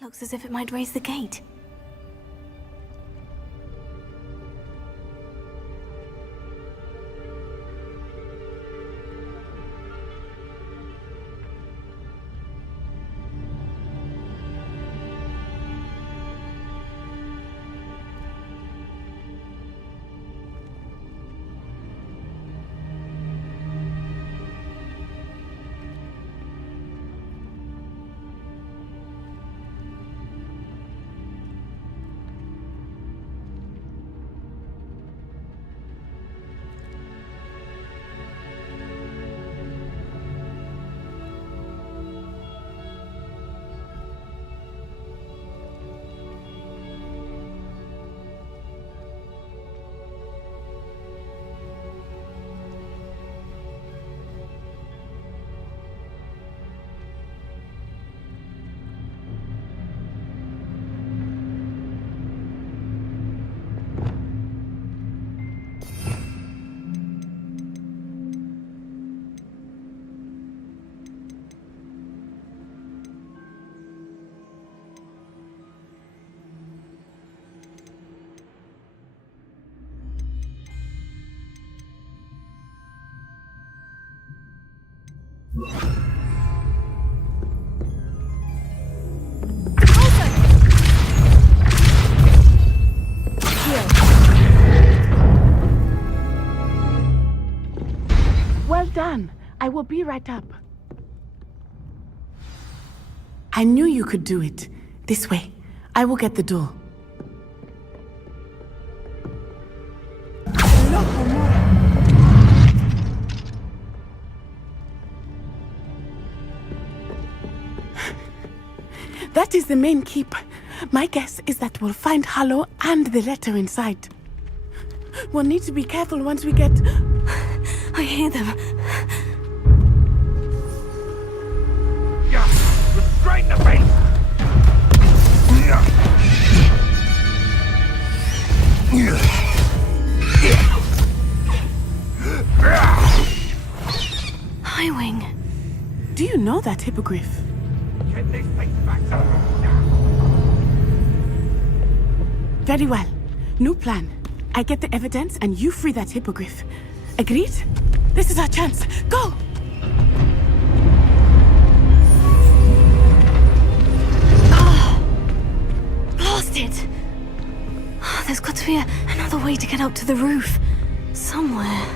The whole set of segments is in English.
Looks as if it might raise the gate. Well done. I will be right up. I knew you could do it. This way. I will get the door. That is the main keep. My guess is that we'll find Hallow and the letter inside. We'll need to be careful once we get... I hear them. Restrain the beast! Highwing. Do you know that hippogriff? Get this thing back to Very well. New plan. I get the evidence and you free that hippogriff. Agreed? This is our chance. Go! Blasted! There's got to be another way to get up to the roof. Somewhere.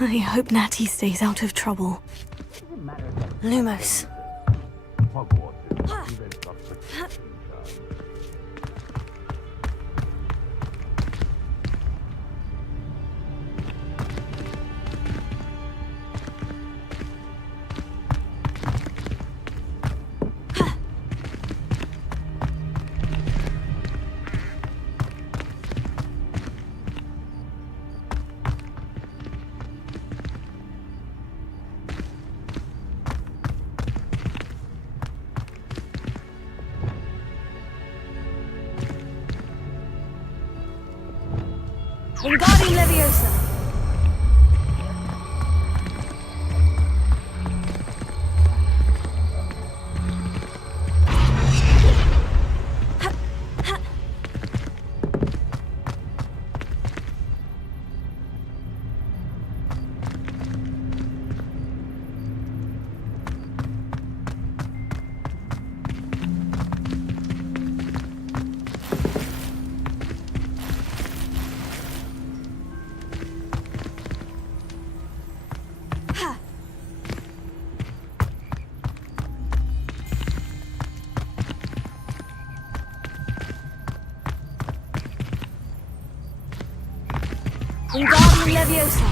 I hope Natty stays out of trouble. Lumos. Hogwarts. Wingardium Leviosa. Wingardium Leviosa.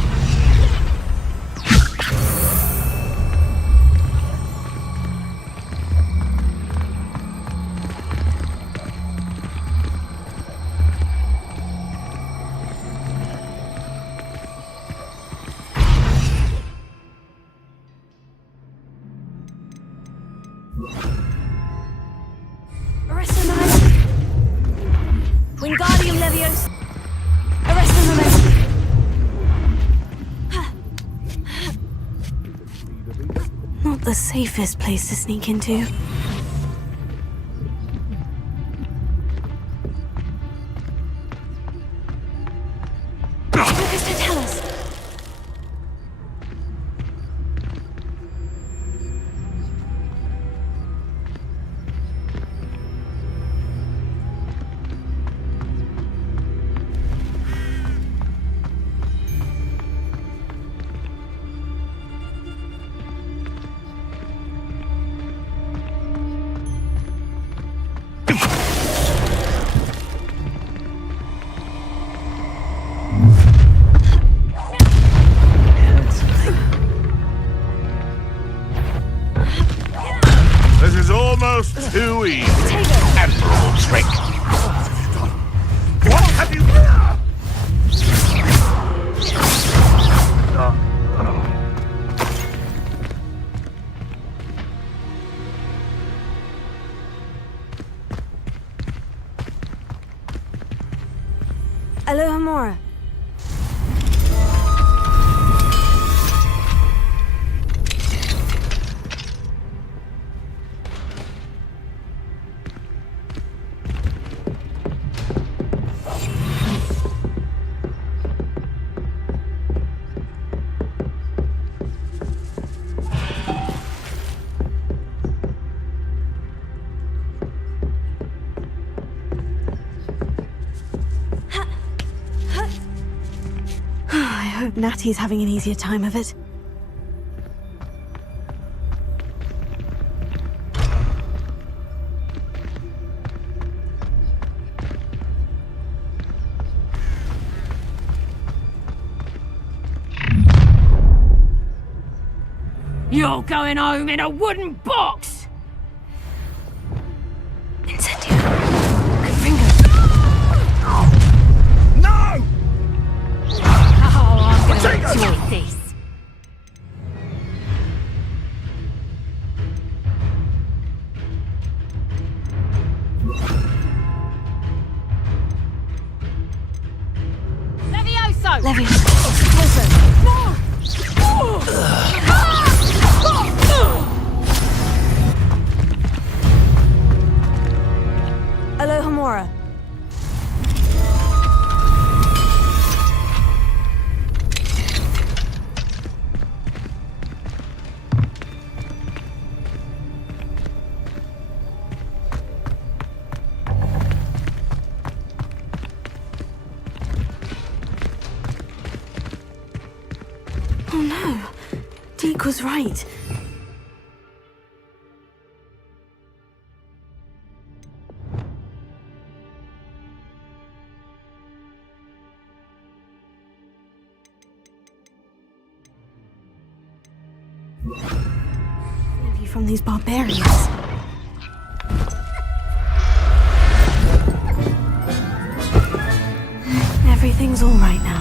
Arrested Momentum. Wingardium Leviosa. Arrested Momentum. the safest place to sneak into. Professor, tell us. This is almost too easy. Admirable trick. What have you done? Aloha Mora. I hope Natty's having an easier time of it. You're going home in a wooden box! Incendio. Gringotts. No! Oh, I'm gonna Potato! enjoy this. Levioso! Leviosa. Closer. Aloha Mora. Oh no. Deke was right. Save you from these barbarians. Everything's all right now.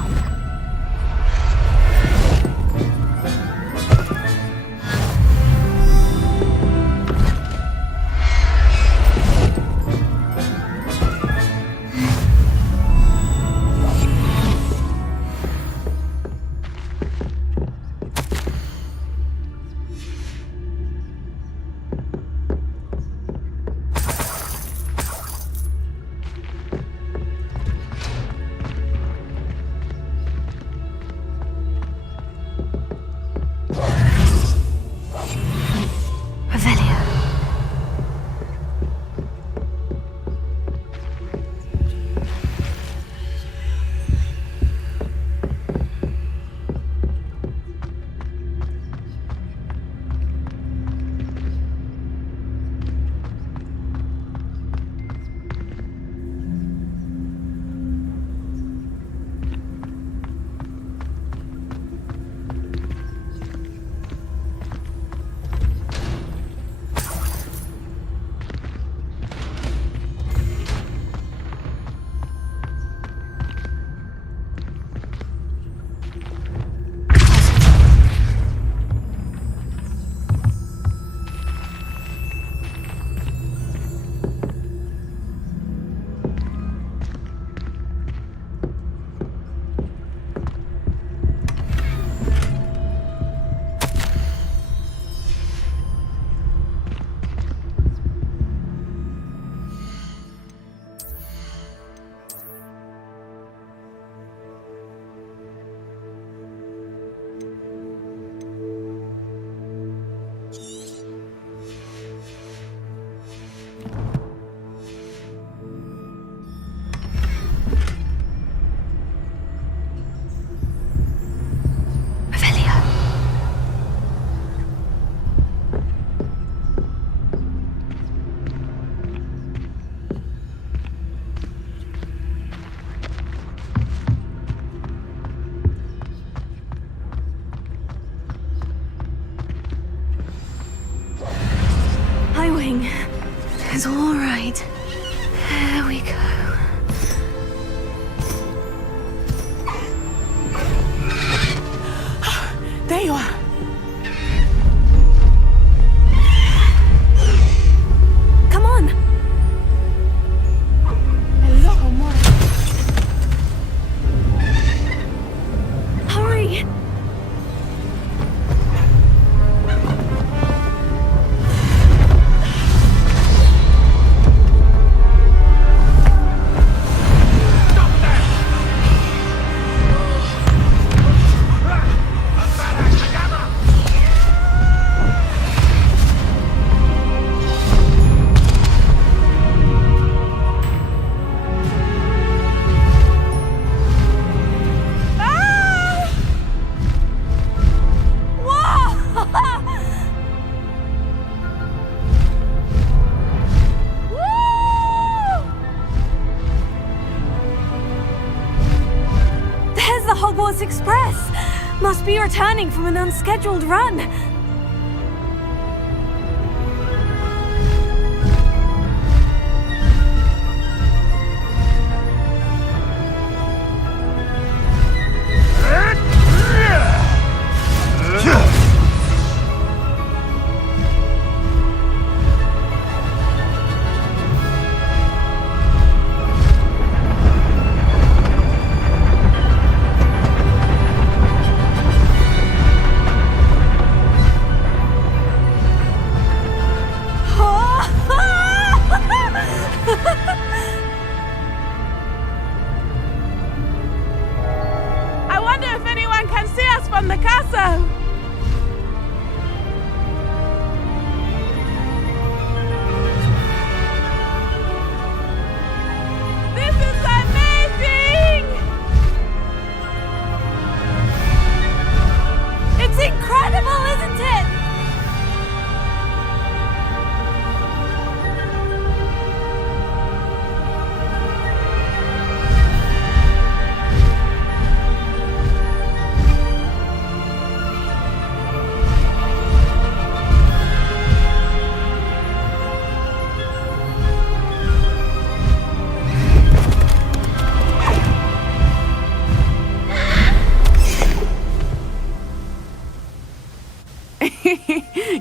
It's all right. There we go. There you are. Come on. Hello, more. Hurry. Hogwarts Express! Must be returning from an unscheduled run.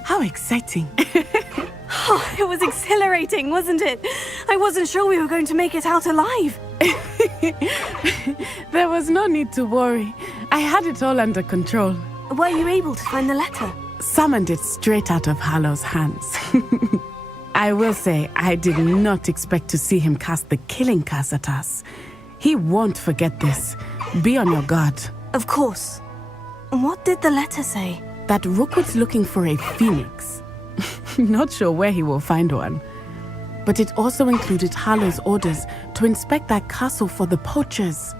How exciting. Oh, it was exhilarating, wasn't it? I wasn't sure we were going to make it out alive. There was no need to worry. I had it all under control. Were you able to find the letter? Summoned it straight out of Hallow's hands. I will say, I did not expect to see him cast the killing curse at us. He won't forget this. Be on your guard. Of course. What did the letter say? That Rookwood's looking for a phoenix. Not sure where he will find one. But it also included Hallow's orders to inspect that castle for the poachers.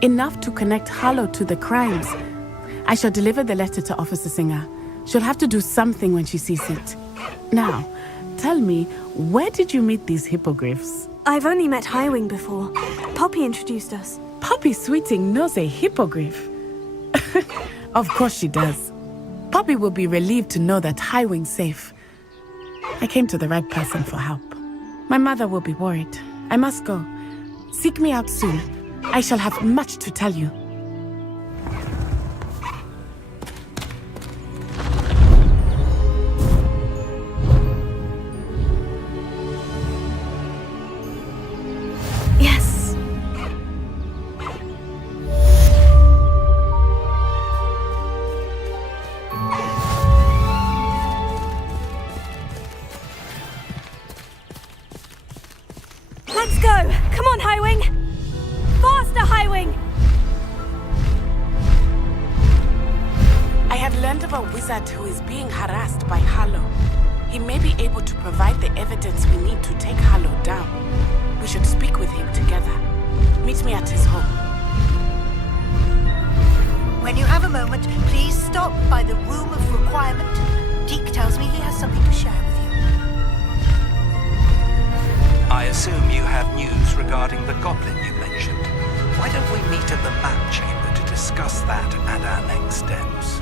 Enough to connect Hallow to the crimes. I shall deliver the letter to Officer Singer. She'll have to do something when she sees it. Now, tell me, where did you meet these hippogriffs? I've only met Highwing before. Poppy introduced us. Poppy Sweeting knows a hippogriff. Of course she does. Poppy will be relieved to know that Highwing's safe. I came to the right person for help. My mother will be worried. I must go. Seek me out soon. I shall have much to tell you. Yes. Let's go! Come on, Highwing! Faster, Highwing! I have learned of a wizard who is being harassed by Hallow. He may be able to provide the evidence we need to take Hallow down. We should speak with him together. Meet me at his home. When you have a moment, please stop by the Room of Requirement. Deke tells me he has something to share with you. I assume you have news regarding the goblin you mentioned. Why don't we meet at the map chamber to discuss that and our next steps?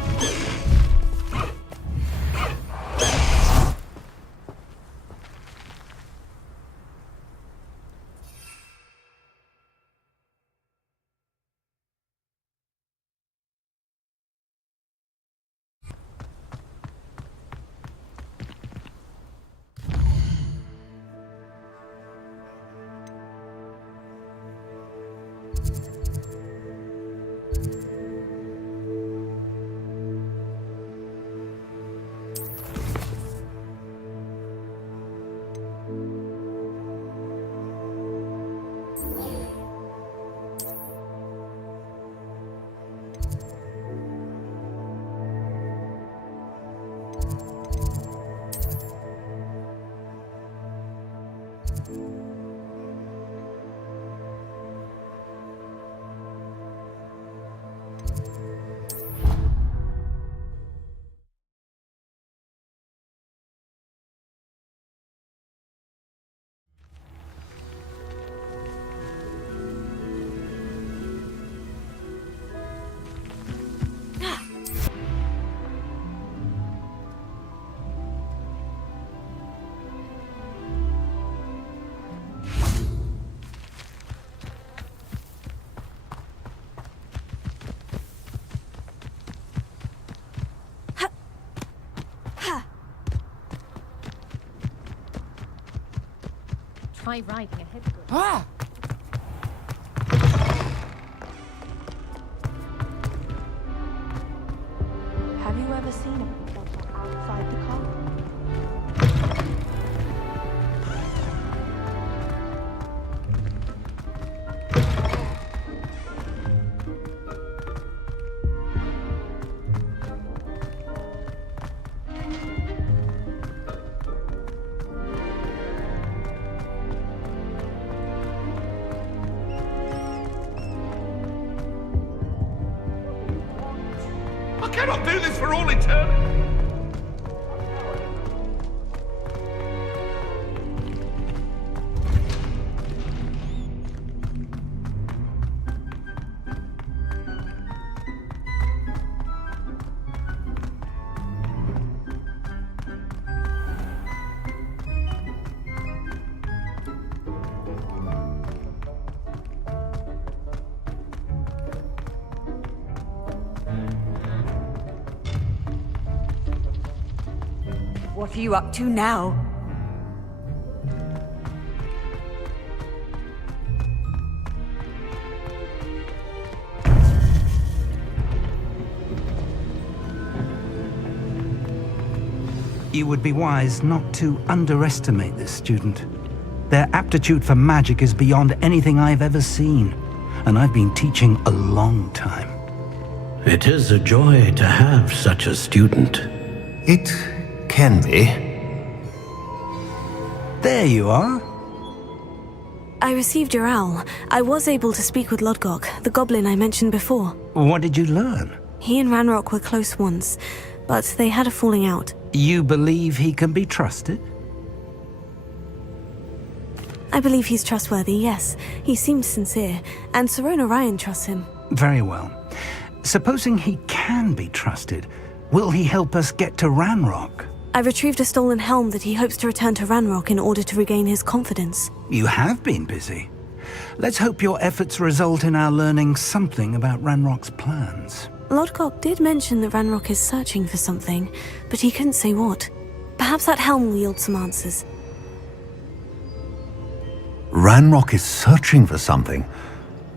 Try riding a hippogriff. Ah! Have you ever seen a portal outside the castle? I cannot do this for all eternity. What are you up to now? You would be wise not to underestimate this student. Their aptitude for magic is beyond anything I've ever seen, and I've been teaching a long time. It is a joy to have such a student. It can be. There you are. I received your owl. I was able to speak with Lodgok, the goblin I mentioned before. What did you learn? He and Ranrok were close once, but they had a falling out. You believe he can be trusted? I believe he's trustworthy, yes. He seems sincere, and Sirona Ryan trusts him. Very well. Supposing he can be trusted, will he help us get to Ranrok? I retrieved a stolen helm that he hopes to return to Ranrok in order to regain his confidence. You have been busy. Let's hope your efforts result in our learning something about Ranrock's plans. Lodgok did mention that Ranrok is searching for something, but he couldn't say what. Perhaps that helm will yield some answers. Ranrok is searching for something.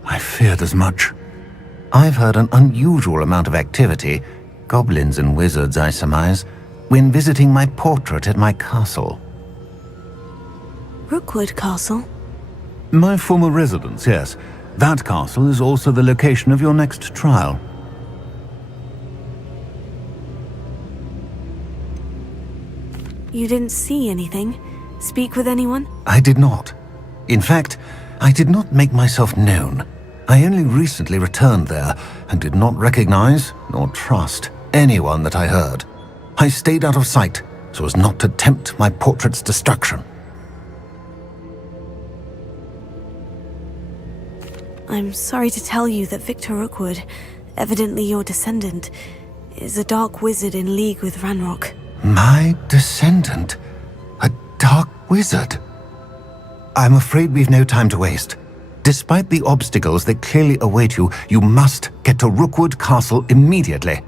I feared as much. I've heard an unusual amount of activity, goblins and wizards, I surmise, when visiting my portrait at my castle. Rookwood Castle? My former residence, yes. That castle is also the location of your next trial. You didn't see anything? Speak with anyone? I did not. In fact, I did not make myself known. I only recently returned there and did not recognize nor trust anyone that I heard. I stayed out of sight so as not to tempt my portrait's destruction. I'm sorry to tell you that Victor Rookwood, evidently your descendant, is a dark wizard in league with Ranrok. My descendant? A dark wizard? I'm afraid we've no time to waste. Despite the obstacles that clearly await you, you must get to Rookwood Castle immediately.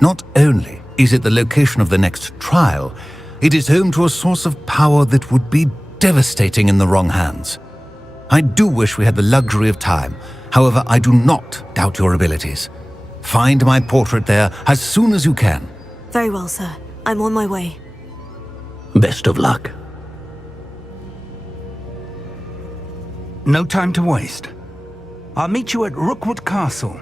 Not only is it the location of the next trial, it is home to a source of power that would be devastating in the wrong hands. I do wish we had the luxury of time. However, I do not doubt your abilities. Find my portrait there as soon as you can. Very well, sir. I'm on my way. Best of luck. No time to waste. I'll meet you at Rookwood Castle.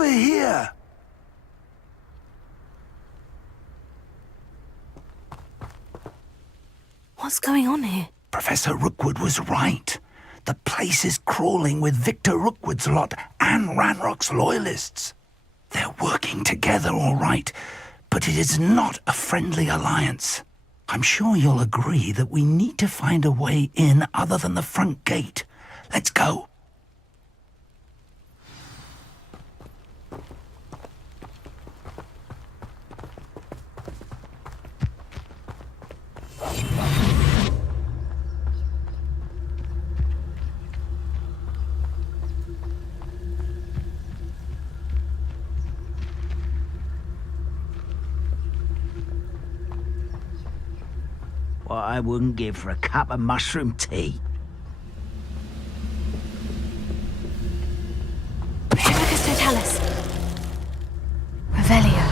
over here! What's going on here? Professor Rookwood was right. The place is crawling with Victor Rookwood's lot and Ranrock's loyalists. They're working together, all right, but it is not a friendly alliance. I'm sure you'll agree that we need to find a way in other than the front gate. Let's go. What I wouldn't give for a cup of mushroom tea. Amicus Totalis. Revelio.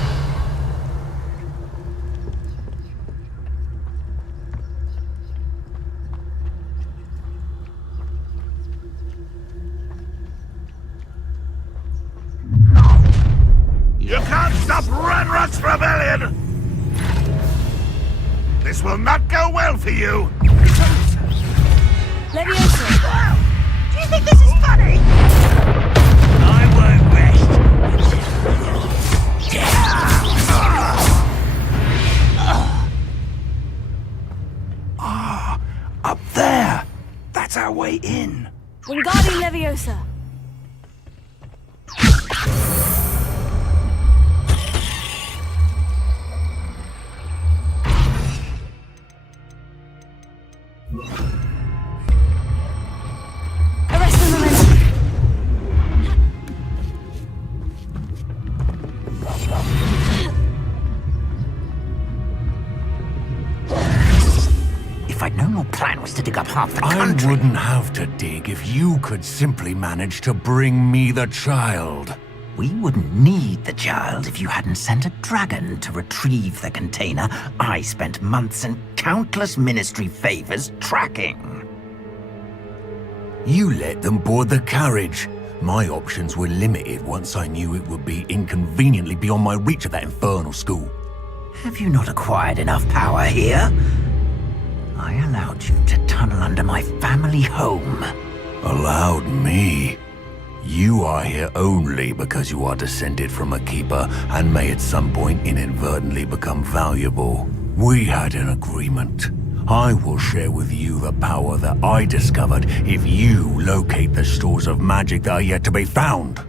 You can't stop Ranrok's rebellion! This will not go well for you! Leviosa! Do you think this is funny? I won't rest. Up there! That's our way in. Wingardium Leviosa. Arrest the momentum. If I'd known your plan was to dig up half the I country... wouldn't have to dig if you could simply manage to bring me the child. We wouldn't need the child if you hadn't sent a dragon to retrieve the container I spent months and countless ministry favors tracking. You let them board the carriage. My options were limited once I knew it would be inconveniently beyond my reach at that infernal school. Have you not acquired enough power here? I allowed you to tunnel under my family home. Allowed me? You are here only because you are descended from a keeper and may at some point inadvertently become valuable. We had an agreement. I will share with you the power that I discovered if you locate the stores of magic that are yet to be found.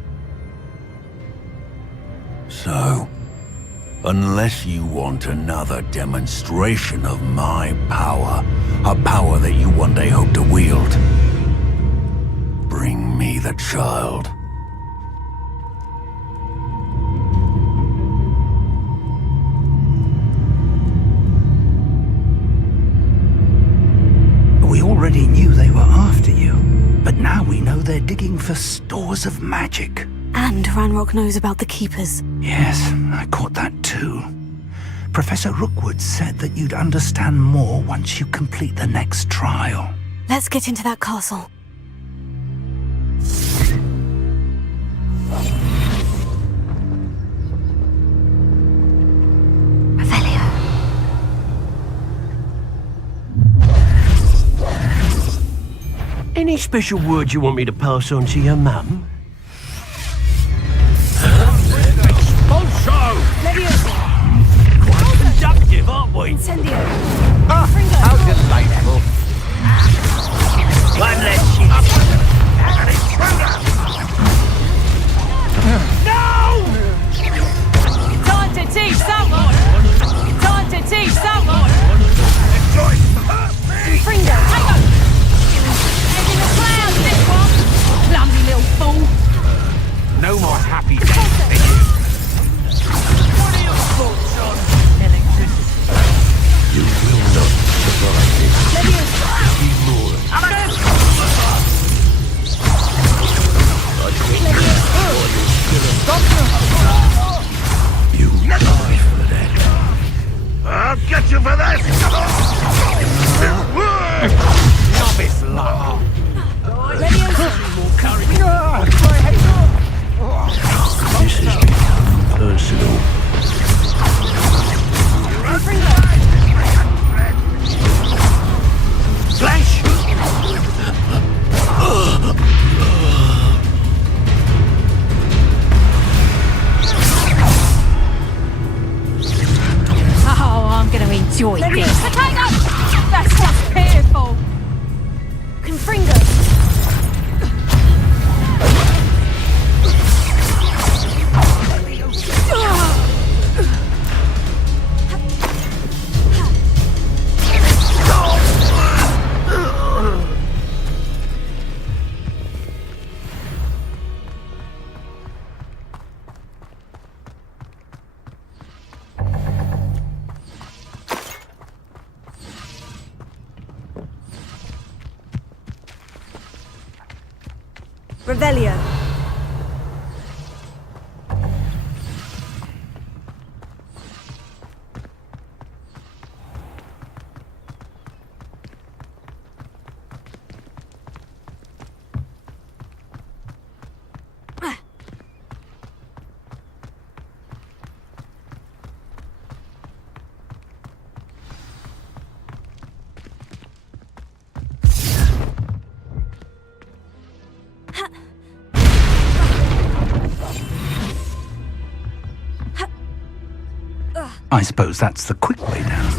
So, unless you want another demonstration of my power, a power that you one day hope to wield, bring me the child. We already knew they were after you, but now we know they're digging for stores of magic. And Ranrok knows about the Keepers. Yes, I caught that too. Professor Rookwood said that you'd understand more once you complete the next trial. Let's get into that castle. Revelio. Any special words you want me to pass on to your mum? Expulso! Leviosa. Quite conductive, aren't we? Incendio. How delightful. One less shit. An intruder! No! Time to teach someone! Time to teach someone! Enjoy hurt me! Fringo, take her! Head in the clouds, this one! Clumsy little fool! No more happy days for you. What are your thoughts on electricity? You will not survive this. Leviosa. Be more. I'm an escort! I think you You die for that. I'll get you for this! Novice luck! Leviosa. This Enjoy this. Potato! That's what's pitiful. Confringo! Revelio. I suppose that's the quick way down.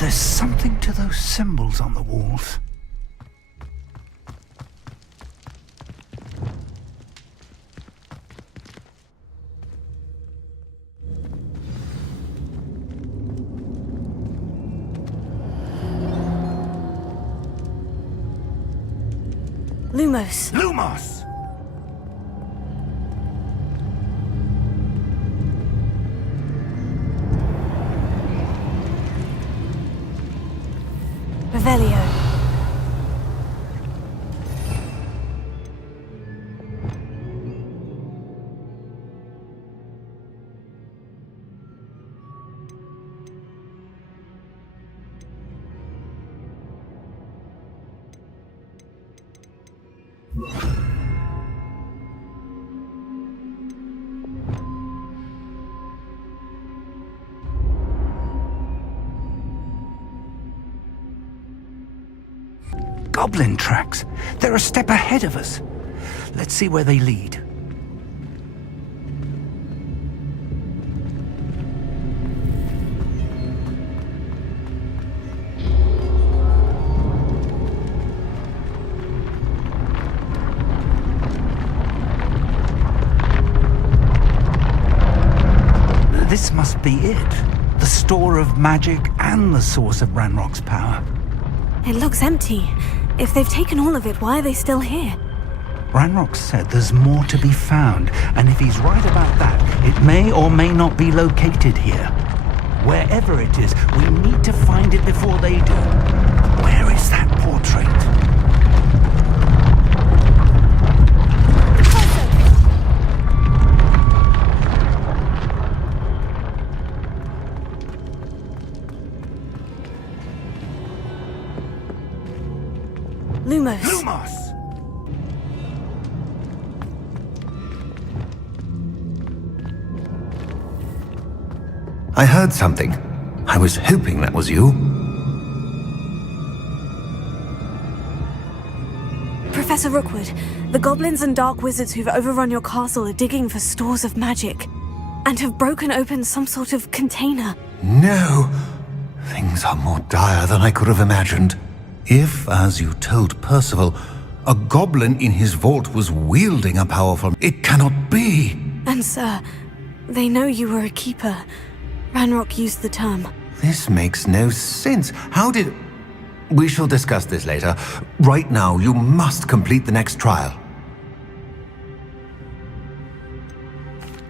There's something to those symbols on the walls. Lumos. Lumos! Revelio. Goblin tracks. They're a step ahead of us. Let's see where they lead. This must be it. The store of magic and the source of Ranrok's power. It looks empty. If they've taken all of it, why are they still here? Ranrok said there's more to be found, and if he's right about that, it may or may not be located here. Wherever it is, we need to find it before they do. Where is that portrait? Lumos. Lumos! I heard something. I was hoping that was you. Professor Rookwood, the goblins and dark wizards who've overrun your castle are digging for stores of magic and have broken open some sort of container. No! Things are more dire than I could have imagined. If, as you told Percival, a goblin in his vault was wielding a powerful... It cannot be! And sir, they know you were a keeper. Ranrok used the term. This makes no sense. How did... We shall discuss this later. Right now, you must complete the next trial.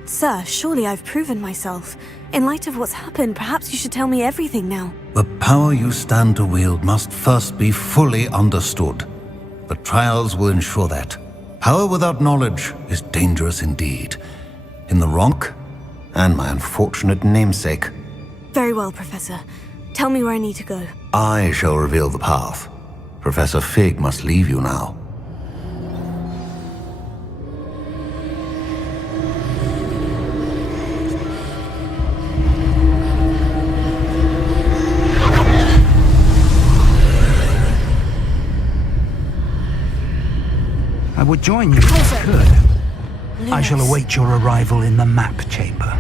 Sir, surely I've proven myself. In light of what's happened, perhaps you should tell me everything now. The power you stand to wield must first be fully understood. The trials will ensure that. Power without knowledge is dangerous indeed. In the Ranrok, and my unfortunate namesake. Very well, Professor. Tell me where I need to go. I shall reveal the path. Professor Fig must leave you now. I would join you if I could. I shall await your arrival in the map chamber.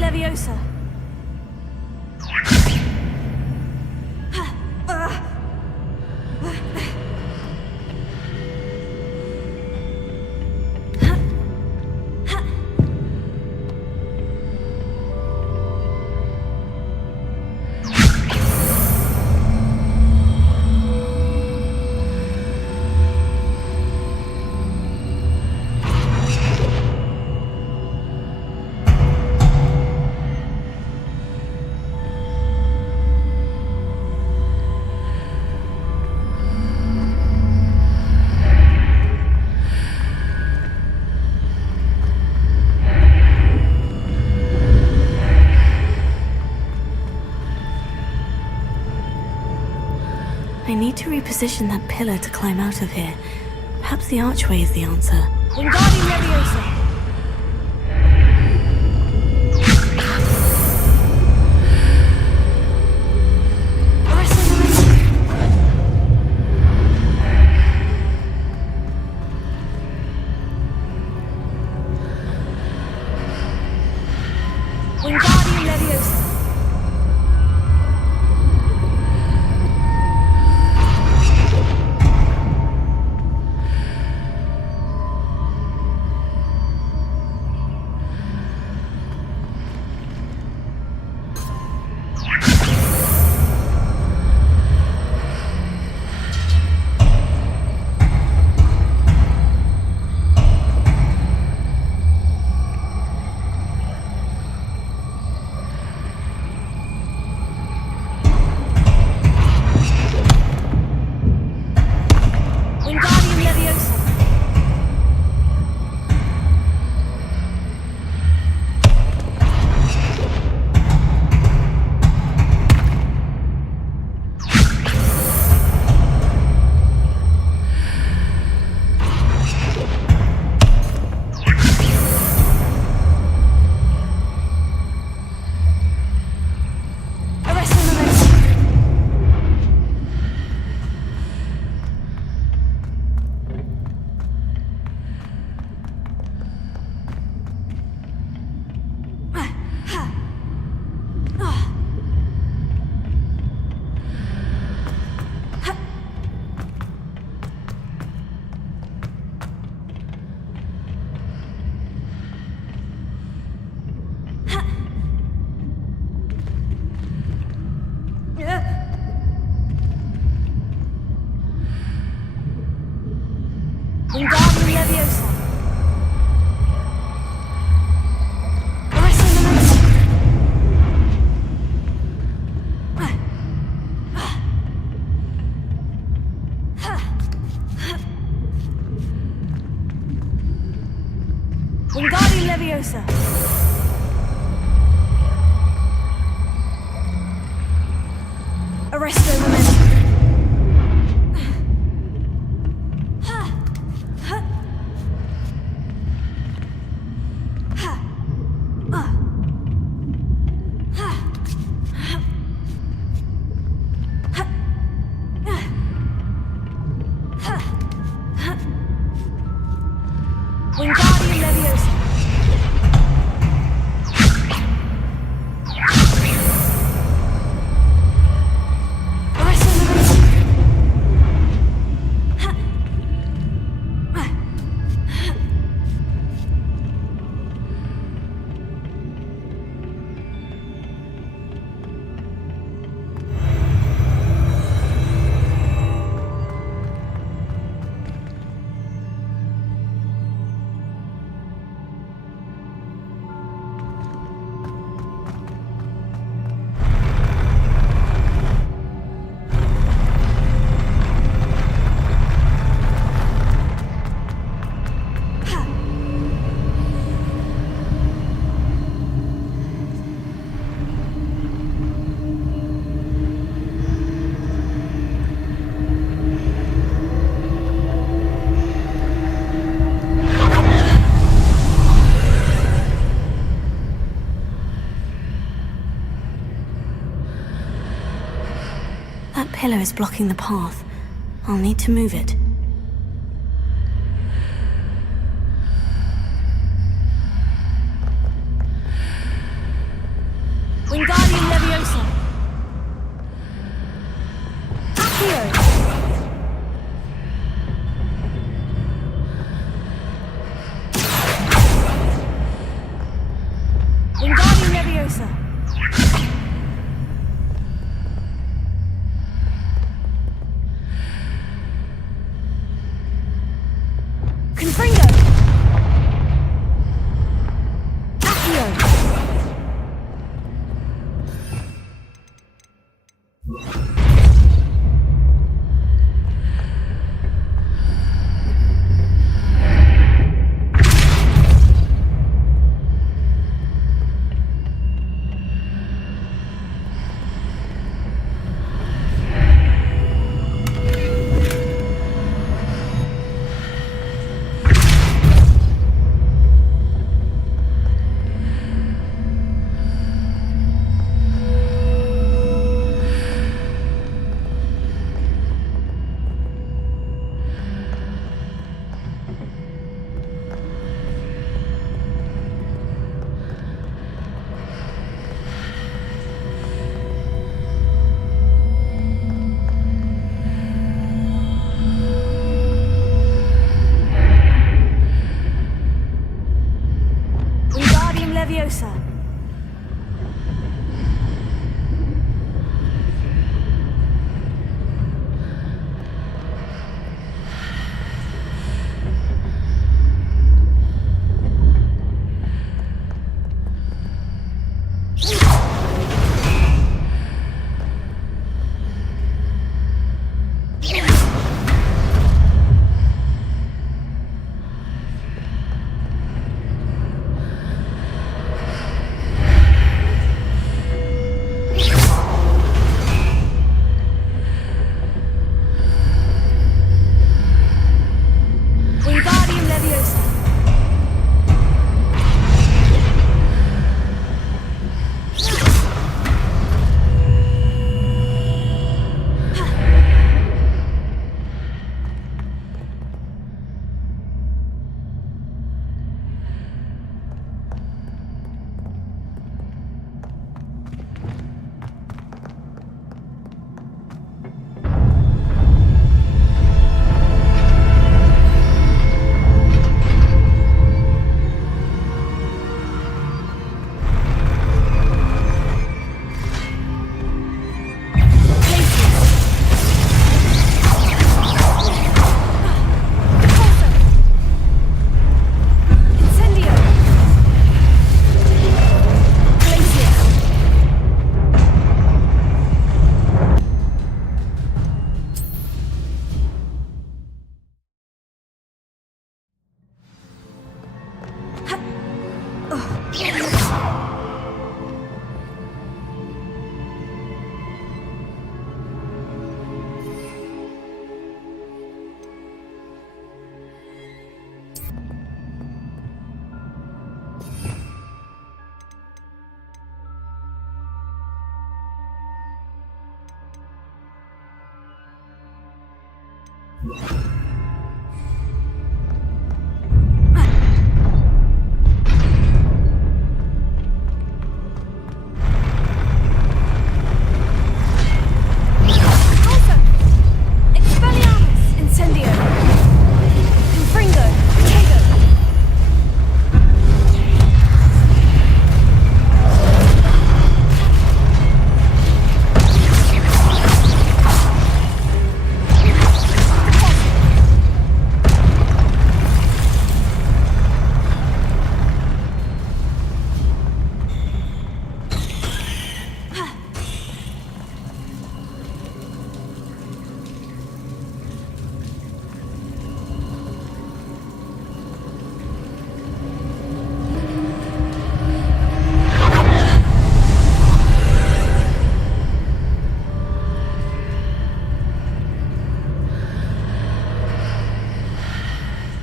Leviosa. I need to reposition that pillar to climb out of here. Perhaps the archway is the answer. Wingardium Leviosa! Wingardium Leviosa. Arresto Momentum. Wingardium Leviosa. Arresto Momentum. Wingardium Leviosa. Arresto Momentum. That pillar is blocking the path. I'll need to move it. Wingardium Leviosa. Accio. Wingardium Leviosa. Confringo! Accio!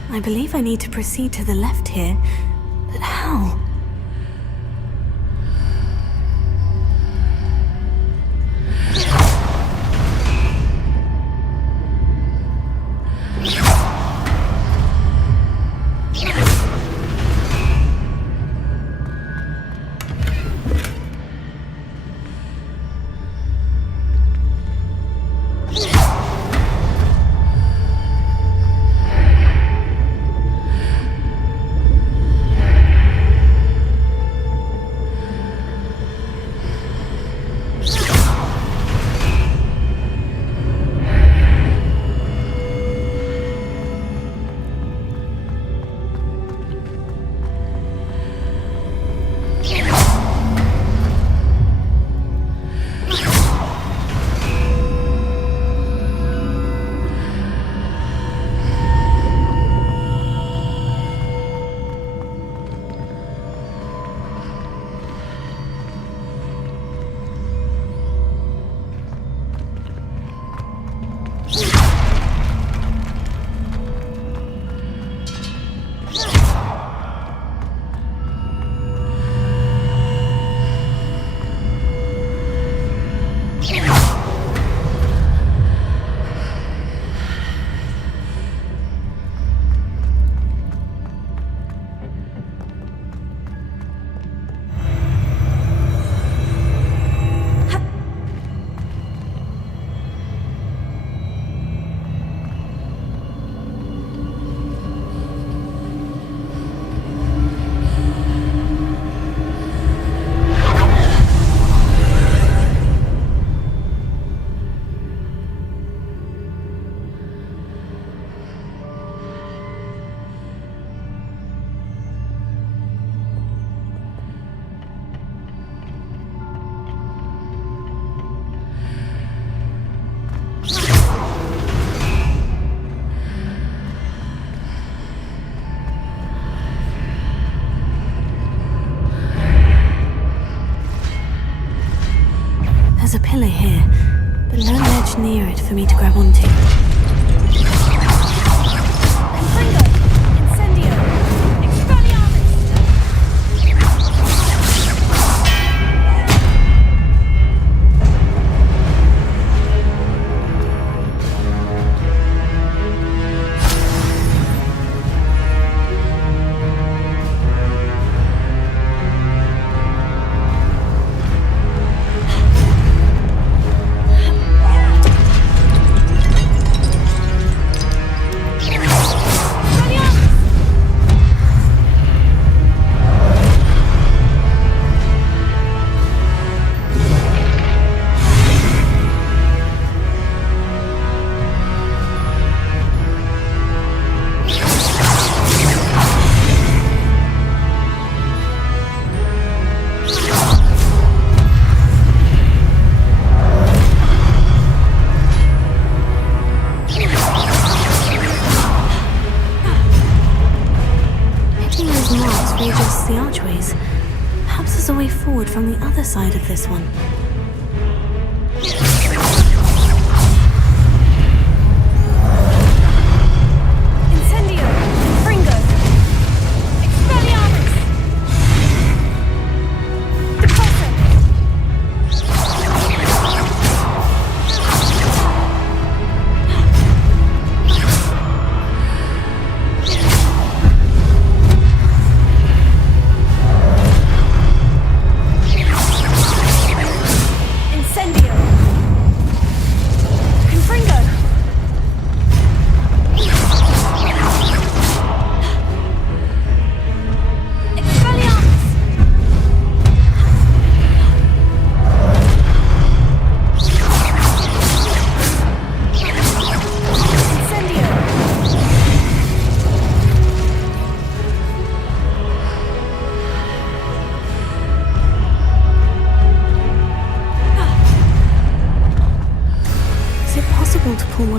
I believe I need to proceed to the left here, but how? There's a pillar here, but no ledge near it for me to grab onto. The archways. Perhaps there's a way forward from the other side of this one.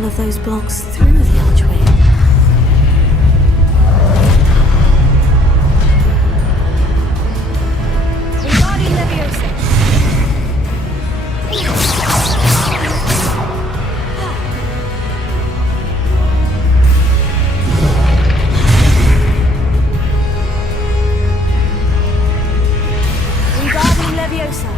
of those blocks through the archway. Regarding Leviosa. Regarding Leviosa.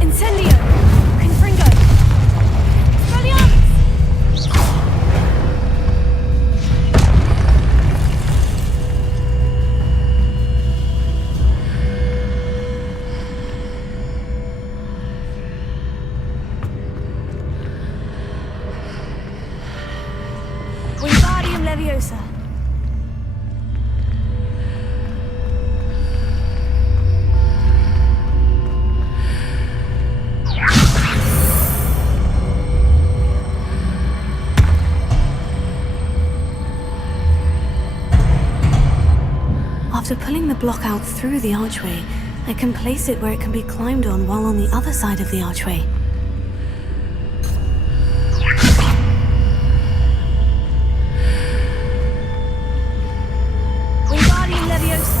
Incendio! Confringo! Expelliarmus! Wingardium Leviosa! After pulling the block out through the archway, I can place it where it can be climbed on while on the other side of the archway. Wingardium Leviosa!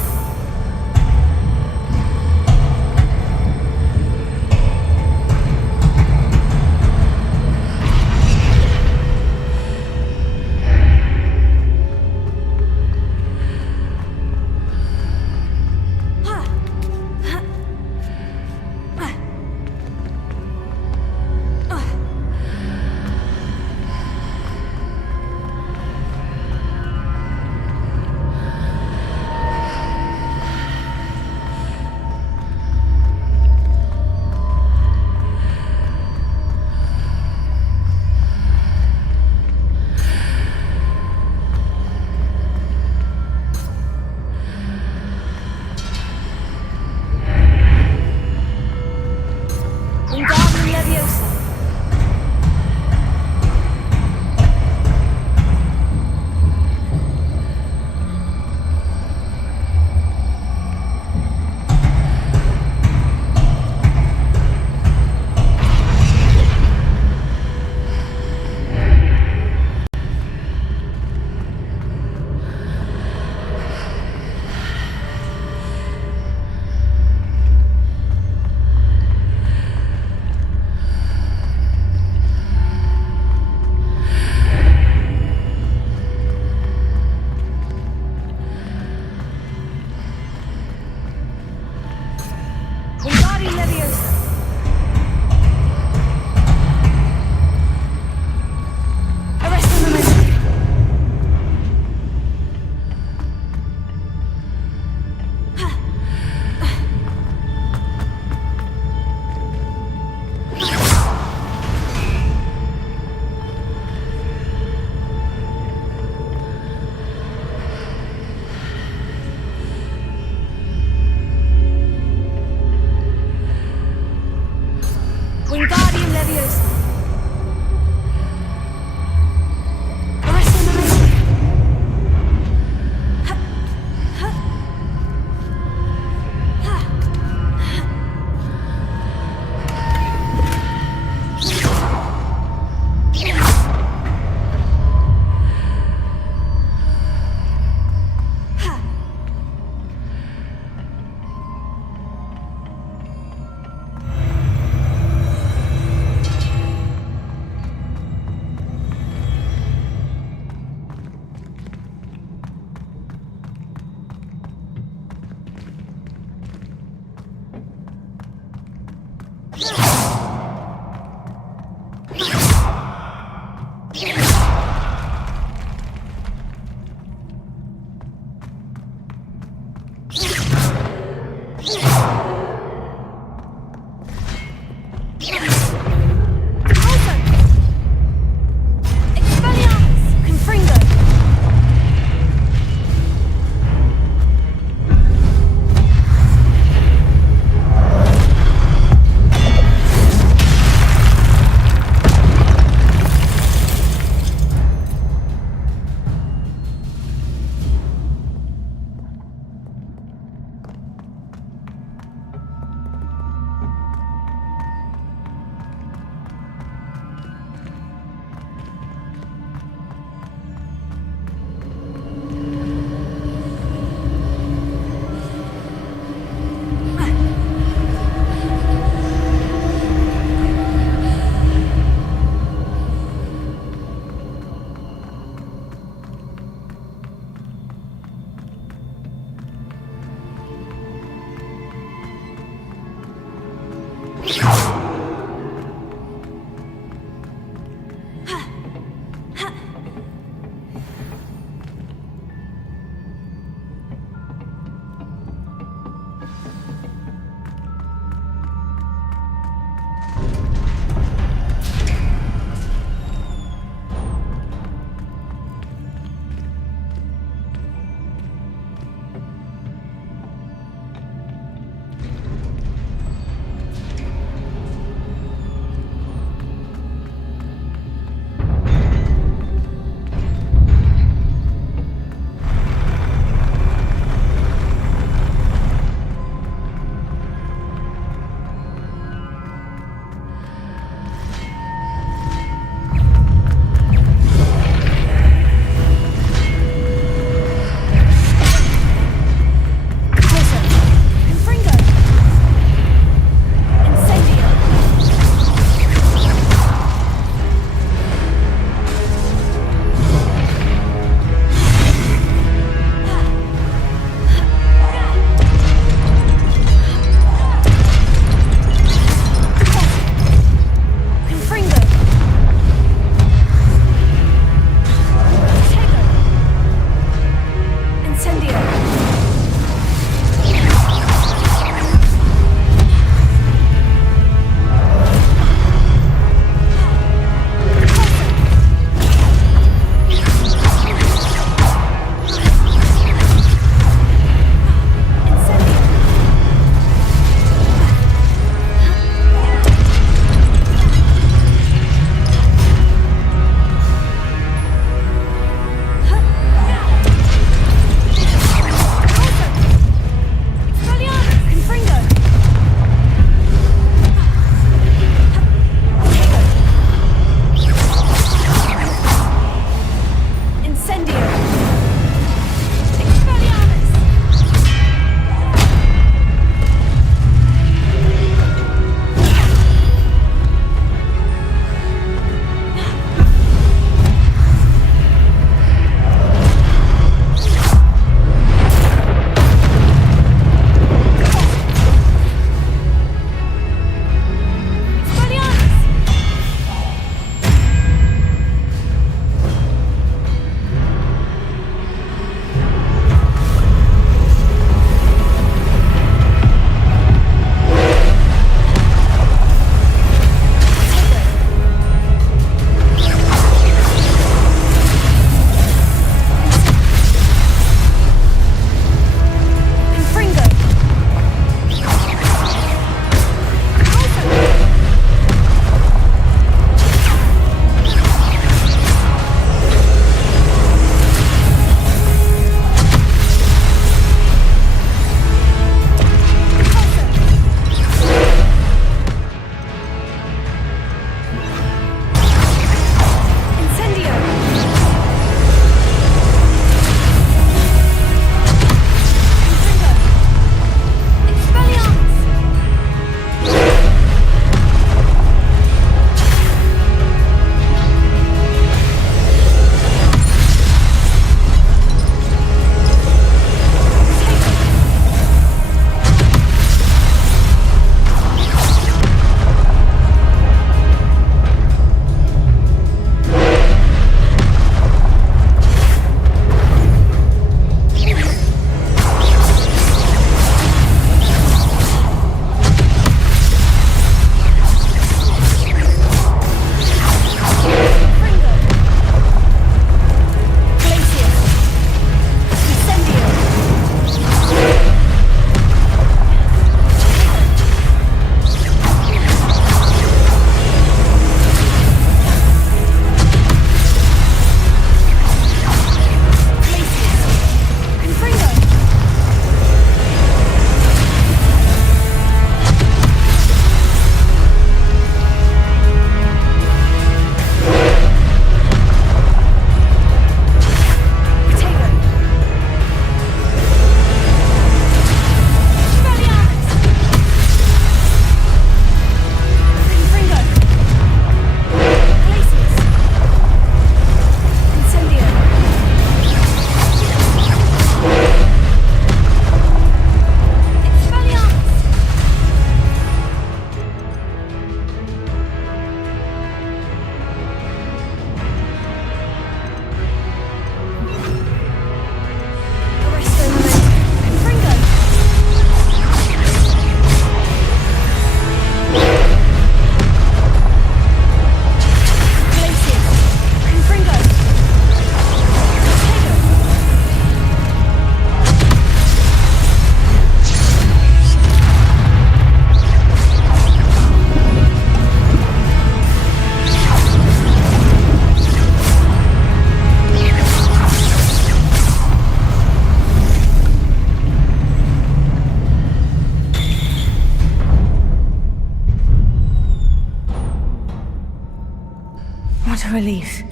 a relief.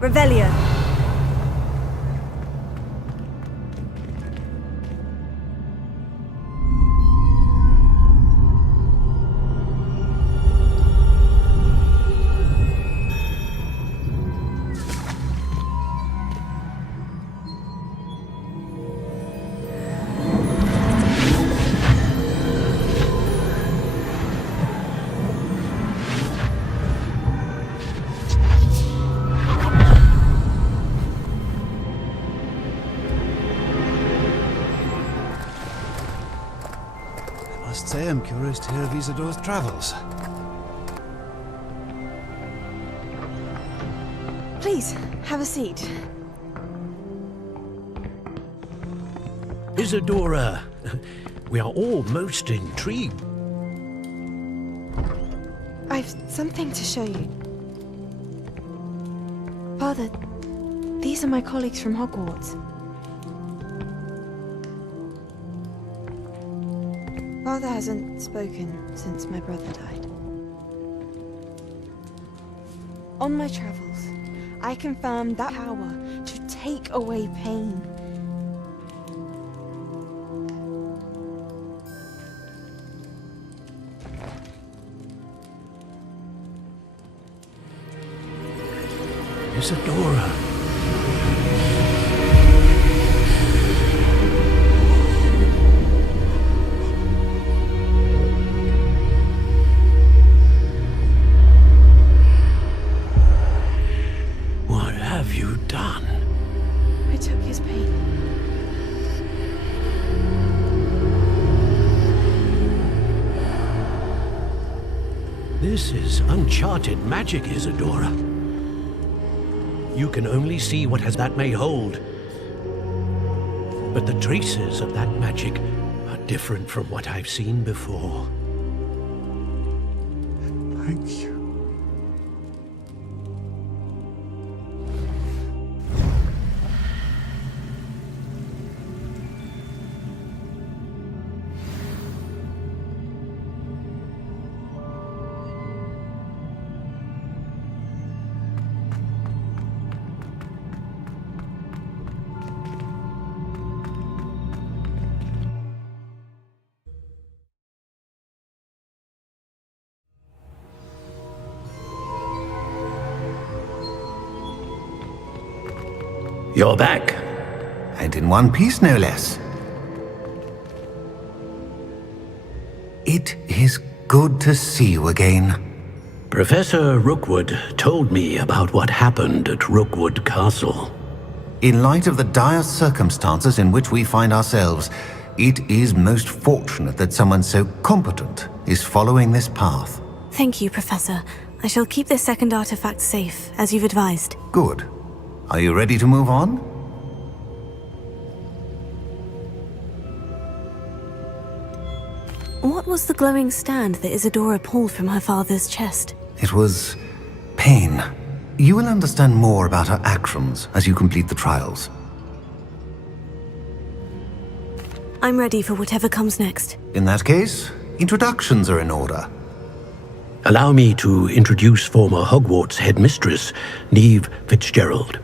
Revelio. I'm curious to hear of Isadore's travels. Please, have a seat. Isadora, we are all most intrigued. I've something to show you. Father, these are my colleagues from Hogwarts. Father hasn't spoken since my brother died. On my travels, I confirmed that power to take away pain. Isadora. What have you done? I took his pain. This is uncharted magic, Isadora. You can only see what that may hold. But the traces of that magic are different from what I've seen before. Thank you. You're back. And in one piece, no less. It is good to see you again. Professor Rookwood told me about what happened at Rookwood Castle. In light of the dire circumstances in which we find ourselves, it is most fortunate that someone so competent is following this path. Thank you, Professor. I shall keep this second artifact safe, as you've advised. Good. Are you ready to move on? What was the glowing stand that Isadora pulled from her father's chest? It was pain. You will understand more about her actions as you complete the trials. I'm ready for whatever comes next. In that case, introductions are in order. Allow me to introduce former Hogwarts headmistress, Neve Fitzgerald.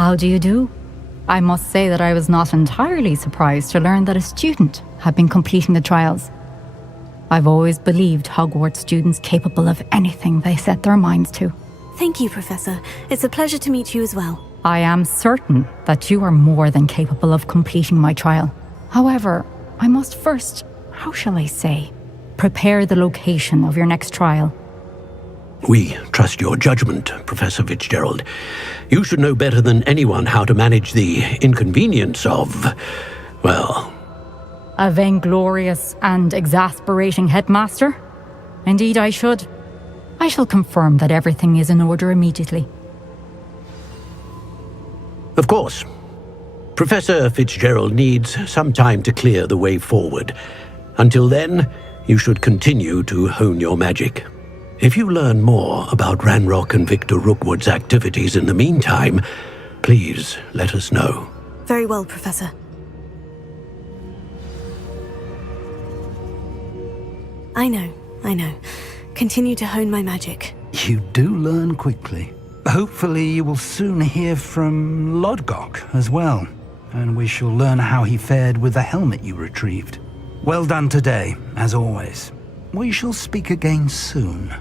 How do you do? I must say that I was not entirely surprised to learn that a student had been completing the trials. I've always believed Hogwarts students capable of anything they set their minds to. Thank you, Professor. It's a pleasure to meet you as well. I am certain that you are more than capable of completing my trial. However, I must first, how shall I say, prepare the location of your next trial. We trust your judgment, Professor Fitzgerald. You should know better than anyone how to manage the inconvenience of, well... A vainglorious and exasperating headmaster? Indeed I should. I shall confirm that everything is in order immediately. Of course. Professor Fitzgerald needs some time to clear the way forward. Until then, you should continue to hone your magic. If you learn more about Ranrok and Victor Rookwood's activities in the meantime, please let us know. Very well, Professor. I know. Continue to hone my magic. You do learn quickly. Hopefully you will soon hear from Lodgok as well, and we shall learn how he fared with the helmet you retrieved. Well done today, as always. We shall speak again soon.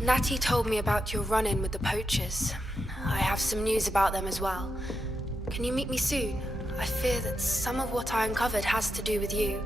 Natty told me about your run-in with the poachers. I have some news about them as well. Can you meet me soon? I fear that some of what I uncovered has to do with you.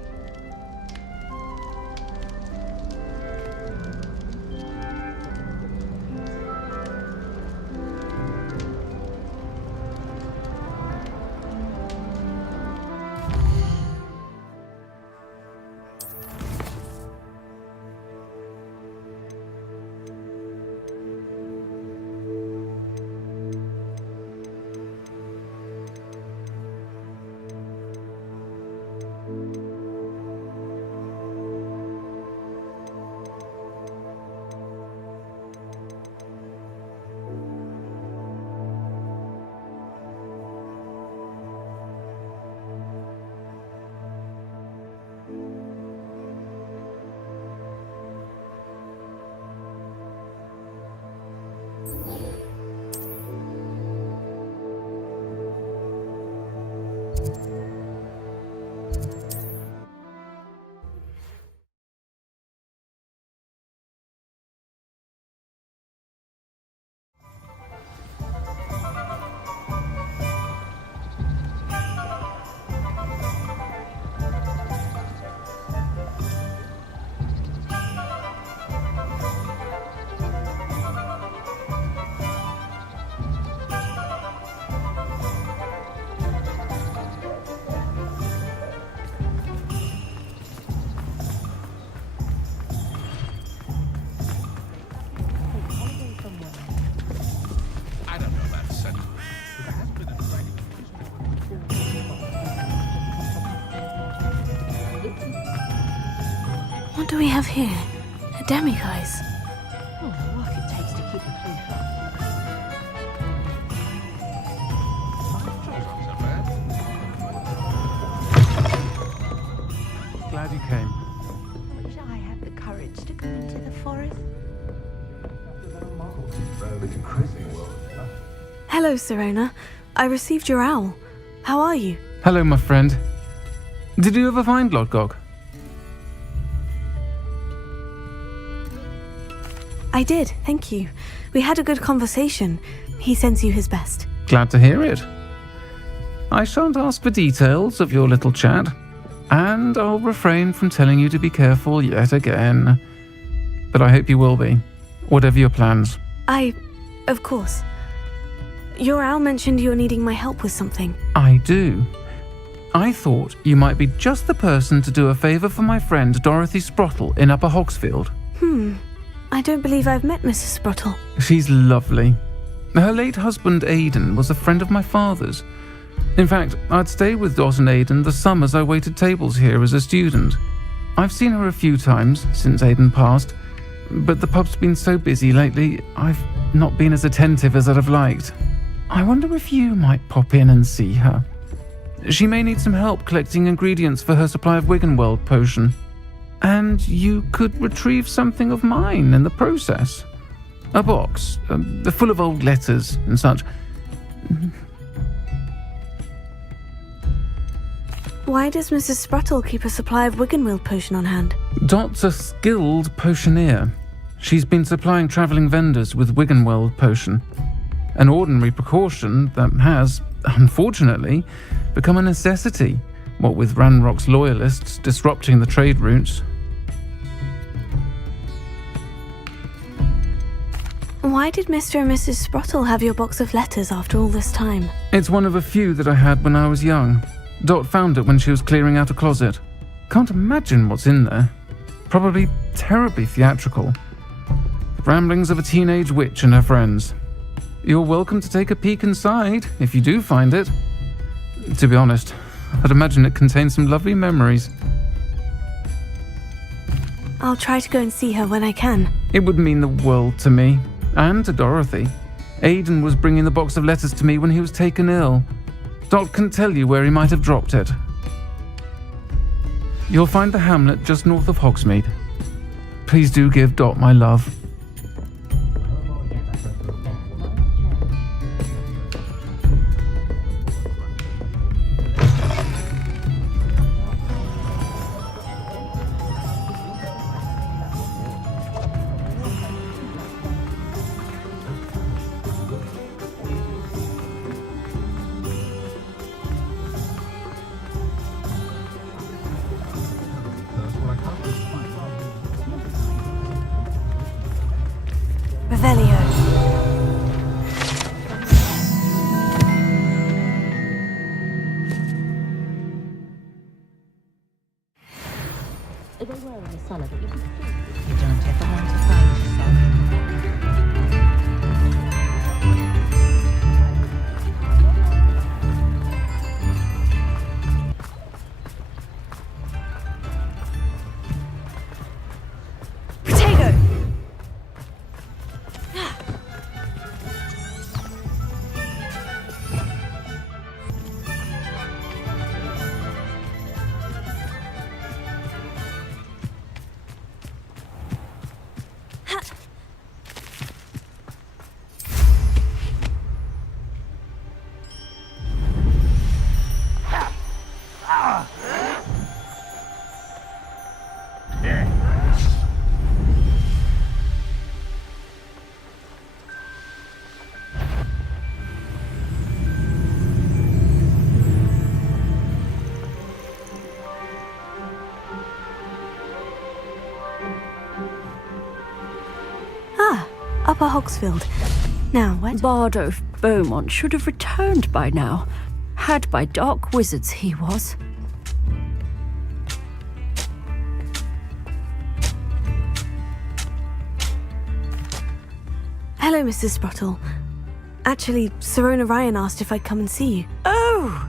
What do we have here? A demiguise. Oh, the work it takes to keep a clean house. Glad you came. Wish I had the courage to go into the forest. Hello, Serona. I received your owl. How are you? Hello, my friend. Did you ever find Lodgok? I did, thank you. We had a good conversation. He sends you his best. Glad to hear it. I shan't ask for details of your little chat. And I'll refrain from telling you to be careful yet again. But I hope you will be, whatever your plans. Of course. Your owl mentioned you're needing my help with something. I do. I thought you might be just the person to do a favour for my friend Dorothy Sprottle in Upper Hogsfield. I don't believe I've met Mrs. Sprottle. She's lovely. Her late husband Aidan was a friend of my father's. In fact, I'd stayed with Dot and Aidan the summers I waited tables here as a student. I've seen her a few times since Aidan passed, but the pub's been so busy lately, I've not been as attentive as I'd have liked. I wonder if you might pop in and see her. She may need some help collecting ingredients for her supply of Wiggenweld potion. And you could retrieve something of mine in the process. A box, full of old letters and such. Why does Mrs. Sprottle keep a supply of Wiggenweld potion on hand? Dot's a skilled potioneer. She's been supplying travelling vendors with Wiggenweld potion. An ordinary precaution that has, unfortunately, become a necessity, what with Ranrok's loyalists disrupting the trade routes. Why did Mr. and Mrs. Sprottle have your box of letters after all this time? It's one of a few that I had when I was young. Dot found it when she was clearing out a closet. Can't imagine what's in there. Probably terribly theatrical. The ramblings of a teenage witch and her friends. You're welcome to take a peek inside, if you do find it. To be honest, I'd imagine it contains some lovely memories. I'll try to go and see her when I can. It would mean the world to me, and to Dorothy. Aidan was bringing the box of letters to me when he was taken ill. Dot can tell you where he might have dropped it. You'll find the hamlet just north of Hogsmeade. Please do give Dot my love. Revelio. They were in the cellar, but you can see you don't ever want to find yourself. Potato! Upper Hogsfield. Now, where? Bardo Beaumont should have returned by now. Had by dark wizards he was. Hello, Mrs. Sprottle. Actually, Sirona Ryan asked if I'd come and see you. Oh,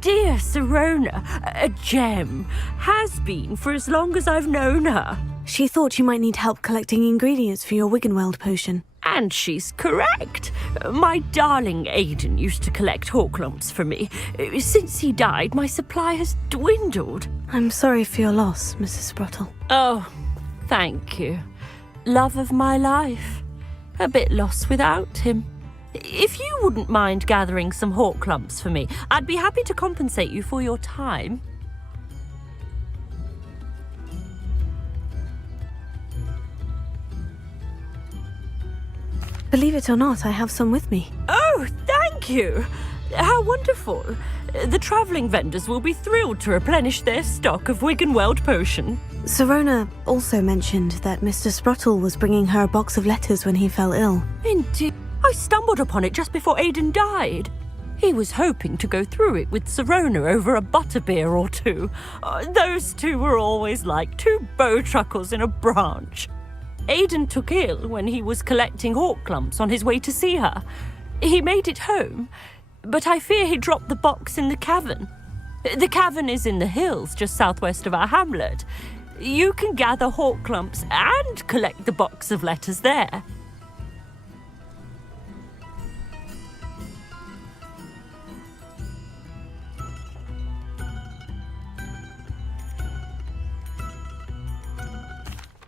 dear Sirona, a gem. Has been for as long as I've known her. She thought you might need help collecting ingredients for your Wiggenweld potion. And she's correct. My darling Aidan used to collect hawklumps for me. Since he died, my supply has dwindled. I'm sorry for your loss, Mrs. Sprottle. Oh, thank you. Love of my life. A bit lost without him. If you wouldn't mind gathering some hawklumps for me, I'd be happy to compensate you for your time. Believe it or not, I have some with me. Oh, thank you. How wonderful. The travelling vendors will be thrilled to replenish their stock of Wiggenweld potion. Sirona also mentioned that Mr. Sprottle was bringing her a box of letters when he fell ill. Indeed. I stumbled upon it just before Aidan died. He was hoping to go through it with Sirona over a butterbeer or two. Those two were always like two bowtruckles in a branch. Aidan took ill when he was collecting hawk clumps on his way to see her. He made it home, but I fear he dropped the box in the cavern. The cavern is in the hills just southwest of our hamlet. You can gather hawk clumps and collect the box of letters there.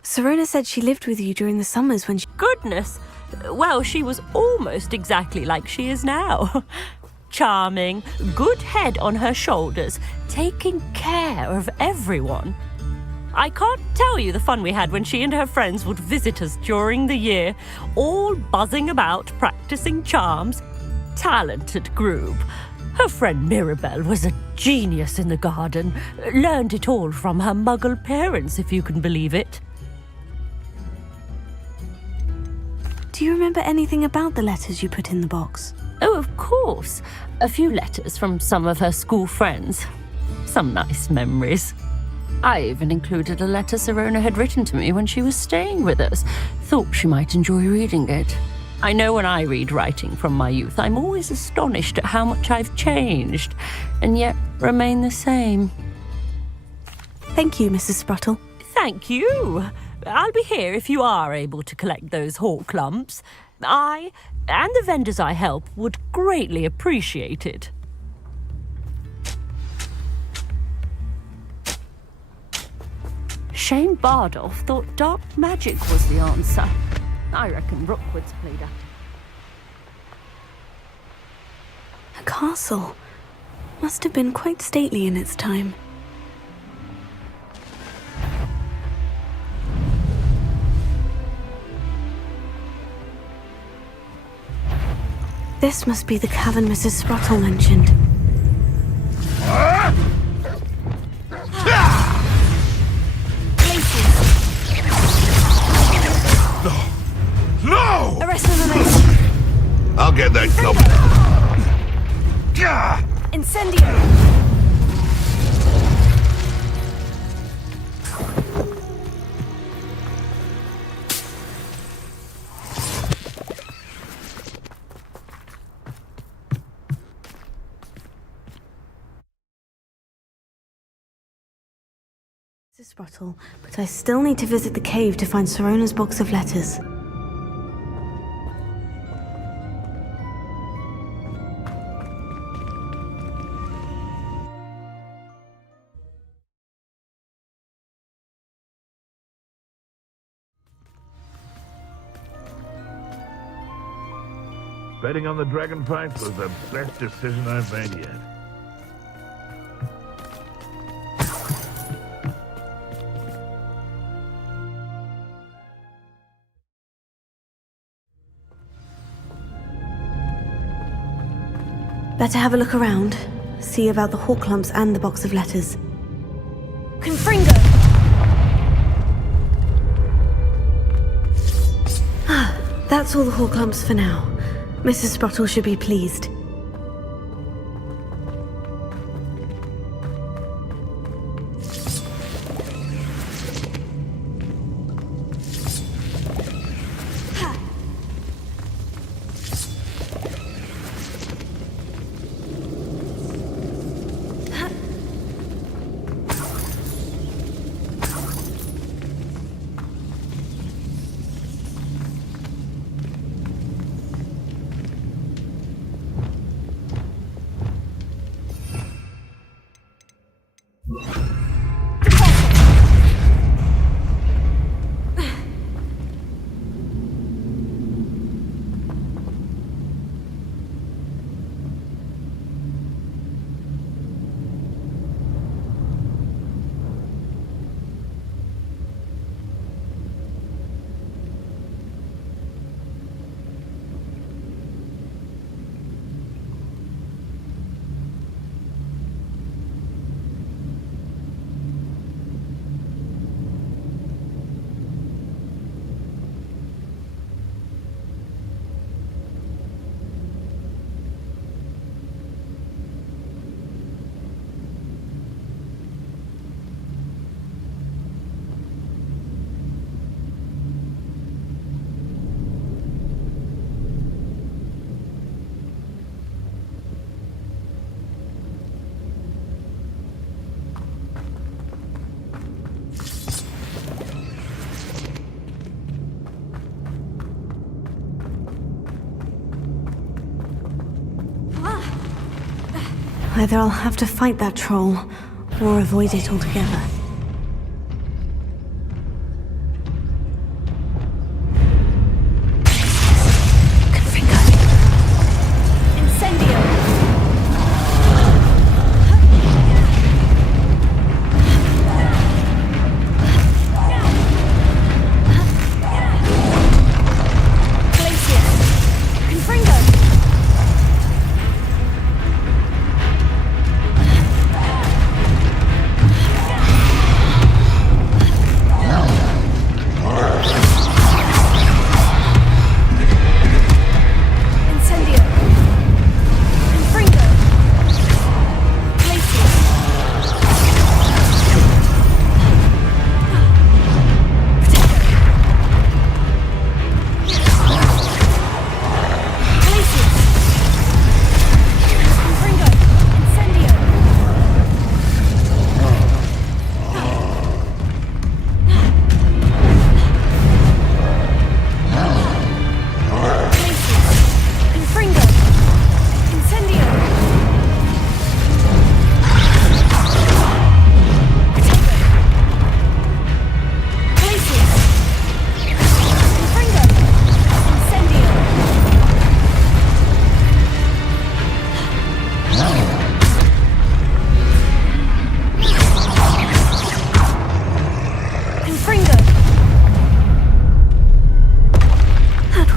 Sirona said she lived with you during the summers when she... Goodness! Well, she was almost exactly like she is now. Charming, good head on her shoulders, taking care of everyone. I can't tell you the fun we had when she and her friends would visit us during the year, all buzzing about, practicing charms. Talented group. Her friend Mirabelle was a genius in the garden. Learned it all from her muggle parents, if you can believe it. Do you remember anything about the letters you put in the box? Oh, of course. A few letters from some of her school friends. Some nice memories. I even included a letter Sirona had written to me when she was staying with us. Thought she might enjoy reading it. I know when I read writing from my youth, I'm always astonished at how much I've changed, and yet remain the same. Thank you, Mrs. Sprottle. Thank you. I'll be here if you are able to collect those hawk clumps. I, and the vendors I help, would greatly appreciate it. Shane Bardolph thought dark magic was the answer. I reckon Rookwood's played up. A castle. Must have been quite stately in its time. This must be the cavern Mrs. Sprottle mentioned. No! Arrest the remains. I'll get that goblin. Incendio! Mrs. Sprottle, but I still need to visit the cave to find Sirona's box of letters. Betting on the dragon fight was the best decision I've made yet. Better have a look around, see about the hawk clumps and the box of letters. Confringo! That's all the hawk clumps for now. Mrs. Sprottle should be pleased. Either I'll have to fight that troll, or avoid it altogether.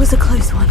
was a close one.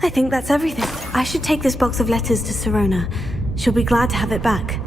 I think that's everything. I should take this box of letters to Sirona. She'll be glad to have it back.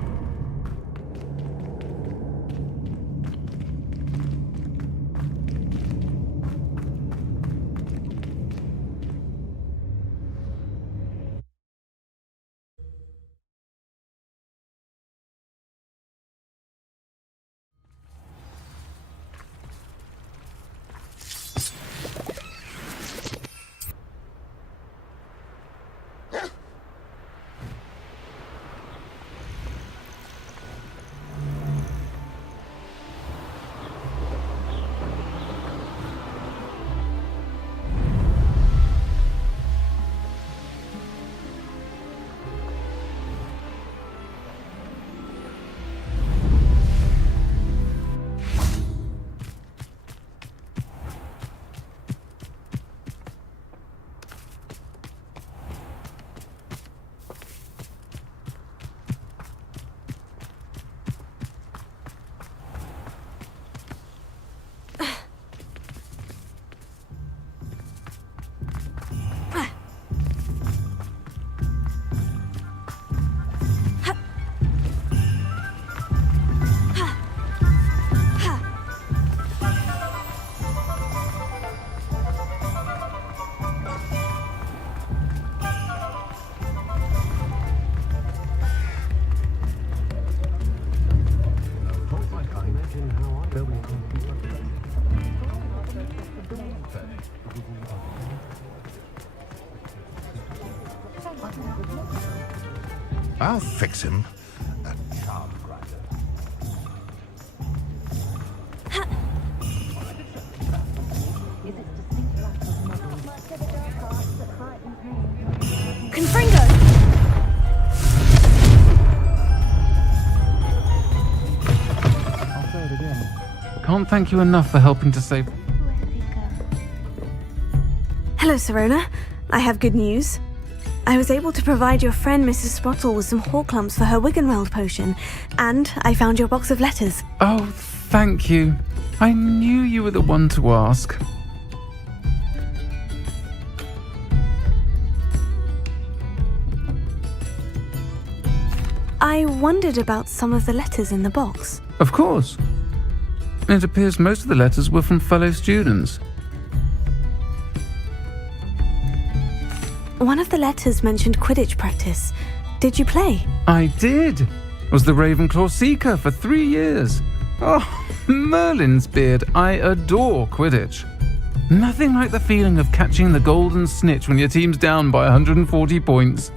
I'll fix him. Confringo! I'll say it again. Can't thank you enough for helping to save... Hello, Sirona. I have good news. I was able to provide your friend Mrs. Sprottle with some Horklumps for her Wiggenweld potion, and I found your box of letters. Oh, thank you. I knew you were the one to ask. I wondered about some of the letters in the box. Of course. It appears most of the letters were from fellow students. One of the letters mentioned Quidditch practice. Did you play? I did. Was the Ravenclaw Seeker for 3 years. Oh, Merlin's beard. I adore Quidditch. Nothing like the feeling of catching the golden snitch when your team's down by 140 points.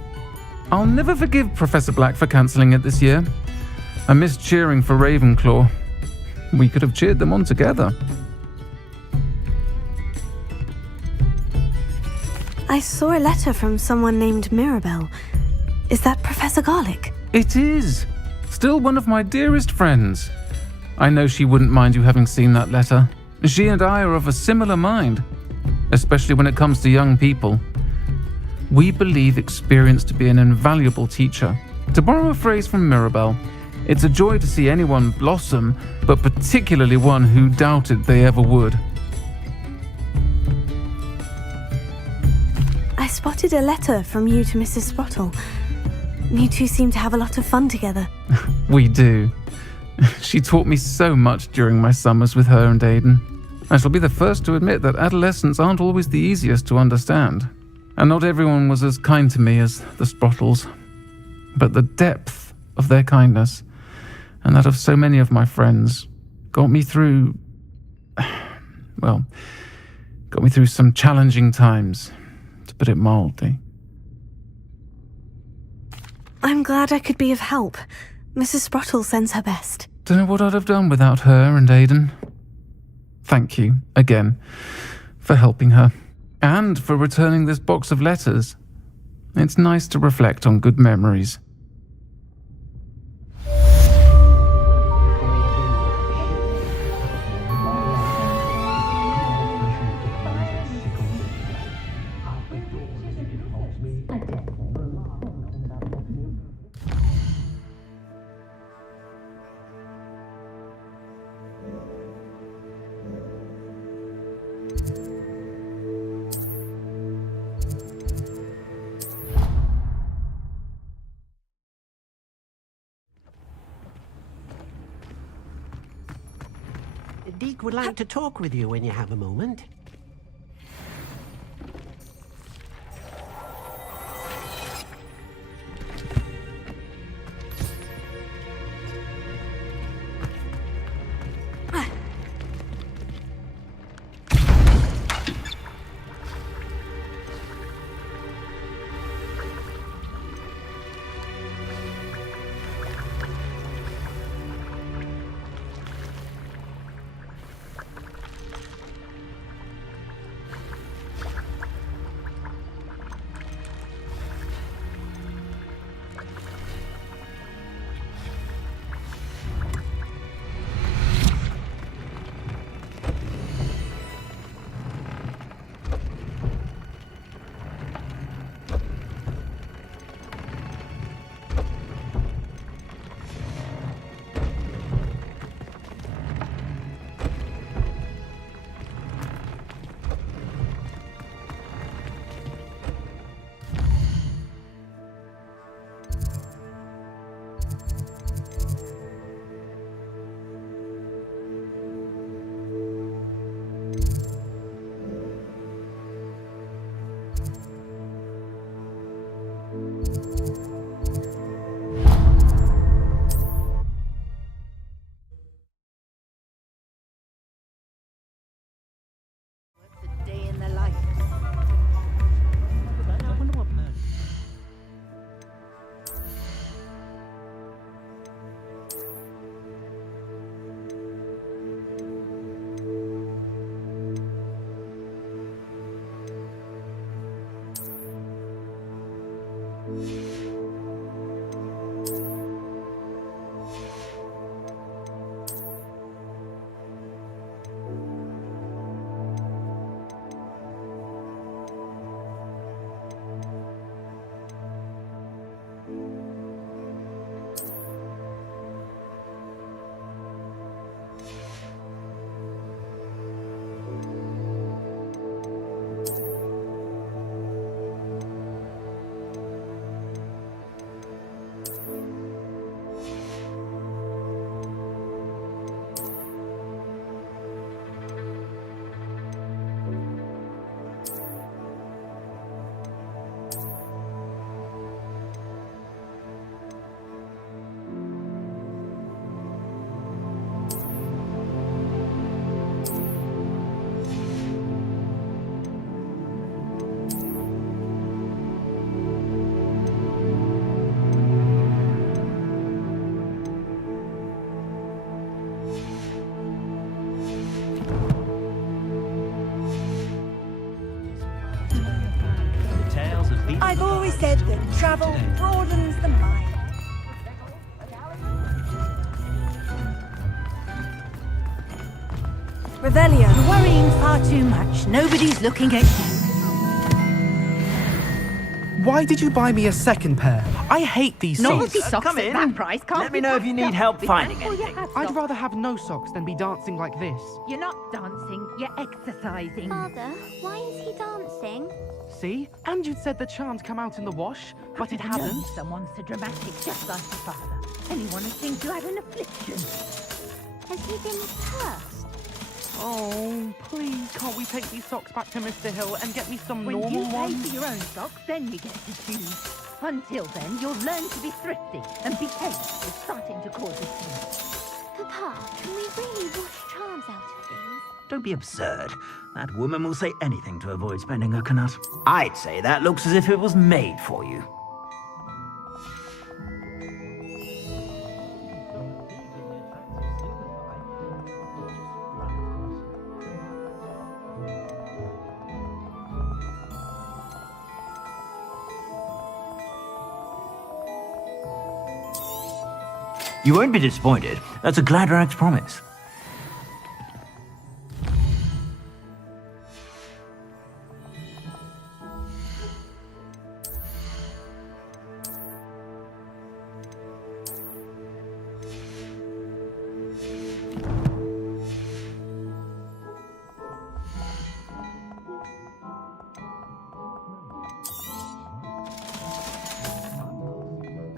I'll never forgive Professor Black for cancelling it this year. I missed cheering for Ravenclaw. We could have cheered them on together. I saw a letter from someone named Mirabelle. Is that Professor Garlick? It is. Still one of my dearest friends. I know she wouldn't mind you having seen that letter. She and I are of a similar mind, especially when it comes to young people. We believe experience to be an invaluable teacher. To borrow a phrase from Mirabelle, it's a joy to see anyone blossom, but particularly one who doubted they ever would. I spotted a letter from you to Mrs. Sprottle. You two seem to have a lot of fun together. We do. She taught me so much during my summers with her and Aidan. I shall be the first to admit that adolescents aren't always the easiest to understand. And not everyone was as kind to me as the Sprottles. But the depth of their kindness, and that of so many of my friends, got me through some challenging times, to put it mildly. I'm glad I could be of help. Mrs. Sprottle sends her best. Don't know what I'd have done without her and Aidan. Thank you, again, for helping her, and for returning this box of letters. It's nice to reflect on good memories. Fig would like to talk with you when you have a moment. I've always said that travel broadens the mind. Revelio. You're worrying far too much. Nobody's looking at you. Why did you buy me a second pair? I hate these socks. Novelty socks at that price can't Let me know if you need help finding anything. I'd rather have no socks than be dancing like this. You're not dancing, you're exercising. Father, why is he dancing? See? And you'd said the charms come out in the wash, but it I've known hasn't. someone so dramatic just like your father. Anyone who thinks you had an affliction. Has he been cursed? Oh, please, can't we take these socks back to Mr. Hill and get me some When normal you pay ones? for your own socks, then you get to choose. Until then, you'll learn to be thrifty and behave is starting to cause a scene. Papa, can we really wash charms out of things? Don't be absurd. That woman will say anything to avoid spending her knut. I'd say that looks as if it was made for you. You won't be disappointed. That's a Gladrag's promise.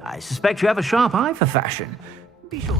I suspect you have a sharp eye for fashion. Be sure.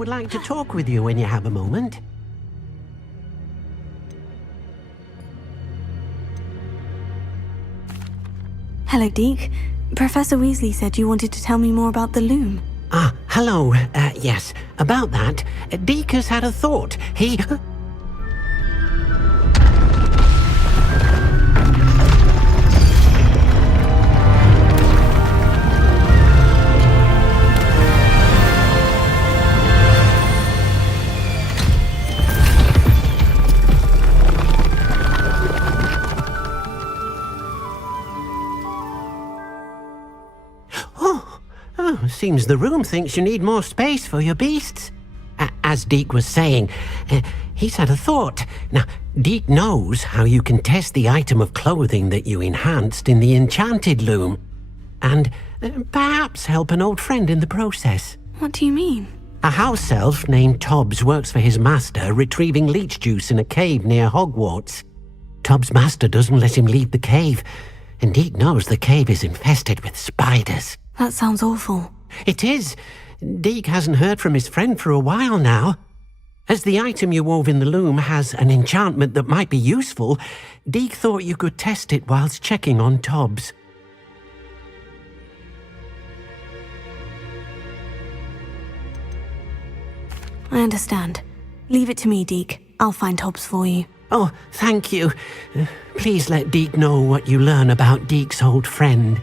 would like to talk with you when you have a moment. Hello, Deke. Professor Weasley said you wanted to tell me more about the loom. Ah, hello. Yes, about that. Deke has had a thought. He... Seems the room thinks you need more space for your beasts. As Deke was saying, he's had a thought. Now, Deke knows how you can test the item of clothing that you enhanced in the enchanted loom. And perhaps help an old friend in the process. What do you mean? A house elf named Tobbs works for his master retrieving leech juice in a cave near Hogwarts. Tobbs' master doesn't let him leave the cave, and Deke knows the cave is infested with spiders. That sounds awful. It is. Deke hasn't heard from his friend for a while now. As the item you wove in the loom has an enchantment that might be useful, Deke thought you could test it whilst checking on Tobbs. I understand. Leave it to me, Deke. I'll find Tobbs for you. Oh, thank you. Please let Deke know what you learn about Deke's old friend.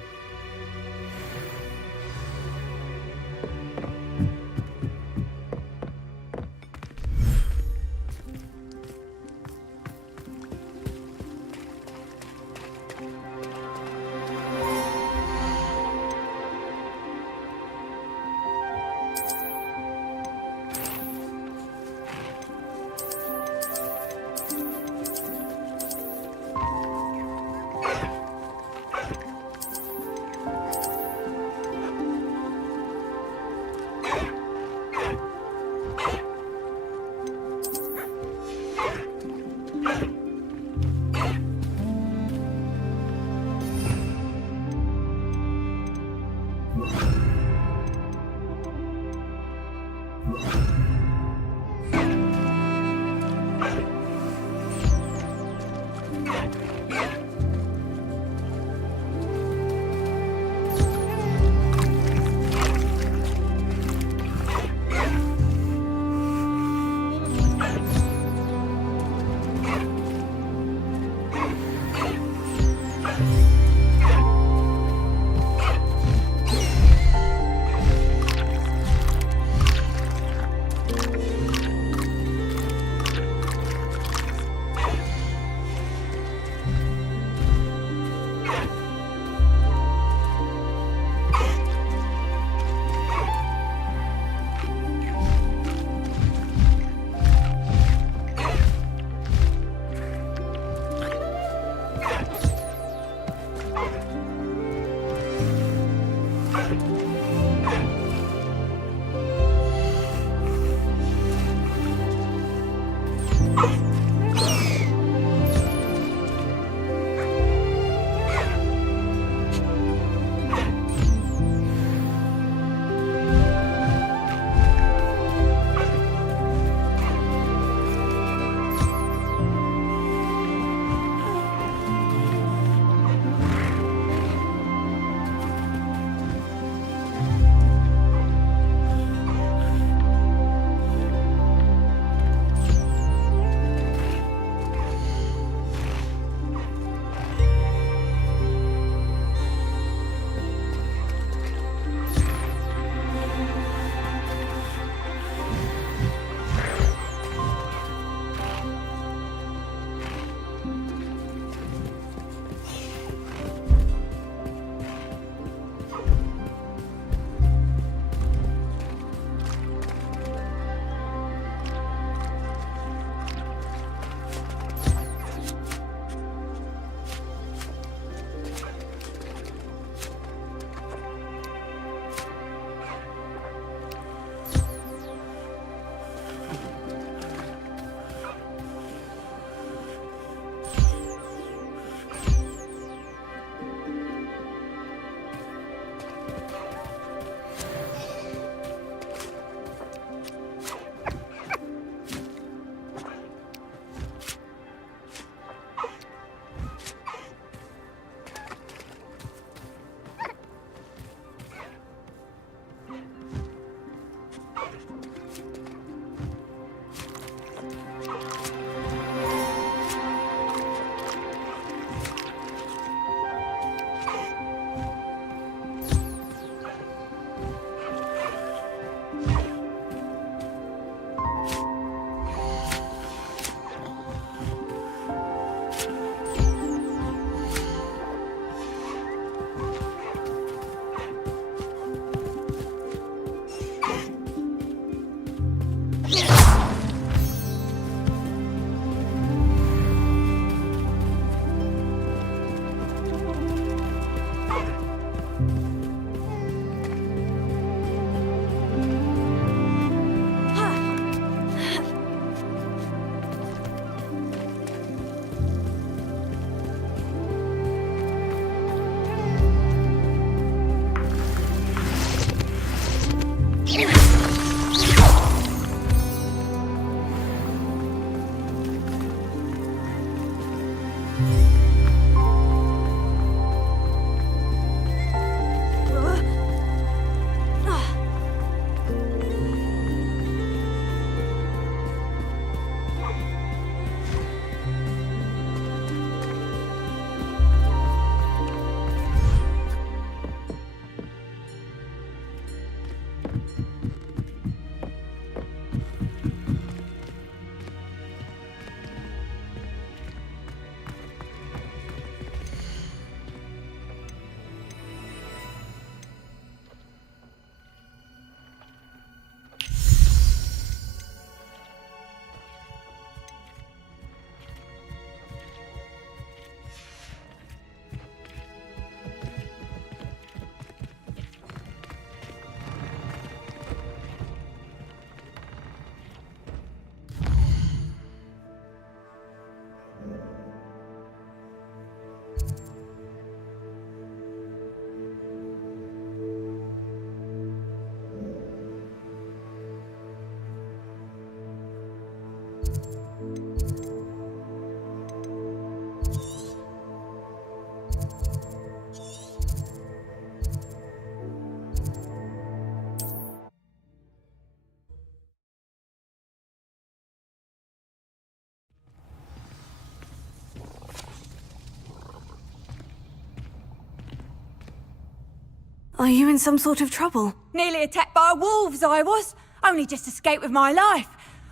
Are you in some sort of trouble? Nearly attacked by wolves, I was. Only just escaped with my life.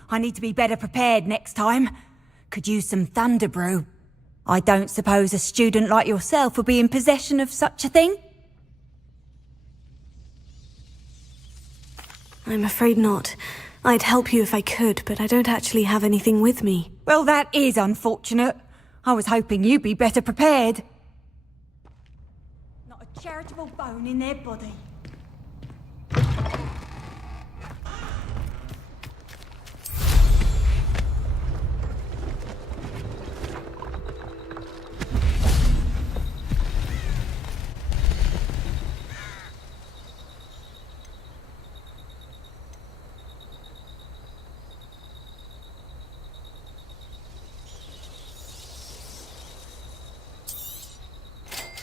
I need to be better prepared next time. Could use some thunder brew. I don't suppose a student like yourself would be in possession of such a thing? I'm afraid not. I'd help you if I could, but I don't actually have anything with me. Well, that is unfortunate. I was hoping you'd be better prepared. Not a charitable bone in their body.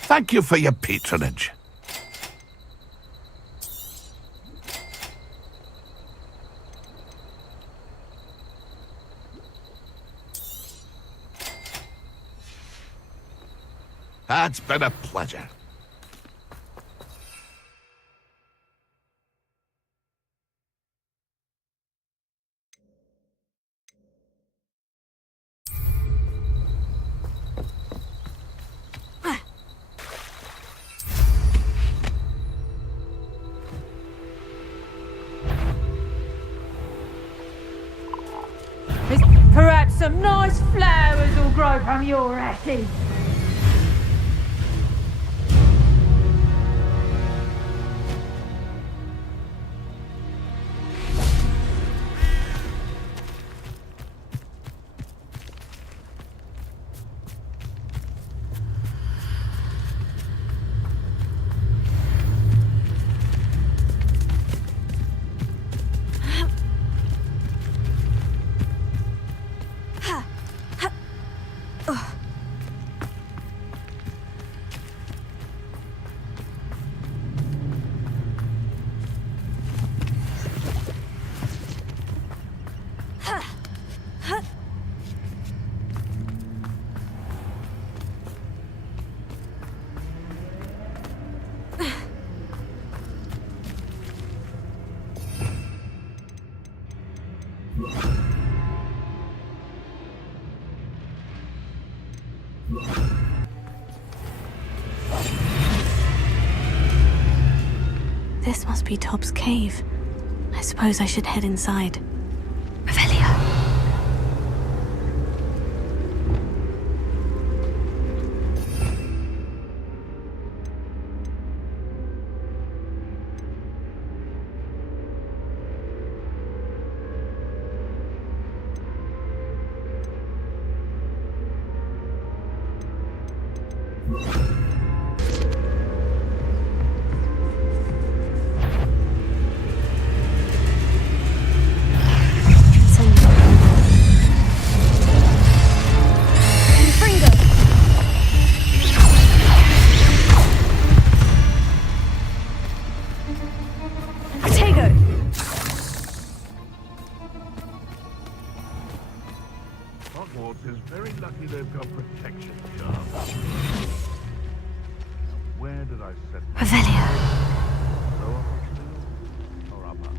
Thank you for your patronage. It's been a pleasure. Perhaps some nice flowers will grow from your ashes. This must be Tob's cave. I suppose I should head inside. Revelio. Hogwarts is very lucky they've got protection charms. Where did I set them? Revelio. Lower hospital or upper?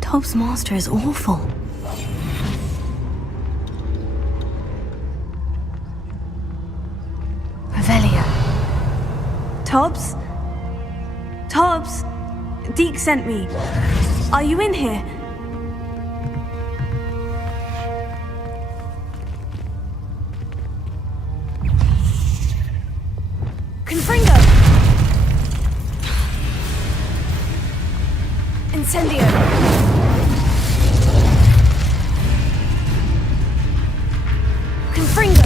Tob's master is awful. Revelio. Tobbs? Tobbs! Deke sent me. Are you in here? Incendio! Confringo!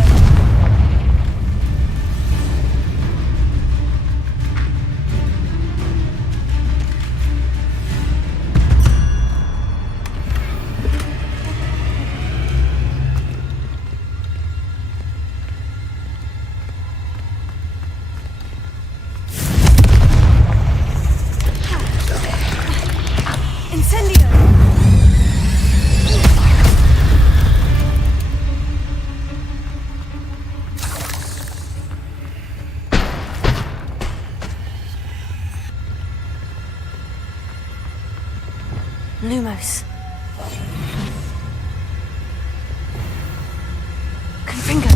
Lumos. Confringo.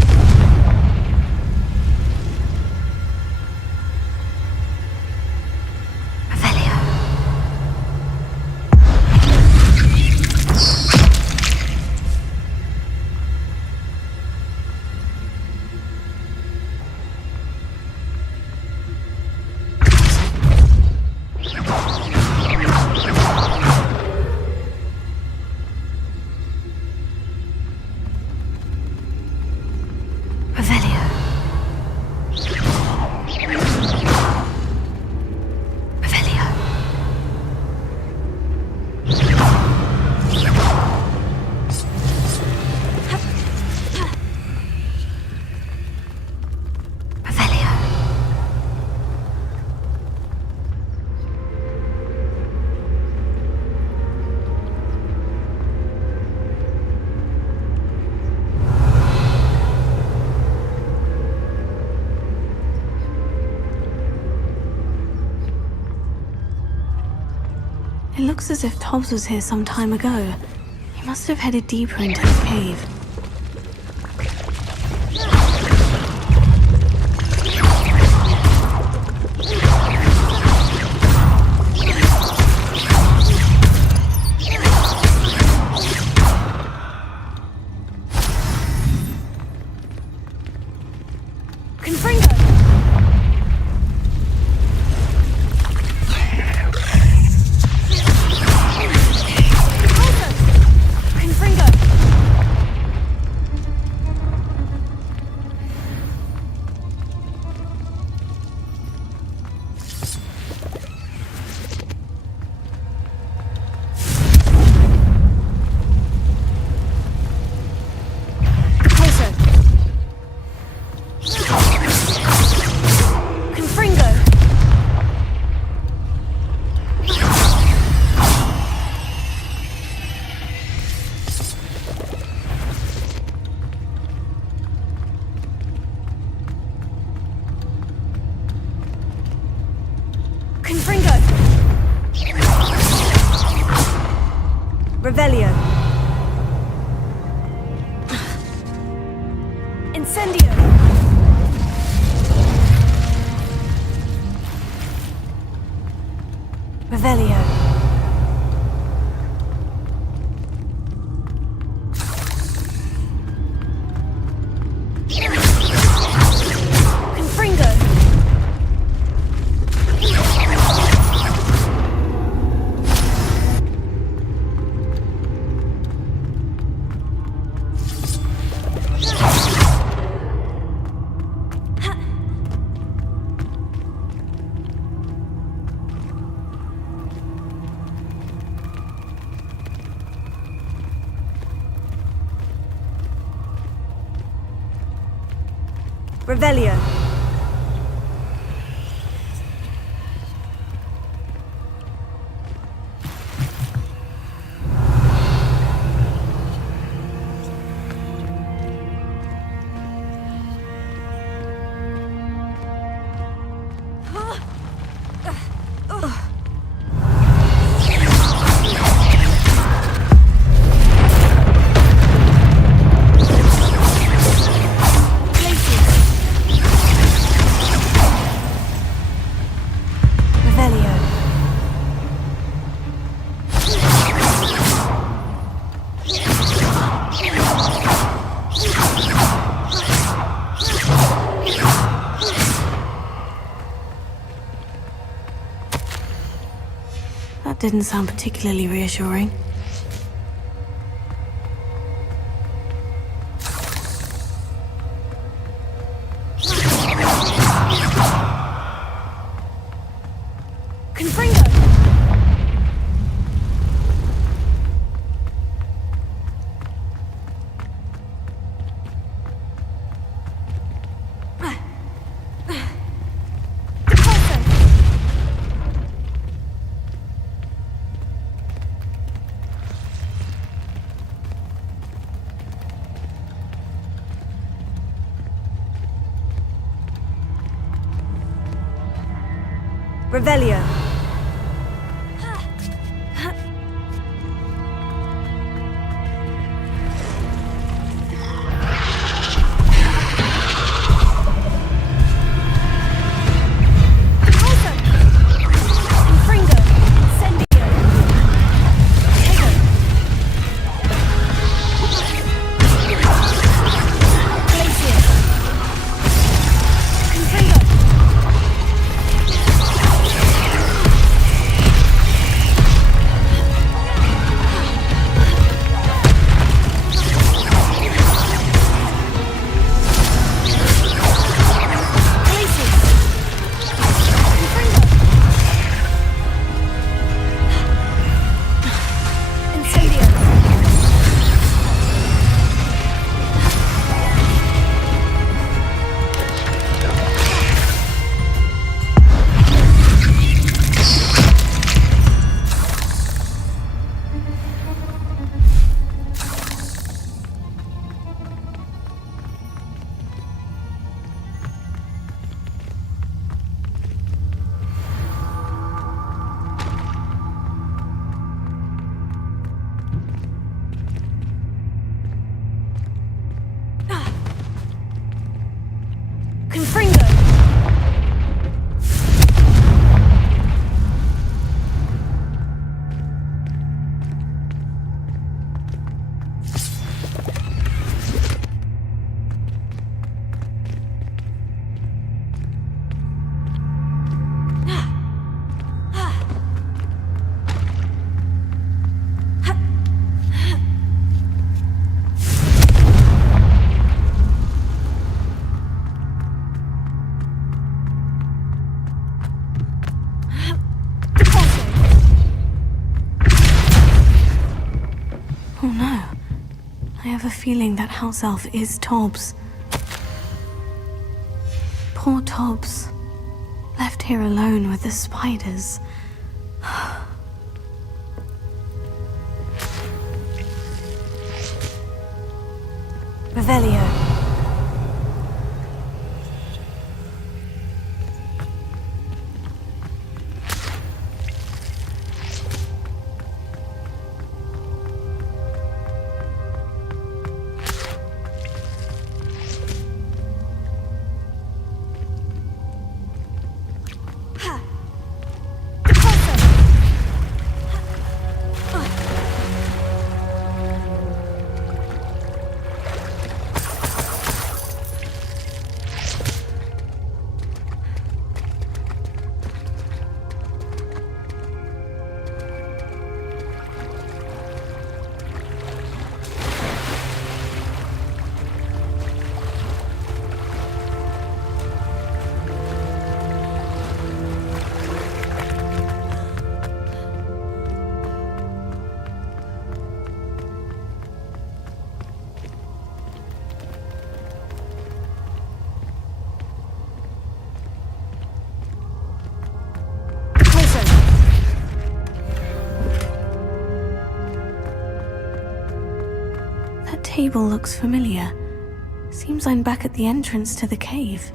Revelio. It looks as if Tobbs was here some time ago. He must have headed deeper into the cave. Revelio. Incendio. Revelio. Confringo. Revelio. Places. didn't sound particularly reassuring. Revelio. Oh no. I have a feeling that house elf is Tobbs. Poor Tobbs. Left here alone with the spiders. Revelio. That table looks familiar. Seems I'm back at the entrance to the cave.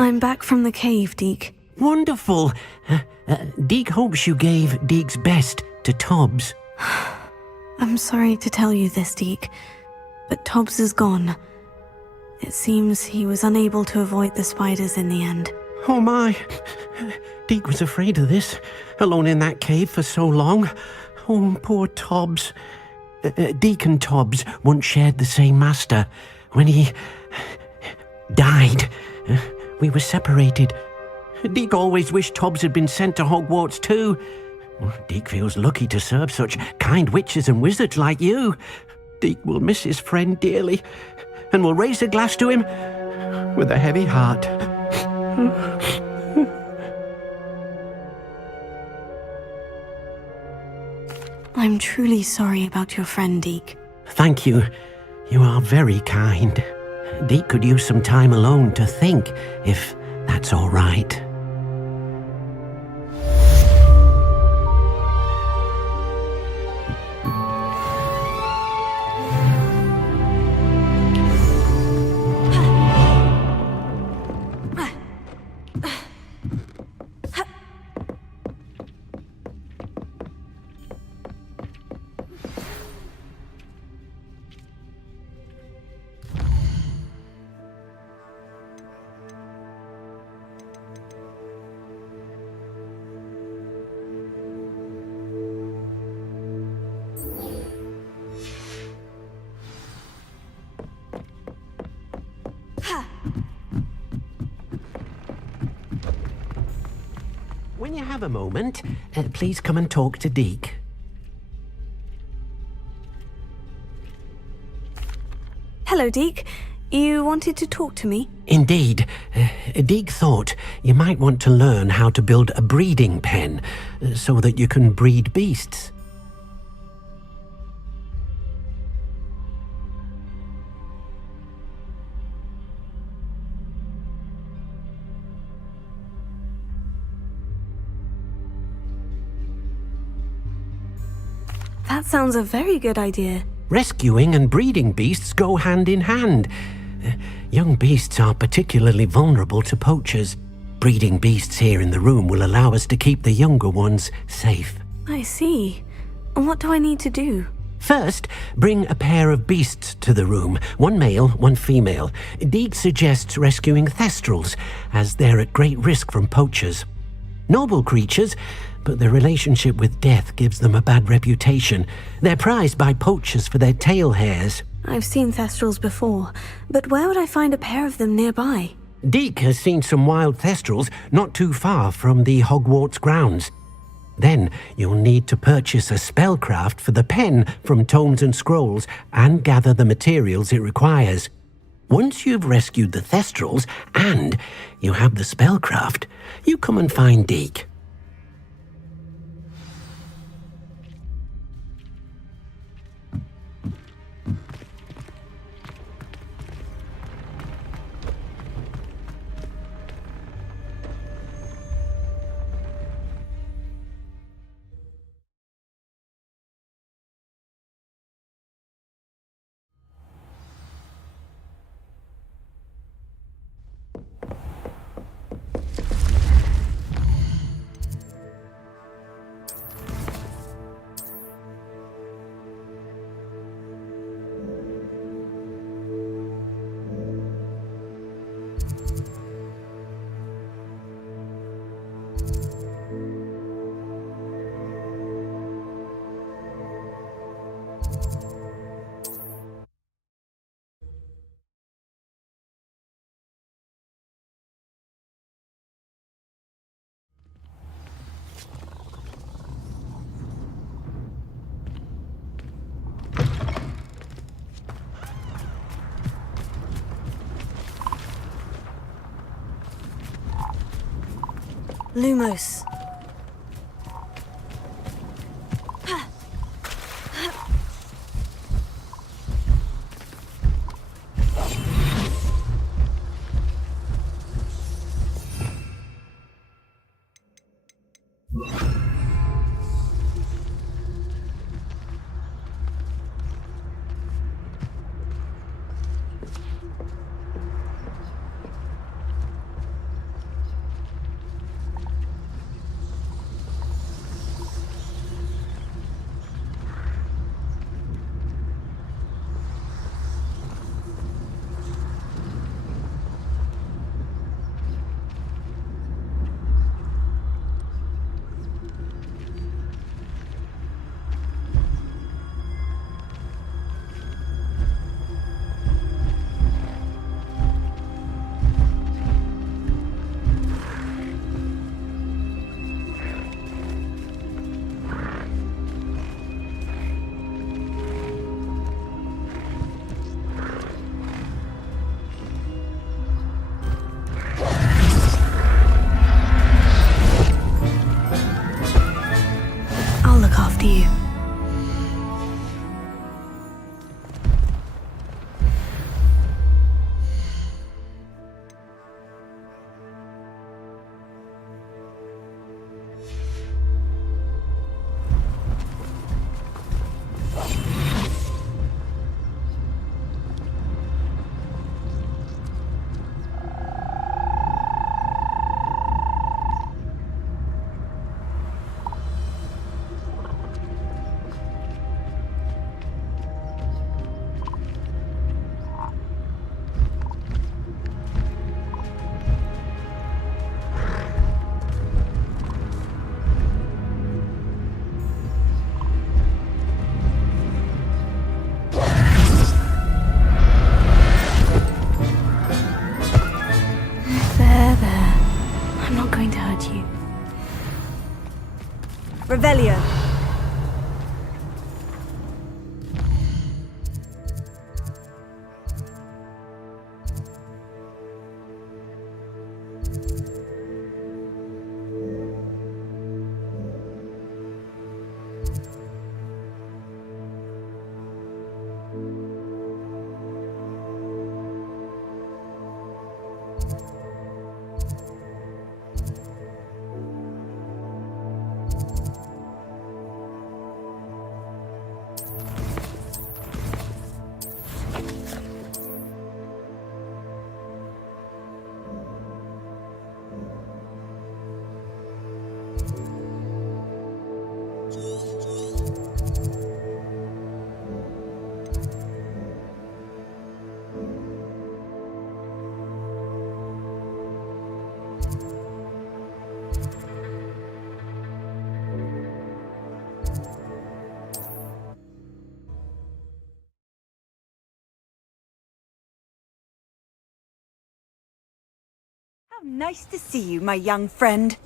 I'm back from the cave, Deke. Wonderful. Deke hopes you gave Deke's best to Tobbs. I'm sorry to tell you this, Deke, but Tobbs is gone. It seems he was unable to avoid the spiders in the end. Oh my. Deke was afraid of this, alone in that cave for so long. Oh, poor Tobbs. Deke and Tobbs once shared the same master. When he died, we were separated. Deke always wished Tobbs had been sent to Hogwarts too. Deke feels lucky to serve such kind witches and wizards like you. Deke will miss his friend dearly, and will raise a glass to him with a heavy heart. I'm truly sorry about your friend, Deke. Thank you. You are very kind. Deke could use some time alone to think, if that's all right. When you have a moment, please come and talk to Deke. Hello, Deke. You wanted to talk to me? Indeed. Deke thought you might want to learn how to build a breeding pen so that you can breed beasts. That sounds a very good idea. Rescuing and breeding beasts go hand in hand. Young beasts are particularly vulnerable to poachers. Breeding beasts here in the room will allow us to keep the younger ones safe. I see. And what do I need to do? First, bring a pair of beasts to the room. One male, one female. Deke suggests rescuing thestrals, as they're at great risk from poachers. Noble creatures, but their relationship with death gives them a bad reputation. They're prized by poachers for their tail hairs. I've seen thestrals before, but where would I find a pair of them nearby? Deke has seen some wild thestrals not too far from the Hogwarts grounds. Then you'll need to purchase a spellcraft for the pen from Tomes and Scrolls and gather the materials it requires. Once you've rescued the thestrals and you have the spellcraft, you come and find Deke. Lumos. Revelio. How nice to see you, my young friend.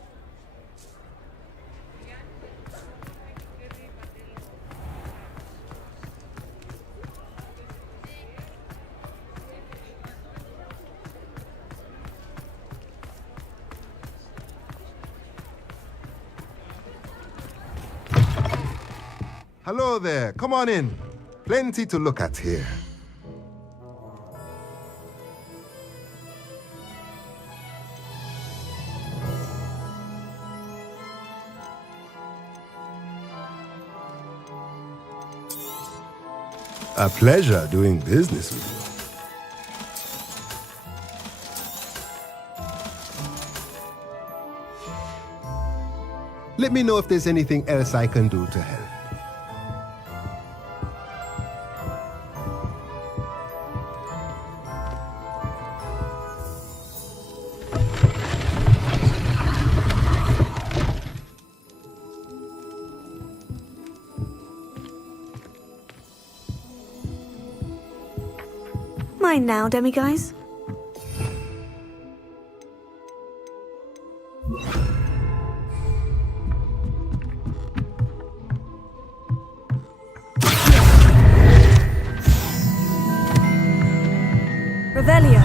Hello there, come on in. Plenty to look at here. A pleasure doing business with you. Let me know if there's anything else I can do to help. Mine now, demiguise. Revelio.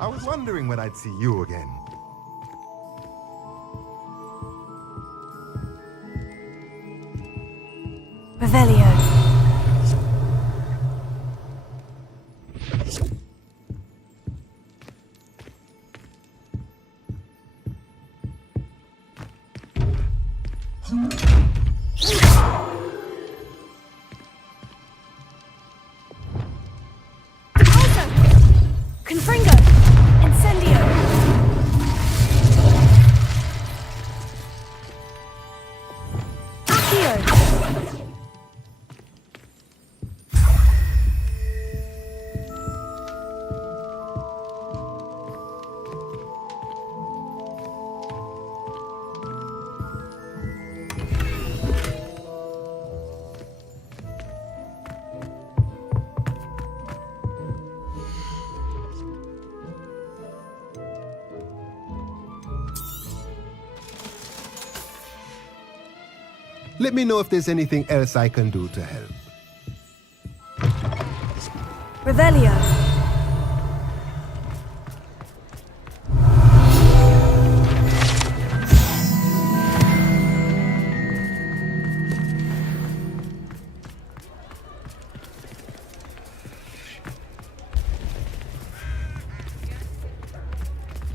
I was wondering when I'd see you again. Revelio. Confringo! Incendio! Accio! Let me know if there's anything else I can do to help. Revelio.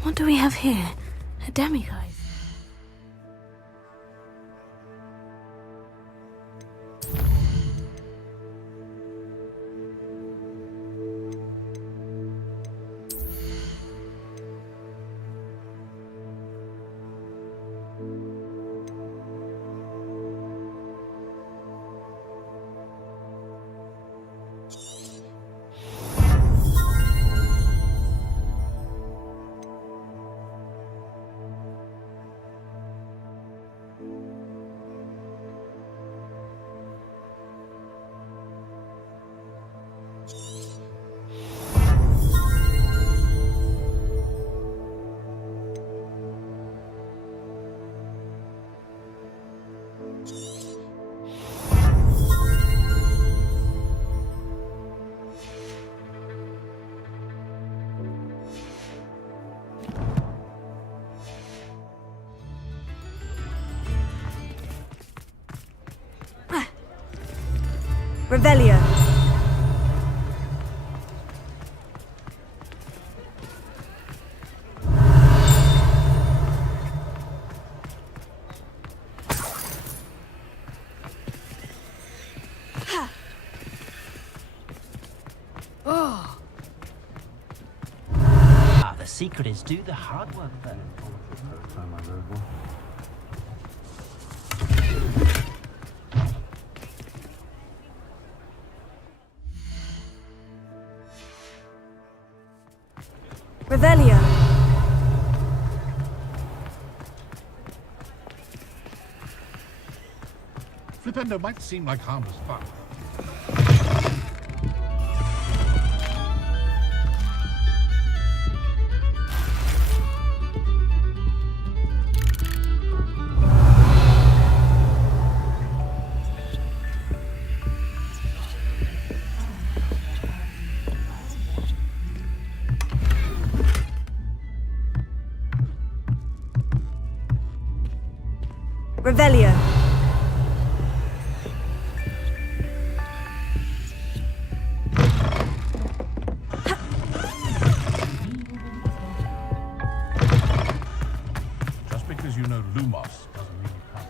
What do we have here? A demiguise. Revelio. Ah, the secret is do the hard work then. Revelio. Flipendo might seem like harmless fun. Revelio. Just because you know Lumos doesn't mean you can't.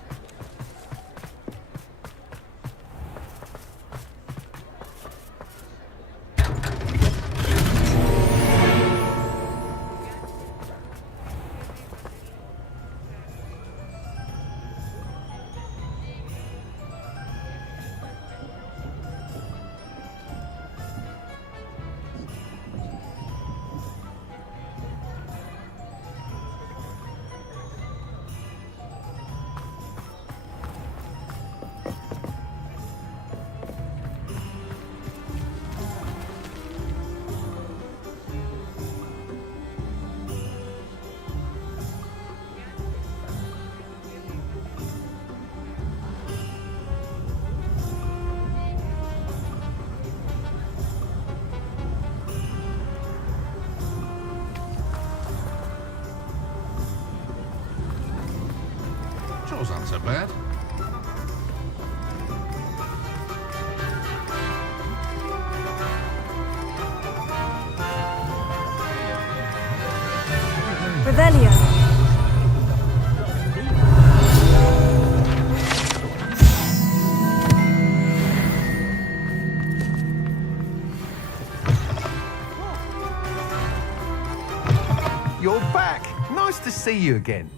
Chores aren't so bad. Revelio. You're back. Nice to see you again.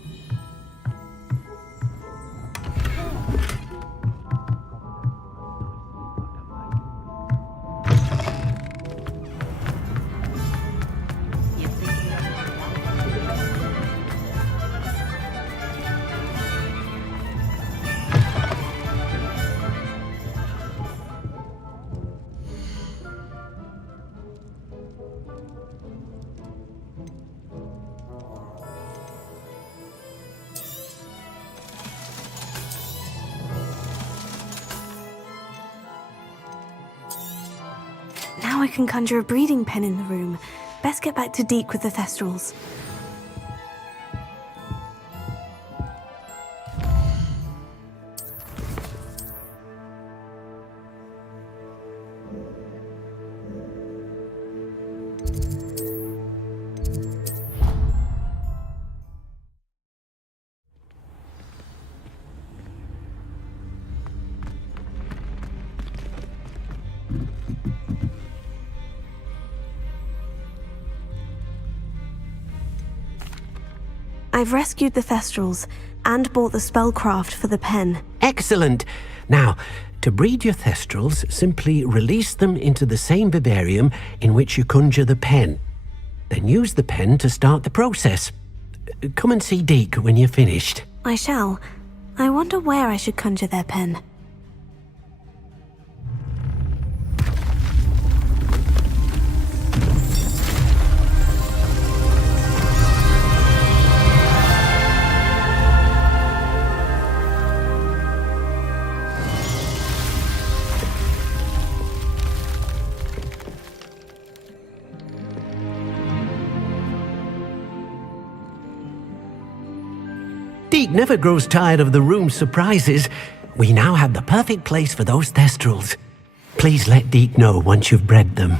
Now I can conjure a breeding pen in the room. Best get back to Deke with the Thestrals. I've rescued the Thestrals and bought the spellcraft for the pen. Excellent! Now, to breed your Thestrals, simply release them into the same vivarium in which you conjure the pen. Then use the pen to start the process. Come and see Deke when you're finished. I shall. I wonder where I should conjure their pen. Deke never grows tired of the room's surprises. We now have the perfect place for those Thestrals. Please let Deke know once you've bred them.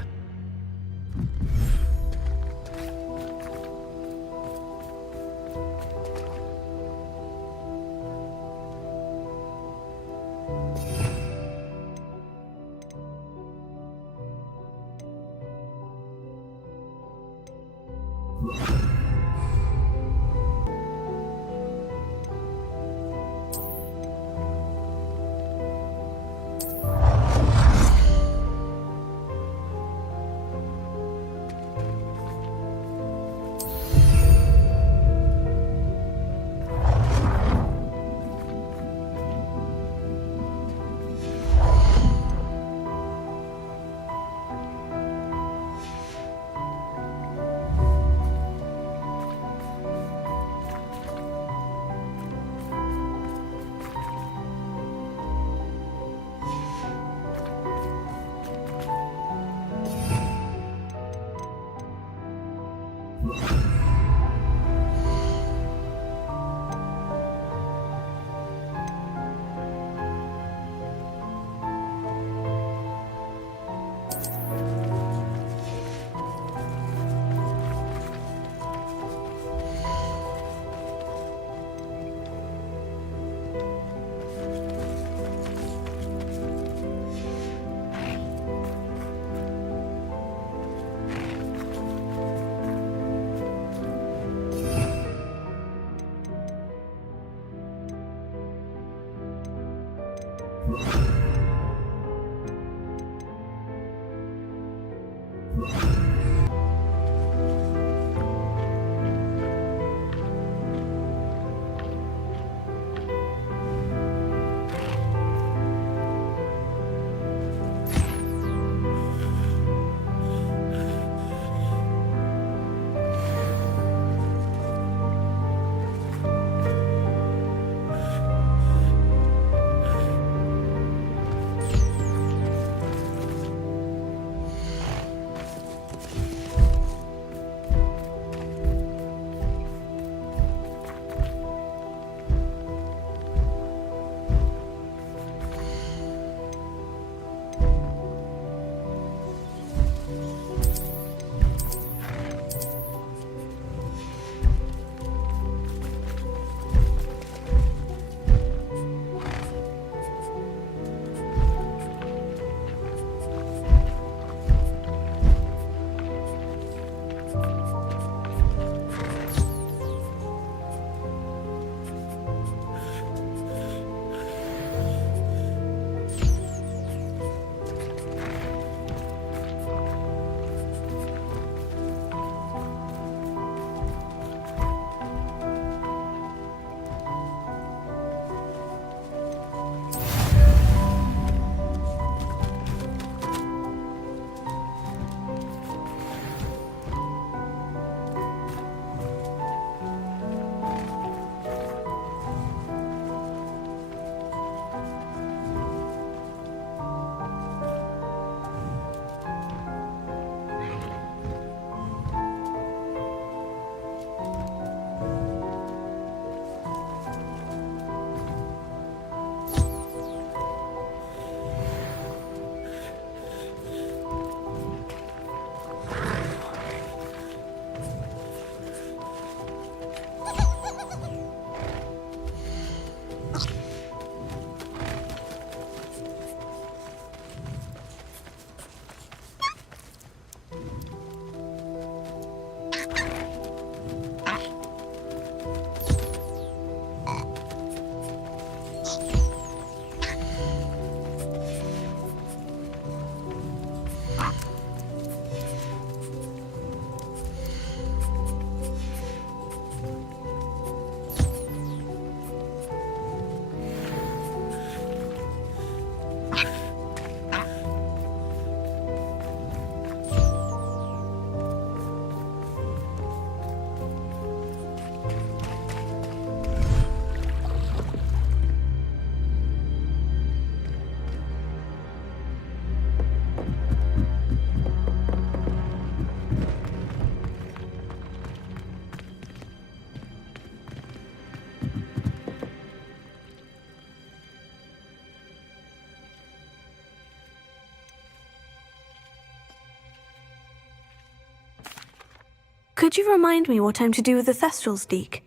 Could you remind me what I'm to do with the Thestrals, Deke?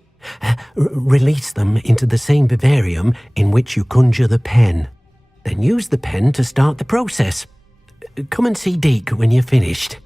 Release them into the same vivarium in which you conjure the pen. Then use the pen to start the process. Come and see Deke when you're finished.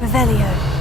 Revelio.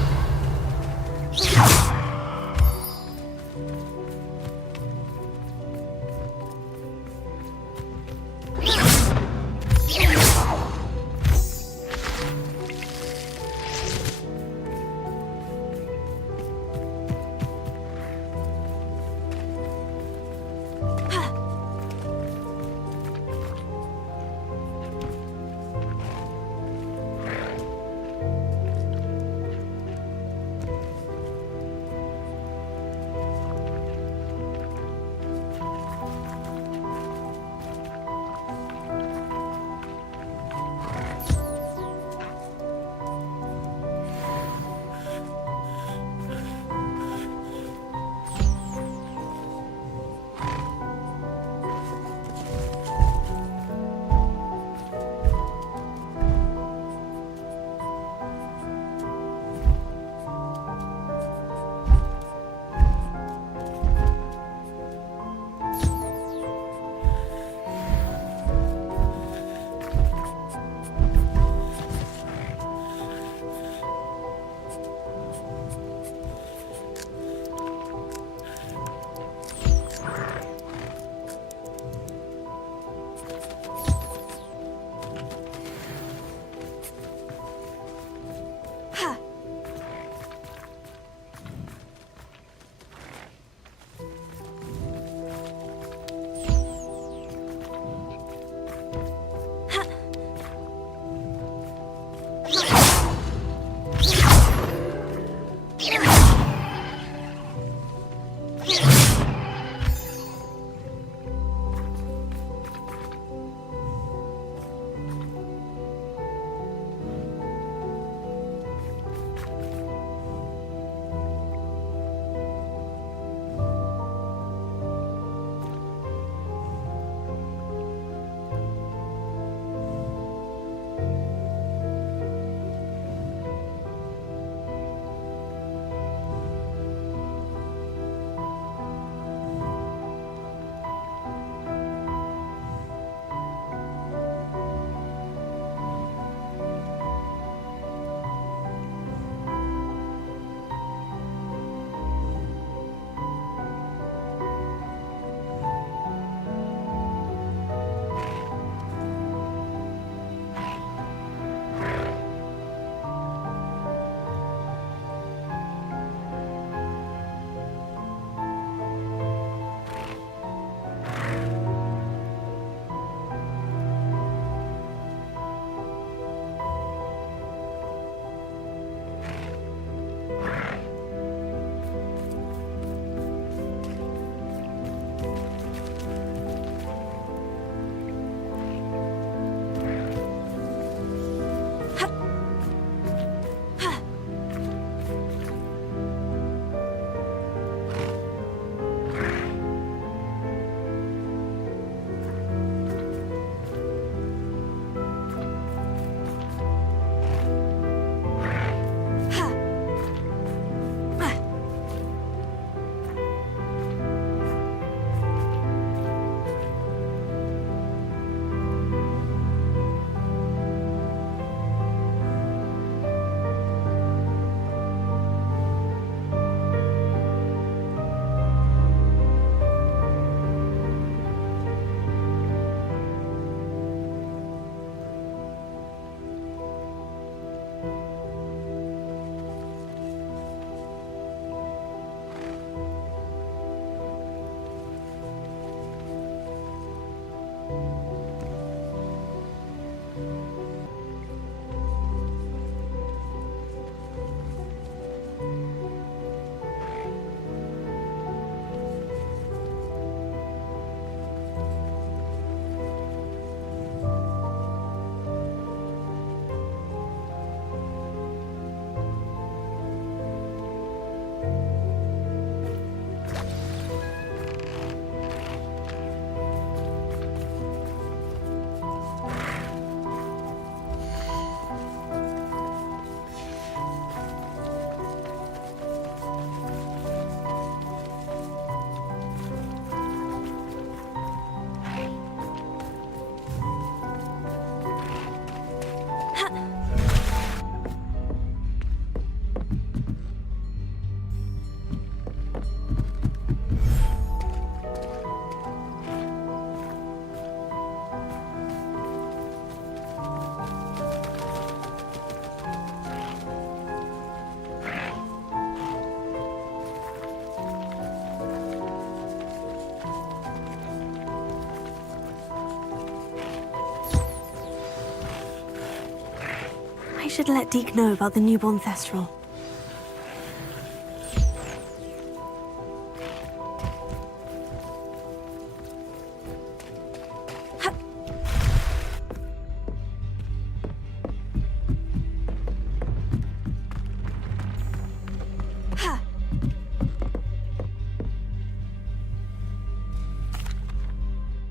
should let Deke know about the newborn Thestral.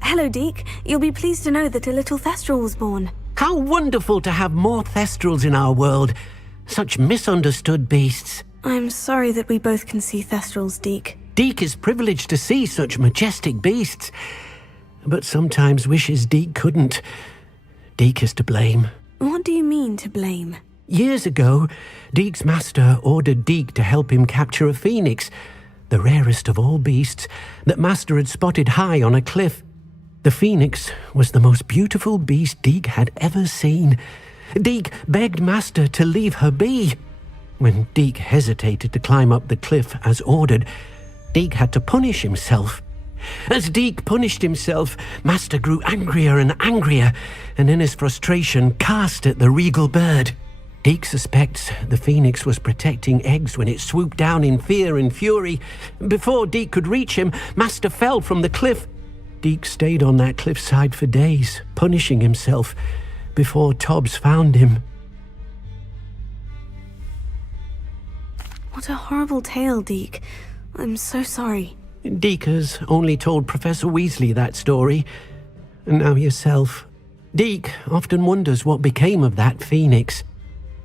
Hello, Deke. You'll be pleased to know that a little Thestral was born. How wonderful to have more Thestrals in our world. Such misunderstood beasts. I'm sorry that we both can see Thestrals, Deke. Deke is privileged to see such majestic beasts, but sometimes wishes Deke couldn't. Deke is to blame. What do you mean, to blame? Years ago, Deke's master ordered Deke to help him capture a phoenix, the rarest of all beasts, that master had spotted high on a cliff. The phoenix was the most beautiful beast Deke had ever seen. Deke begged master to leave her be. When Deke hesitated to climb up the cliff as ordered, Deke had to punish himself. As Deke punished himself, master grew angrier and angrier, and in his frustration cast at the regal bird. Deke suspects the phoenix was protecting eggs when it swooped down in fear and fury. Before Deke could reach him, master fell from the cliff. Deke stayed on that cliffside for days, punishing himself, before Tobbs found him. What a horrible tale, Deke. I'm so sorry. Deke has only told Professor Weasley that story, and now yourself. Deke often wonders what became of that phoenix.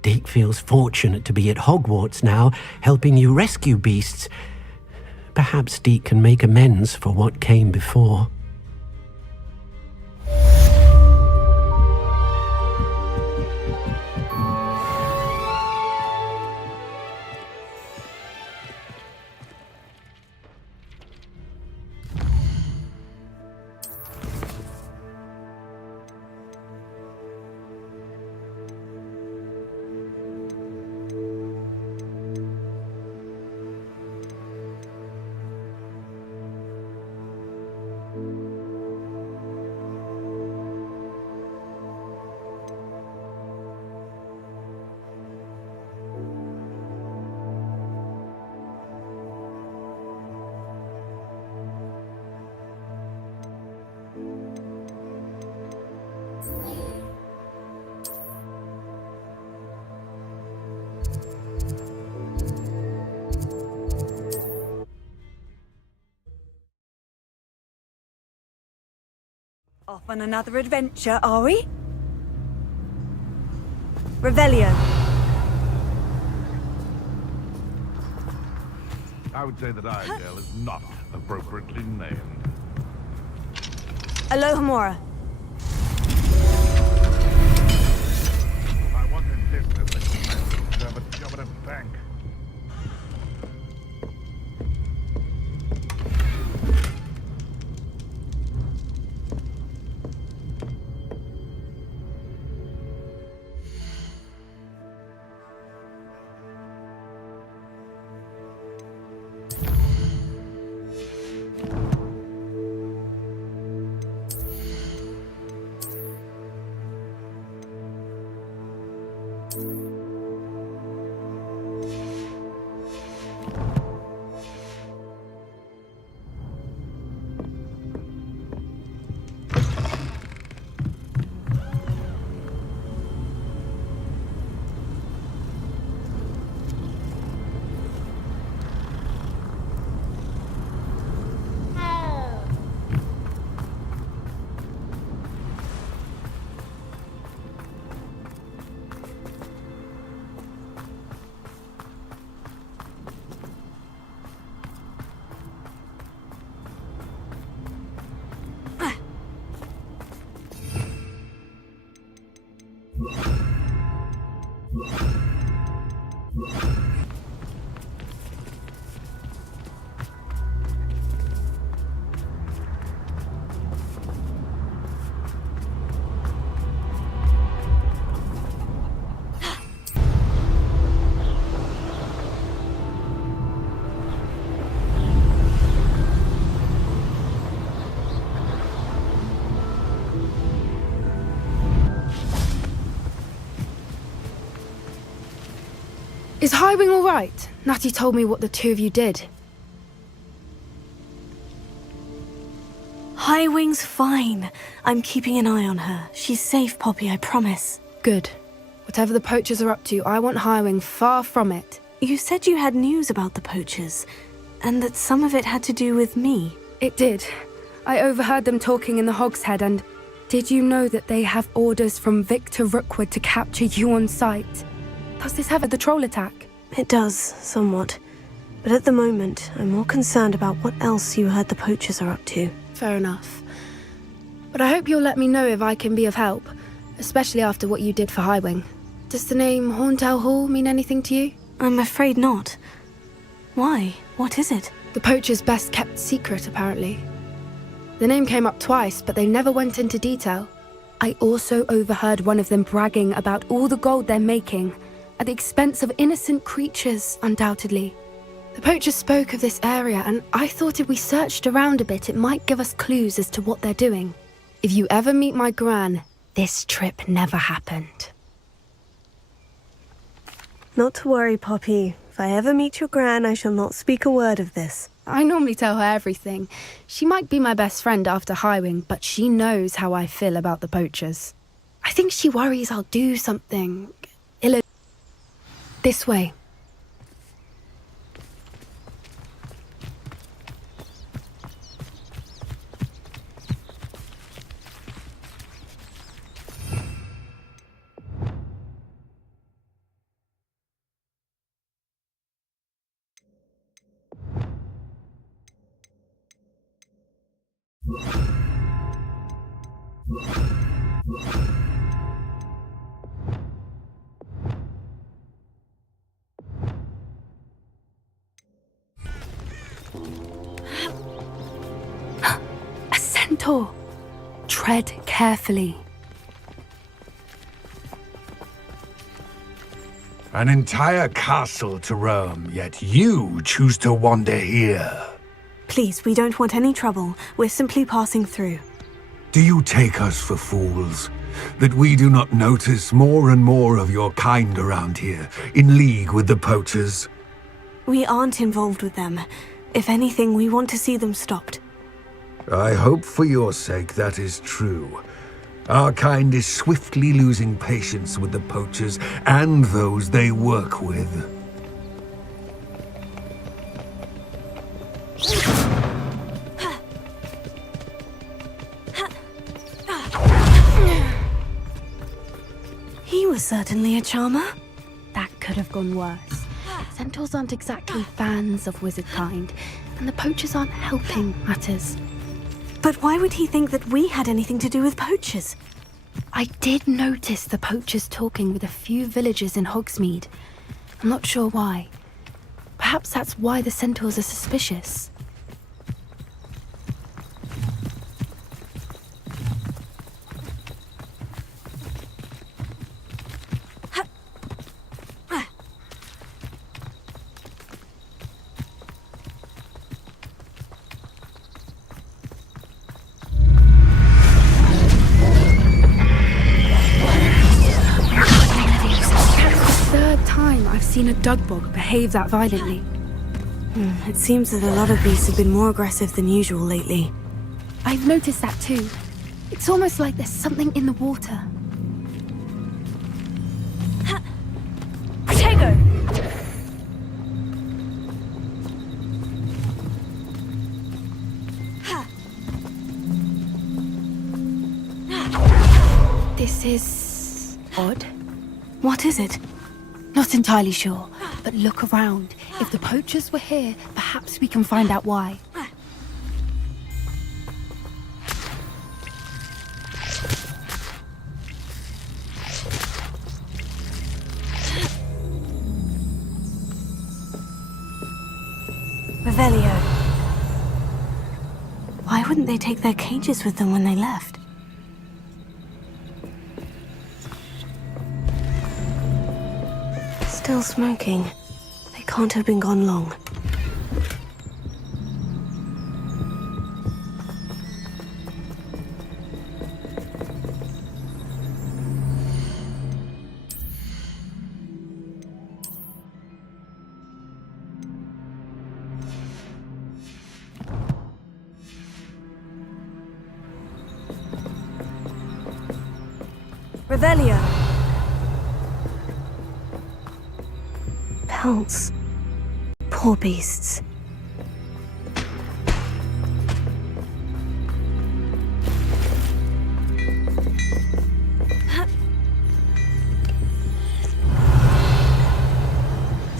Deke feels fortunate to be at Hogwarts now, helping you rescue beasts. Perhaps Deke can make amends for what came before. Off on another adventure, are we? Revelio. I would say that Iredale is not appropriately named. Alohomora. I want in business to have a job at a bank. Is Highwing all right? Natty told me what the two of you did. Highwing's fine. I'm keeping an eye on her. She's safe, Poppy, I promise. Good. Whatever the poachers are up to, I want Highwing far from it. You said you had news about the poachers, and that some of it had to do with me. It did. I overheard them talking in the Hogshead, and did you know that they have orders from Victor Rookwood to capture you on sight? Does this have the troll attack? It does, somewhat. But at the moment, I'm more concerned about what else you heard the poachers are up to. Fair enough. But I hope you'll let me know if I can be of help, especially after what you did for Highwing. Does the name Horntail Hall mean anything to you? I'm afraid not. Why? What is it? The poachers' best kept secret, apparently. The name came up twice, but they never went into detail. I also overheard one of them bragging about all the gold they're making, at the expense of innocent creatures, undoubtedly. The poachers spoke of this area, and I thought if we searched around a bit, it might give us clues as to what they're doing. If you ever meet my gran, this trip never happened. Not to worry, Poppy. If I ever meet your gran, I shall not speak a word of this. I normally tell her everything. She might be my best friend after Highwing, but she knows how I feel about the poachers. I think she worries I'll do something this way. A centaur! Tread carefully. An entire castle to roam, yet you choose to wander here. Please, we don't want any trouble. We're simply passing through. Do you take us for fools? That we do not notice more and more of your kind around here, in league with the poachers? We aren't involved with them. If anything, we want to see them stopped. I hope for your sake that is true. Our kind is swiftly losing patience with the poachers and those they work with. He was certainly a charmer. That could have gone worse. Centaurs aren't exactly fans of wizard kind, and the poachers aren't helping matters. But why would he think that we had anything to do with poachers? I did notice the poachers talking with a few villagers in Hogsmeade. I'm not sure why. Perhaps that's why the centaurs are suspicious. Seen a dugbog behave that violently. It seems that a lot of beasts have been more aggressive than usual lately. I've noticed that too. It's almost like there's something in the water. Protego! This is odd. What is it? Not entirely sure, but look around. If the poachers were here, perhaps we can find out why. Revelio. Why wouldn't they take their cages with them when they left? Still smoking. They can't have been gone long. Revelio. Pelts. Poor beasts.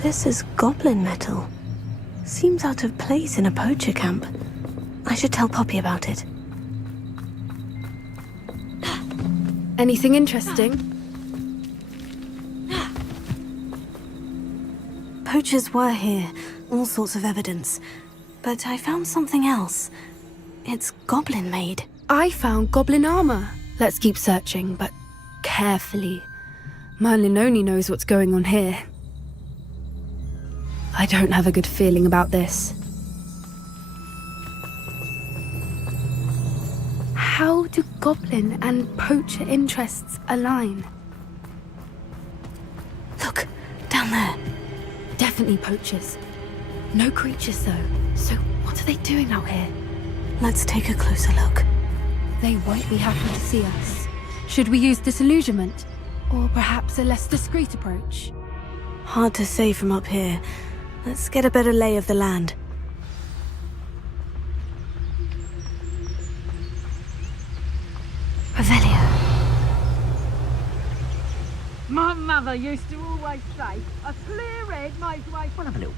This is goblin metal. Seems out of place in a poacher camp. I should tell Poppy about it. Anything interesting? Poachers were here, all sorts of evidence. But I found something else. It's goblin made. I found goblin armor. Let's keep searching, but carefully. Merlin only knows what's going on here. I don't have a good feeling about this. How do goblin and poacher interests align? Look, down there. Definitely poachers. No creatures though, so what are they doing out here? Let's take a closer look. They won't be happy to see us. Should we use disillusionment? Or perhaps a less discreet approach? Hard to say from up here. Let's get a better lay of the land. Revelio. My mother used to always say, a clear head makes way for a blue.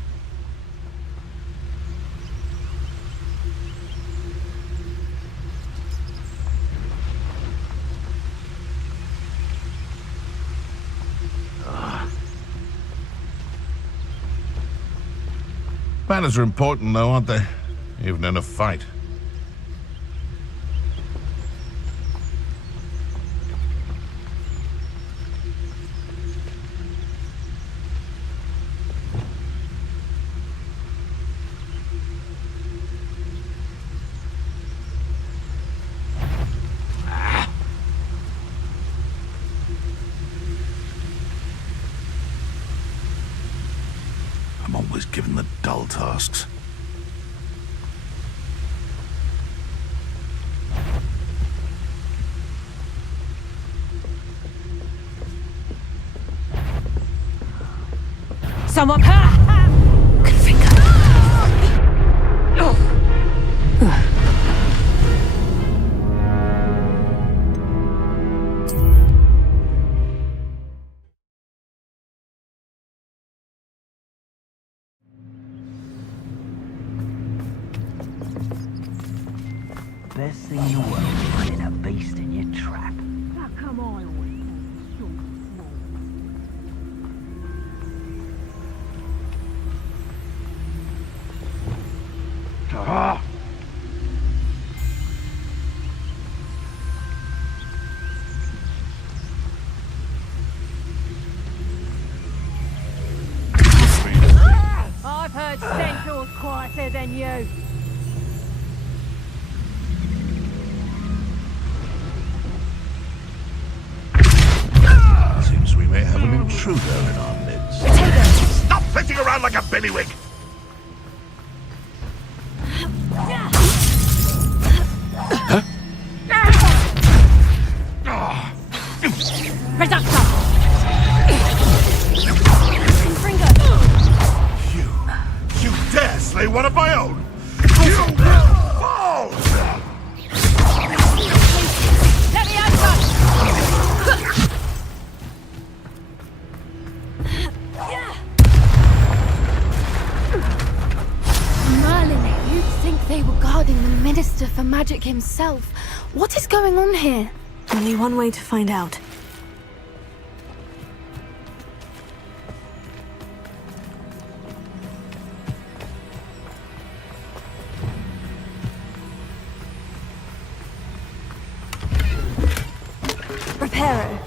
Manners are important, though, aren't they? Even in a fight. I'm always given the dull tasks. Someone... Best thing in the world is putting a beast in your trap. How come I always Ah! I've heard centaurs quieter than you. Seems we may have an intruder in our midst. Stop flitting around like a billywig! You dare slay one of my own! You will fall! Let me answer! Merlin, you'd think they were guarding the Minister for Magic himself. What is going on here? Only one way to find out. Reparo.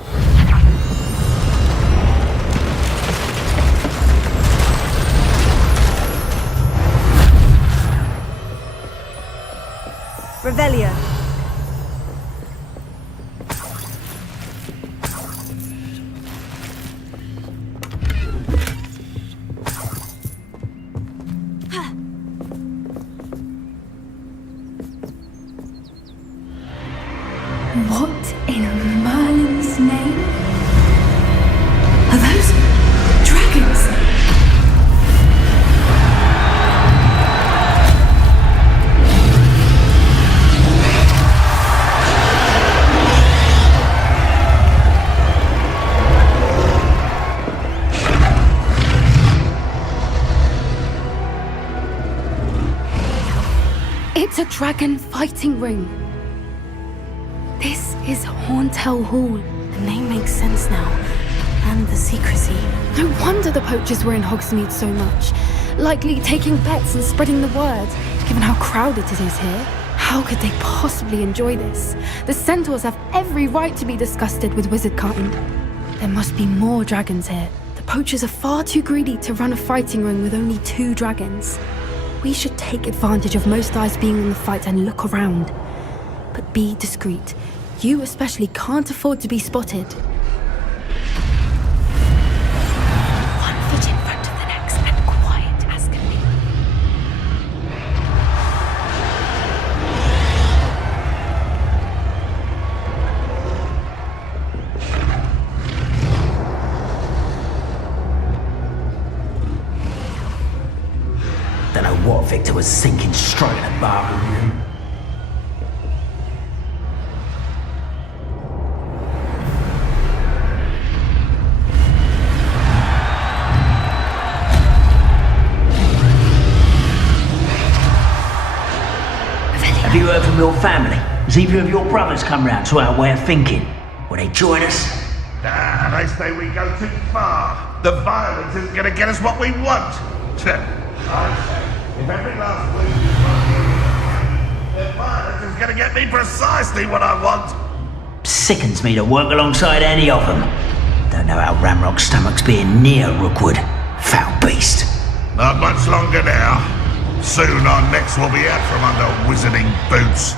Revelio. What in Merlin's name? a dragon fighting ring. This is Horntail Hall. The name makes sense now. And the secrecy. No wonder the poachers were in Hogsmeade so much. Likely taking bets and spreading the word, given how crowded it is here. How could they possibly enjoy this? The centaurs have every right to be disgusted with wizardkind. There must be more dragons here. The poachers are far too greedy to run a fighting ring with only 2 dragons. We should take advantage of most eyes being on the fight and look around. But be discreet. You especially can't afford to be spotted. One foot in front of the next and quiet as can be. Don't know what Victor was thinking, straight in a barroom. Have you heard from your family? Has either of your brothers come round to our way of thinking? Will they join us? Nah, they say we go too far. The violence isn't going to get us what we want. I say, if every last week you want the violence is going to get me precisely what I want. Sickens me to work alongside any of them. Don't know how Ranrok's stomach's being near Rookwood. Foul beast. Not much longer now. Soon our necks will be out from under wizarding boots.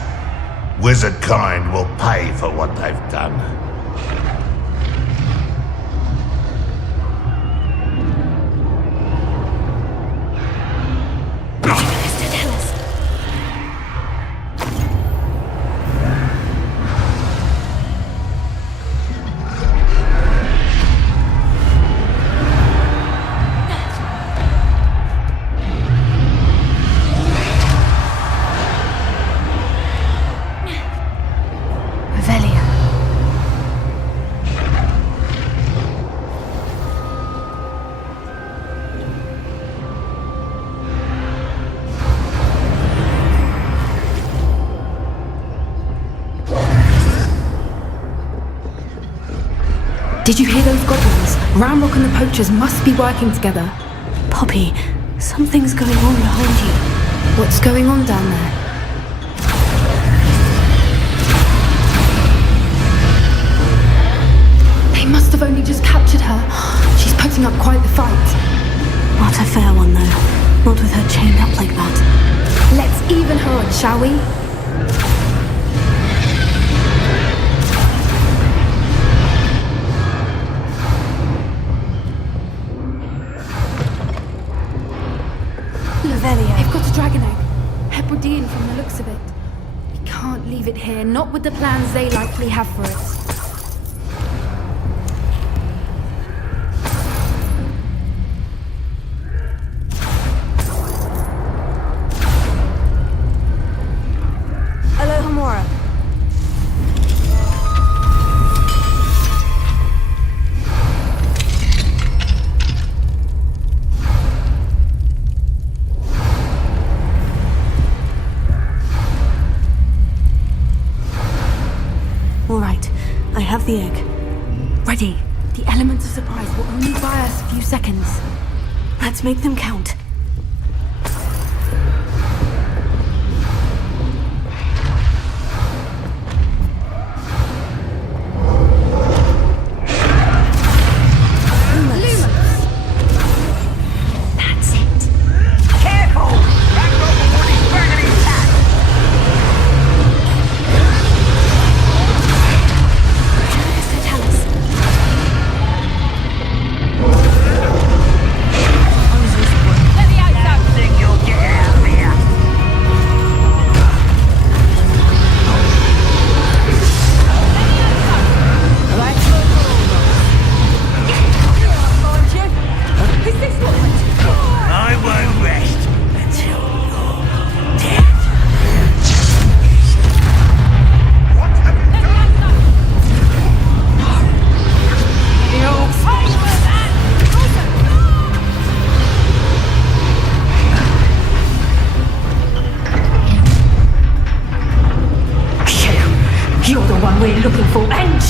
Wizardkind will pay for what they've done. Did you hear those goblins? Ranrok and the poachers must be working together. Poppy, something's going on behind you. What's going on down there? They must have only just captured her. She's putting up quite the fight. Not a fair one, though. Not with her chained up like that. Let's even her on, shall we? They've got a dragon egg. Hebridean from the looks of it. We can't leave it here, not with the plans they likely have for it. The egg. Ready. The element of surprise will only buy us a few seconds. Let's make them count. That's it. Careful! That goblin is burning his hat!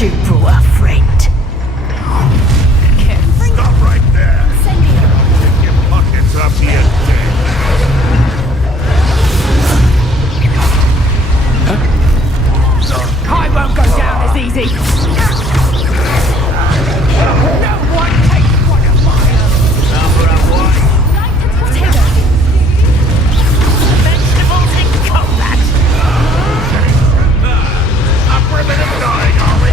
you brought a friend. Stop right there! Get your pockets up here, I won't go down as easy. No one takes one of mine. Number one. Vegetables in combat. Up for a bit of dying, are we?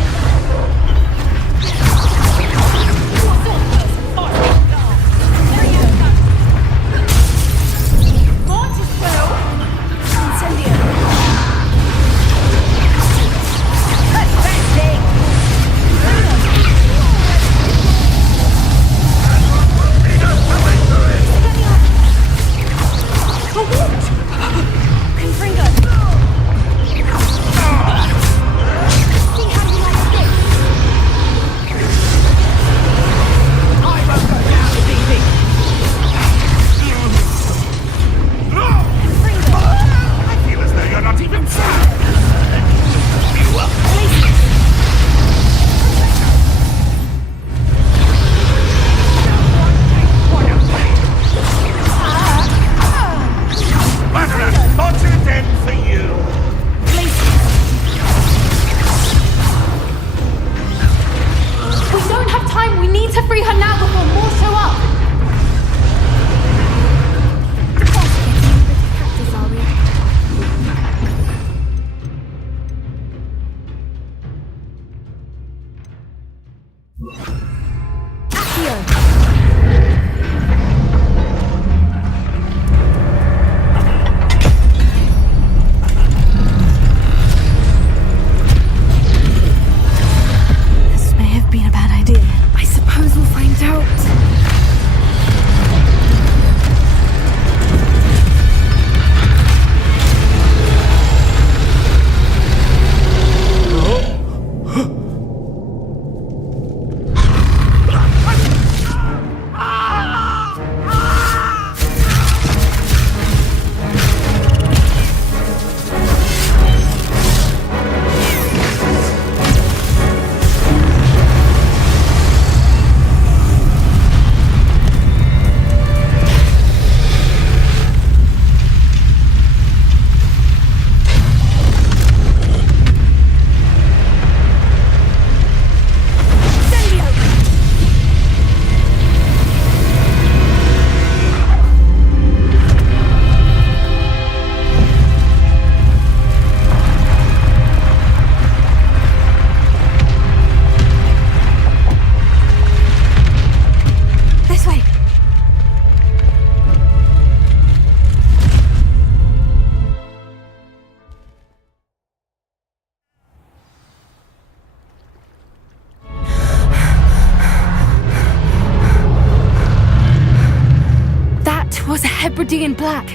Hebridean black.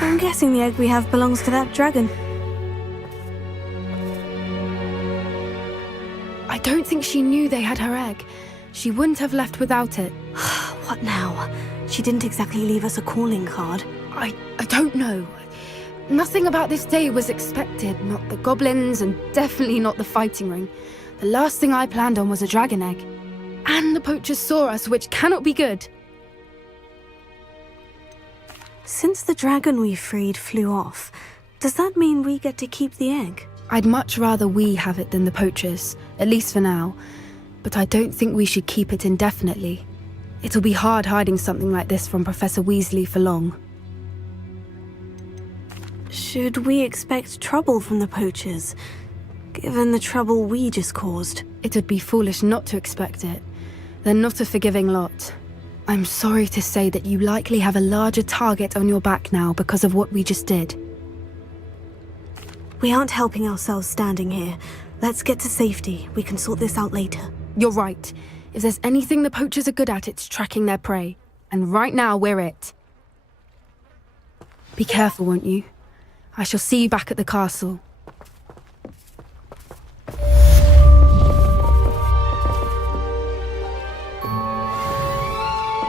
I'm guessing the egg we have belongs to that dragon. I don't think she knew they had her egg. She wouldn't have left without it. What now? She didn't exactly leave us a calling card. I don't know. Nothing about this day was expected. Not the goblins, and definitely not the fighting ring. The last thing I planned on was a dragon egg. And the poachers saw us, which cannot be good. Since the dragon we freed flew off, does that mean we get to keep the egg? I'd much rather we have it than the poachers, at least for now. But I don't think we should keep it indefinitely. It'll be hard hiding something like this from Professor Weasley for long. Should we expect trouble from the poachers, given the trouble we just caused? It would be foolish not to expect it. They're not a forgiving lot. I'm sorry to say that you likely have a larger target on your back now because of what we just did. We aren't helping ourselves standing here. Let's get to safety. We can sort this out later. You're right. If there's anything the poachers are good at, it's tracking their prey. And right now, we're it. Be careful, won't you? I shall see you back at the castle.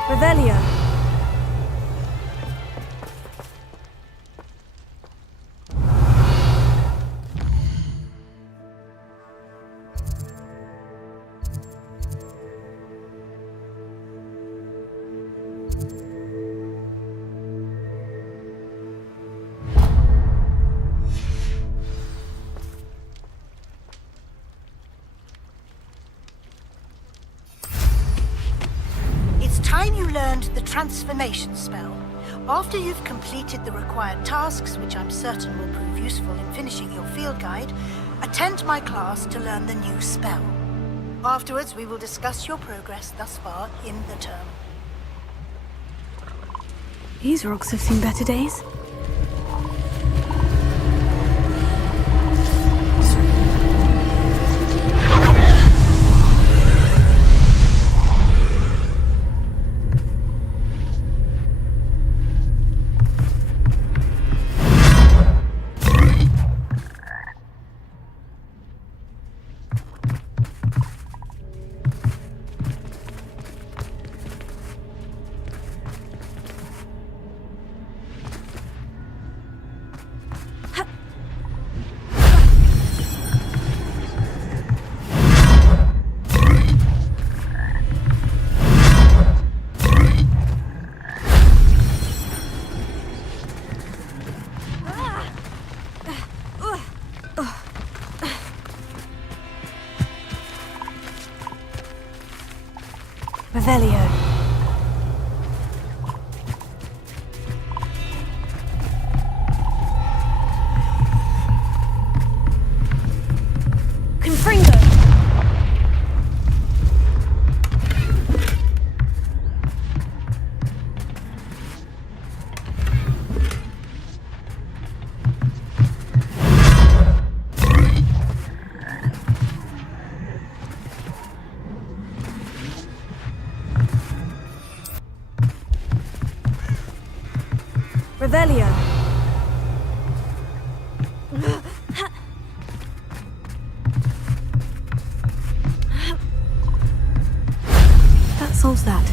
Revelio. you learned the transformation spell. After you've completed the required tasks, which I'm certain will prove useful in finishing your field guide, attend my class to learn the new spell. Afterwards, we will discuss your progress thus far in the term. These rocks have seen better days. Revelio. Confringo. Revelio. That solves that.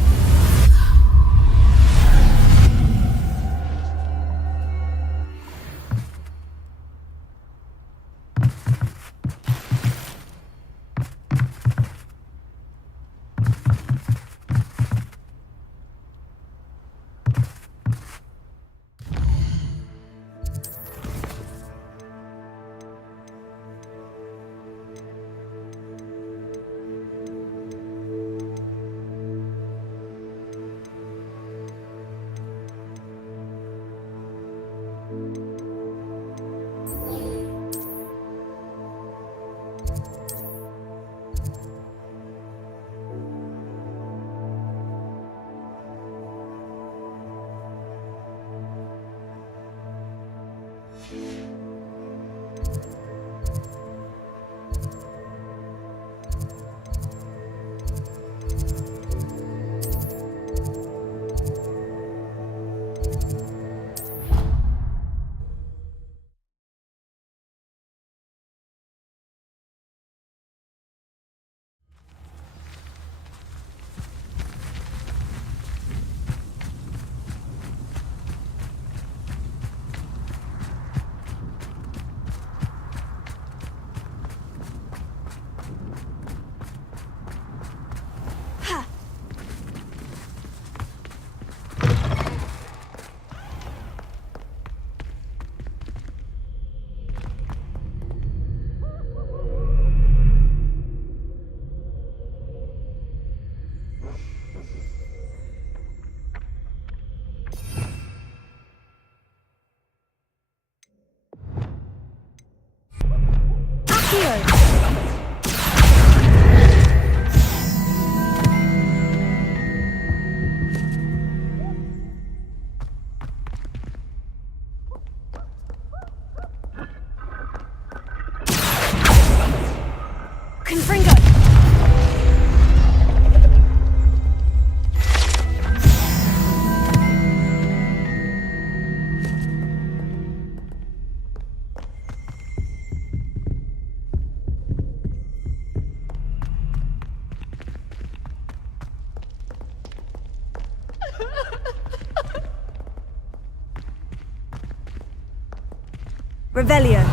Revelio.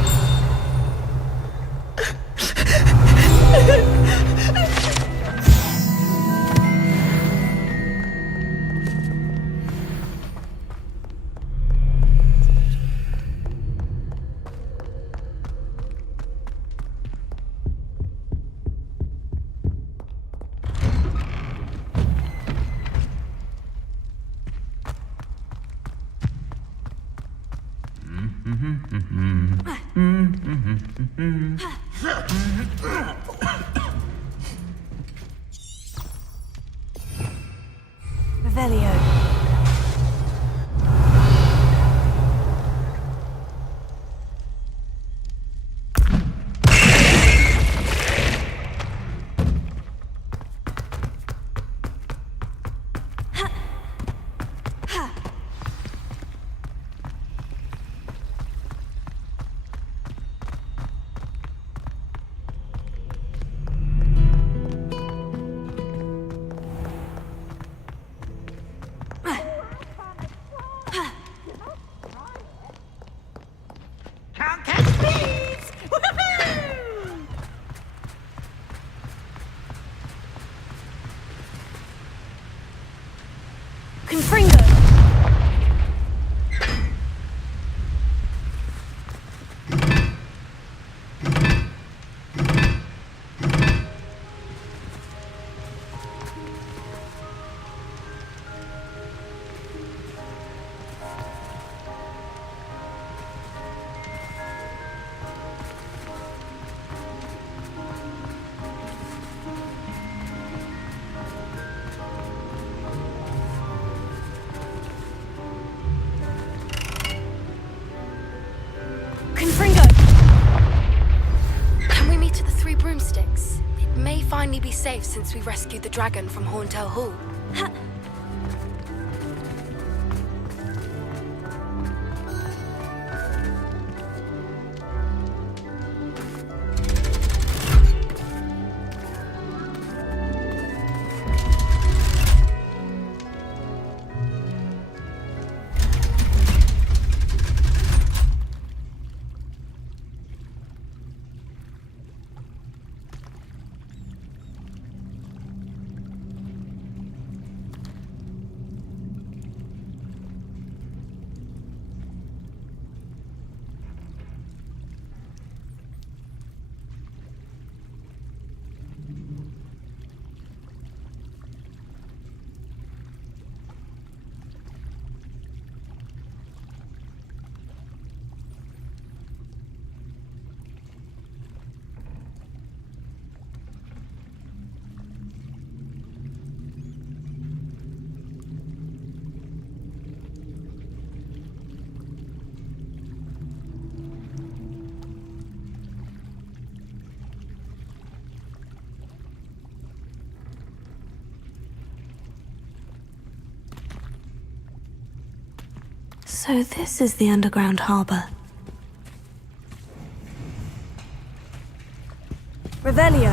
Revelio. Can't catch thieves! Confringo! Can we meet at the Three Broomsticks? It may finally be safe since we rescued the dragon from Horntail Hall. So this is the underground harbour. Revelio.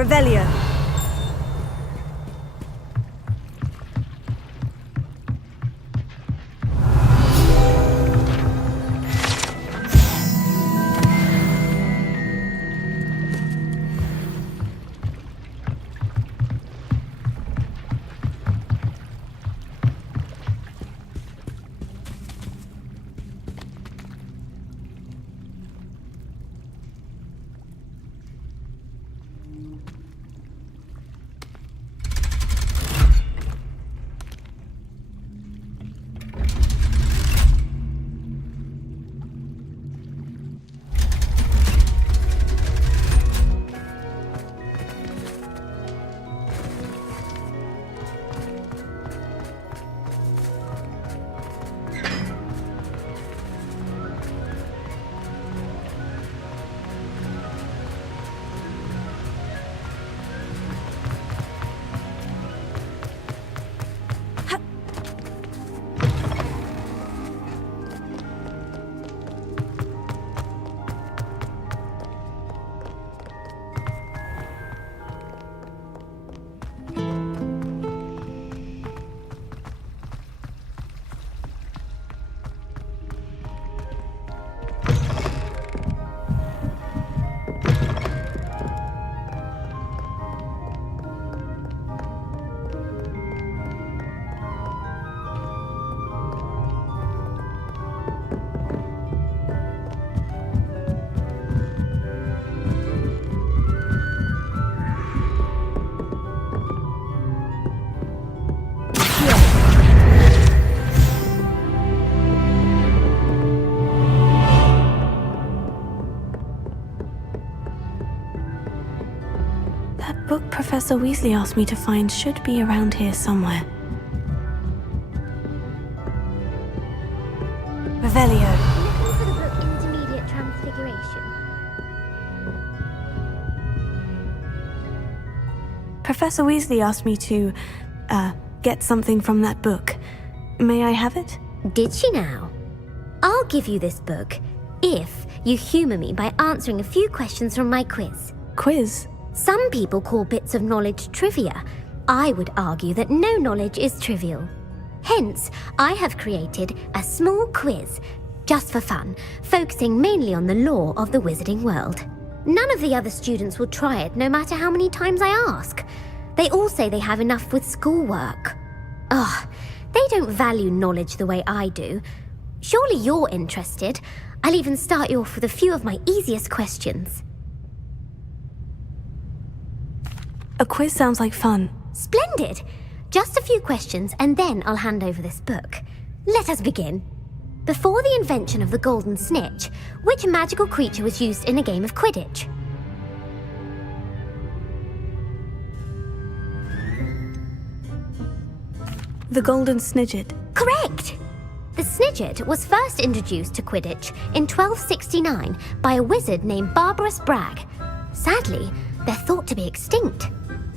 Revelio. Professor Weasley asked me to find should be around here somewhere. Revelio. Looking for the book Intermediate Transfiguration. Professor Weasley asked me to, get something from that book. May I have it? Did she now? I'll give you this book if you humour me by answering a few questions from my quiz. Quiz? Some people call bits of knowledge trivia. I would argue that no knowledge is trivial. Hence, I have created a small quiz, just for fun, focusing mainly on the lore of the wizarding world. None of the other students will try it, no matter how many times I ask. They all say they have enough with schoolwork. Ugh, they don't value knowledge the way I do. Surely you're interested. I'll even start you off with a few of my easiest questions. A quiz sounds like fun. Splendid! Just a few questions and then I'll hand over this book. Let us begin. Before the invention of the golden snitch, which magical creature was used in a game of Quidditch? The golden snidget. Correct! The snidget was first introduced to Quidditch in 1269 by a wizard named Barbarous Bragg. Sadly, they're thought to be extinct.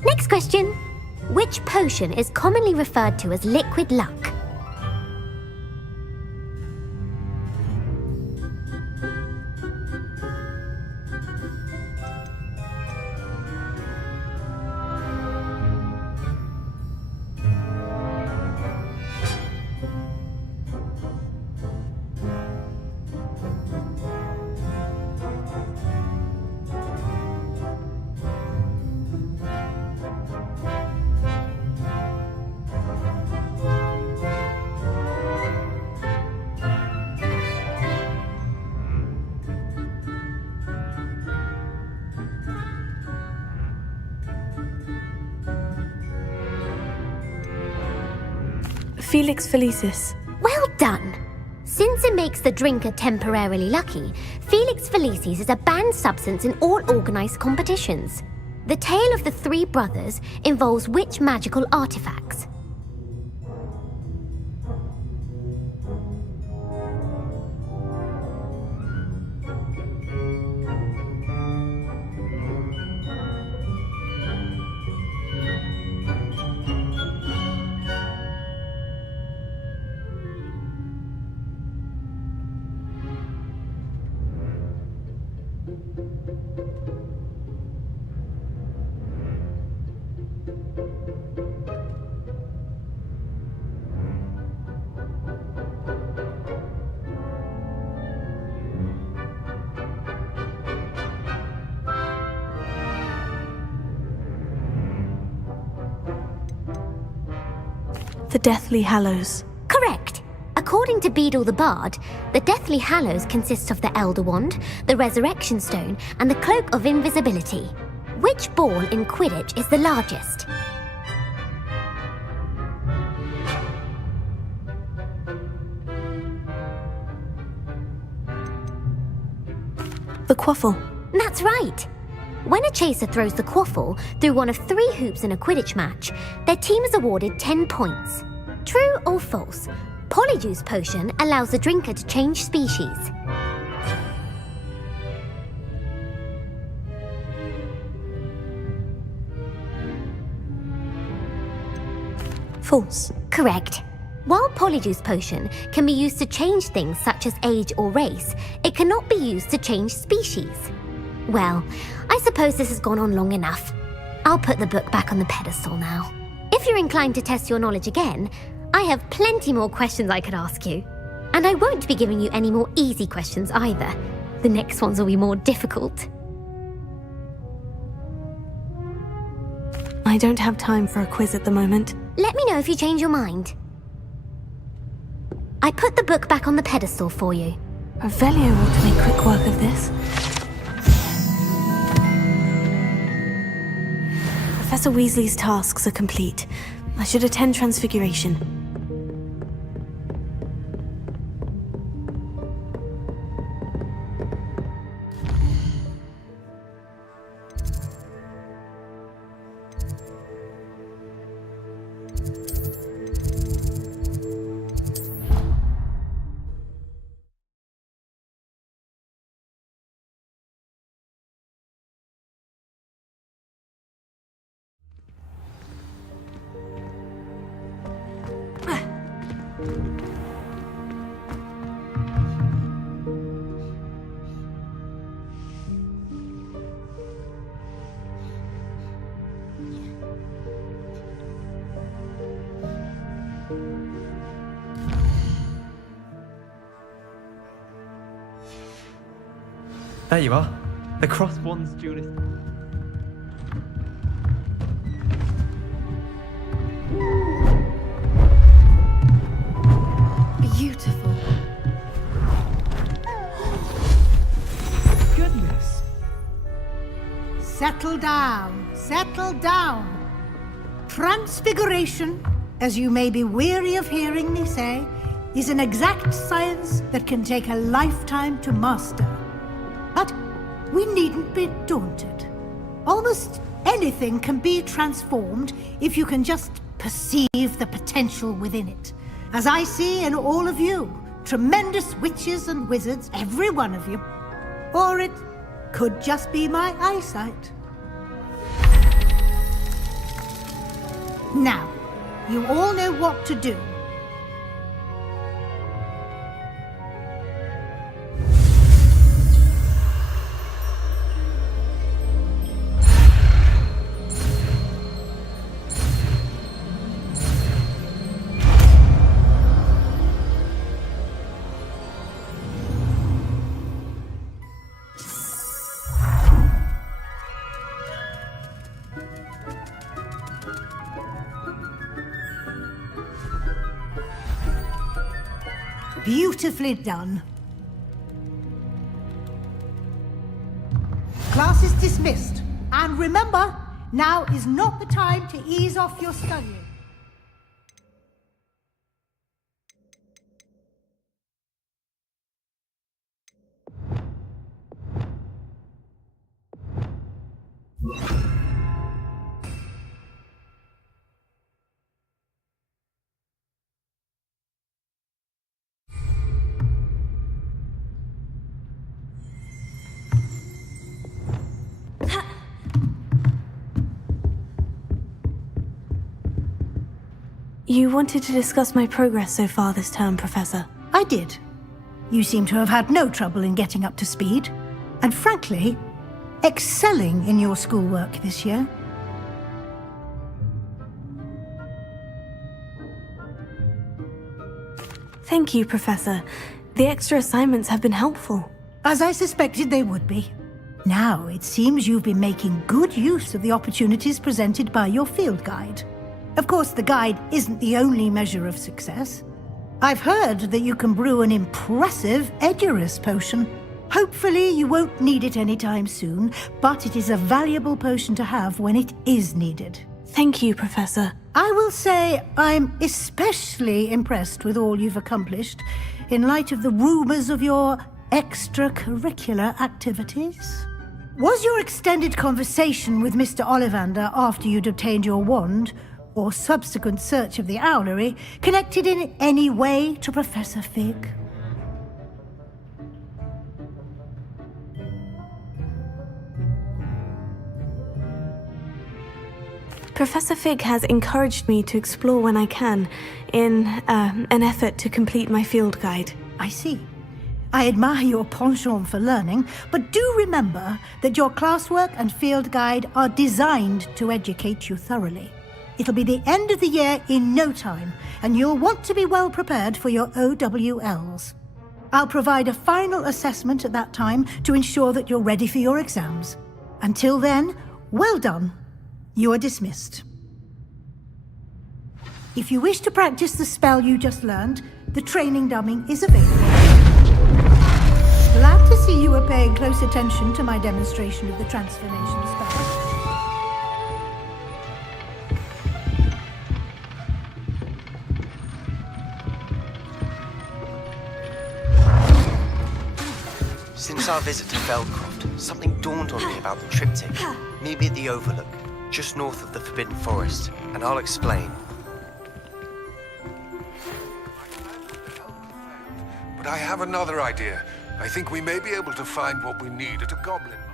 Next question. Which potion is commonly referred to as liquid luck? Felix Felicis. Well done! Since it makes the drinker temporarily lucky, Felix Felicis is a banned substance in all organised competitions. The tale of the three brothers involves which magical artefacts? The Deathly Hallows. Correct! According to Beadle the Bard, the Deathly Hallows consists of the Elder Wand, the Resurrection Stone, and the Cloak of Invisibility. Which ball in Quidditch is the largest? The Quaffle. That's right! When a chaser throws the quaffle through one of 3 hoops in a Quidditch match, their team is awarded 10 points. True or false? Polyjuice Potion allows the drinker to change species. False. Correct. While Polyjuice Potion can be used to change things such as age or race, it cannot be used to change species. Well, I suppose this has gone on long enough. I'll put the book back on the pedestal now. If you're inclined to test your knowledge again, I have plenty more questions I could ask you. And I won't be giving you any more easy questions either. The next ones will be more difficult. I don't have time for a quiz at the moment. Let me know if you change your mind. I put the book back on the pedestal for you. Revelio ought to make quick work of this. Professor Weasley's tasks are complete. I should attend Transfiguration. There you are. The cross one's duelist. Beautiful. Goodness. Settle down. Settle down. Transfiguration, as you may be weary of hearing me say, is an exact science that can take a lifetime to master. But we needn't be daunted. Almost anything can be transformed if you can just perceive the potential within it. As I see in all of you, tremendous witches and wizards, every one of you. Or it could just be my eyesight. Now, you all know what to do. Beautifully done. Class is dismissed. And remember, now is not the time to ease off your studying. You wanted to discuss my progress so far this term, Professor. I did. You seem to have had no trouble in getting up to speed. And frankly, excelling in your schoolwork this year. Thank you, Professor. The extra assignments have been helpful. As I suspected they would be. Now, it seems you've been making good use of the opportunities presented by your field guide. Of course, the guide isn't the only measure of success. I've heard that you can brew an impressive Edurus potion. Hopefully, you won't need it anytime soon, but it is a valuable potion to have when it is needed. Thank you, Professor. I will say I'm especially impressed with all you've accomplished in light of the rumors of your extracurricular activities. Was your extended conversation with Mr. Ollivander after you'd obtained your wand, or subsequent search of the owlery, connected in any way to Professor Fig? Professor Fig has encouraged me to explore when I can, in an effort to complete my field guide. I see. I admire your penchant for learning, but do remember that your classwork and field guide are designed to educate you thoroughly. It'll be the end of the year in no time, and you'll want to be well prepared for your OWLs. I'll provide a final assessment at that time to ensure that you're ready for your exams. Until then, well done. You are dismissed. If you wish to practice the spell you just learned, the training dummy is available. Glad to see you are paying close attention to my demonstration of the transformation spell. Since our visit to Feldcroft, something dawned on me about the triptych. Maybe at the Overlook, just north of the Forbidden Forest, and I'll explain. But I have another idea. I think we may be able to find what we need at a goblin mine.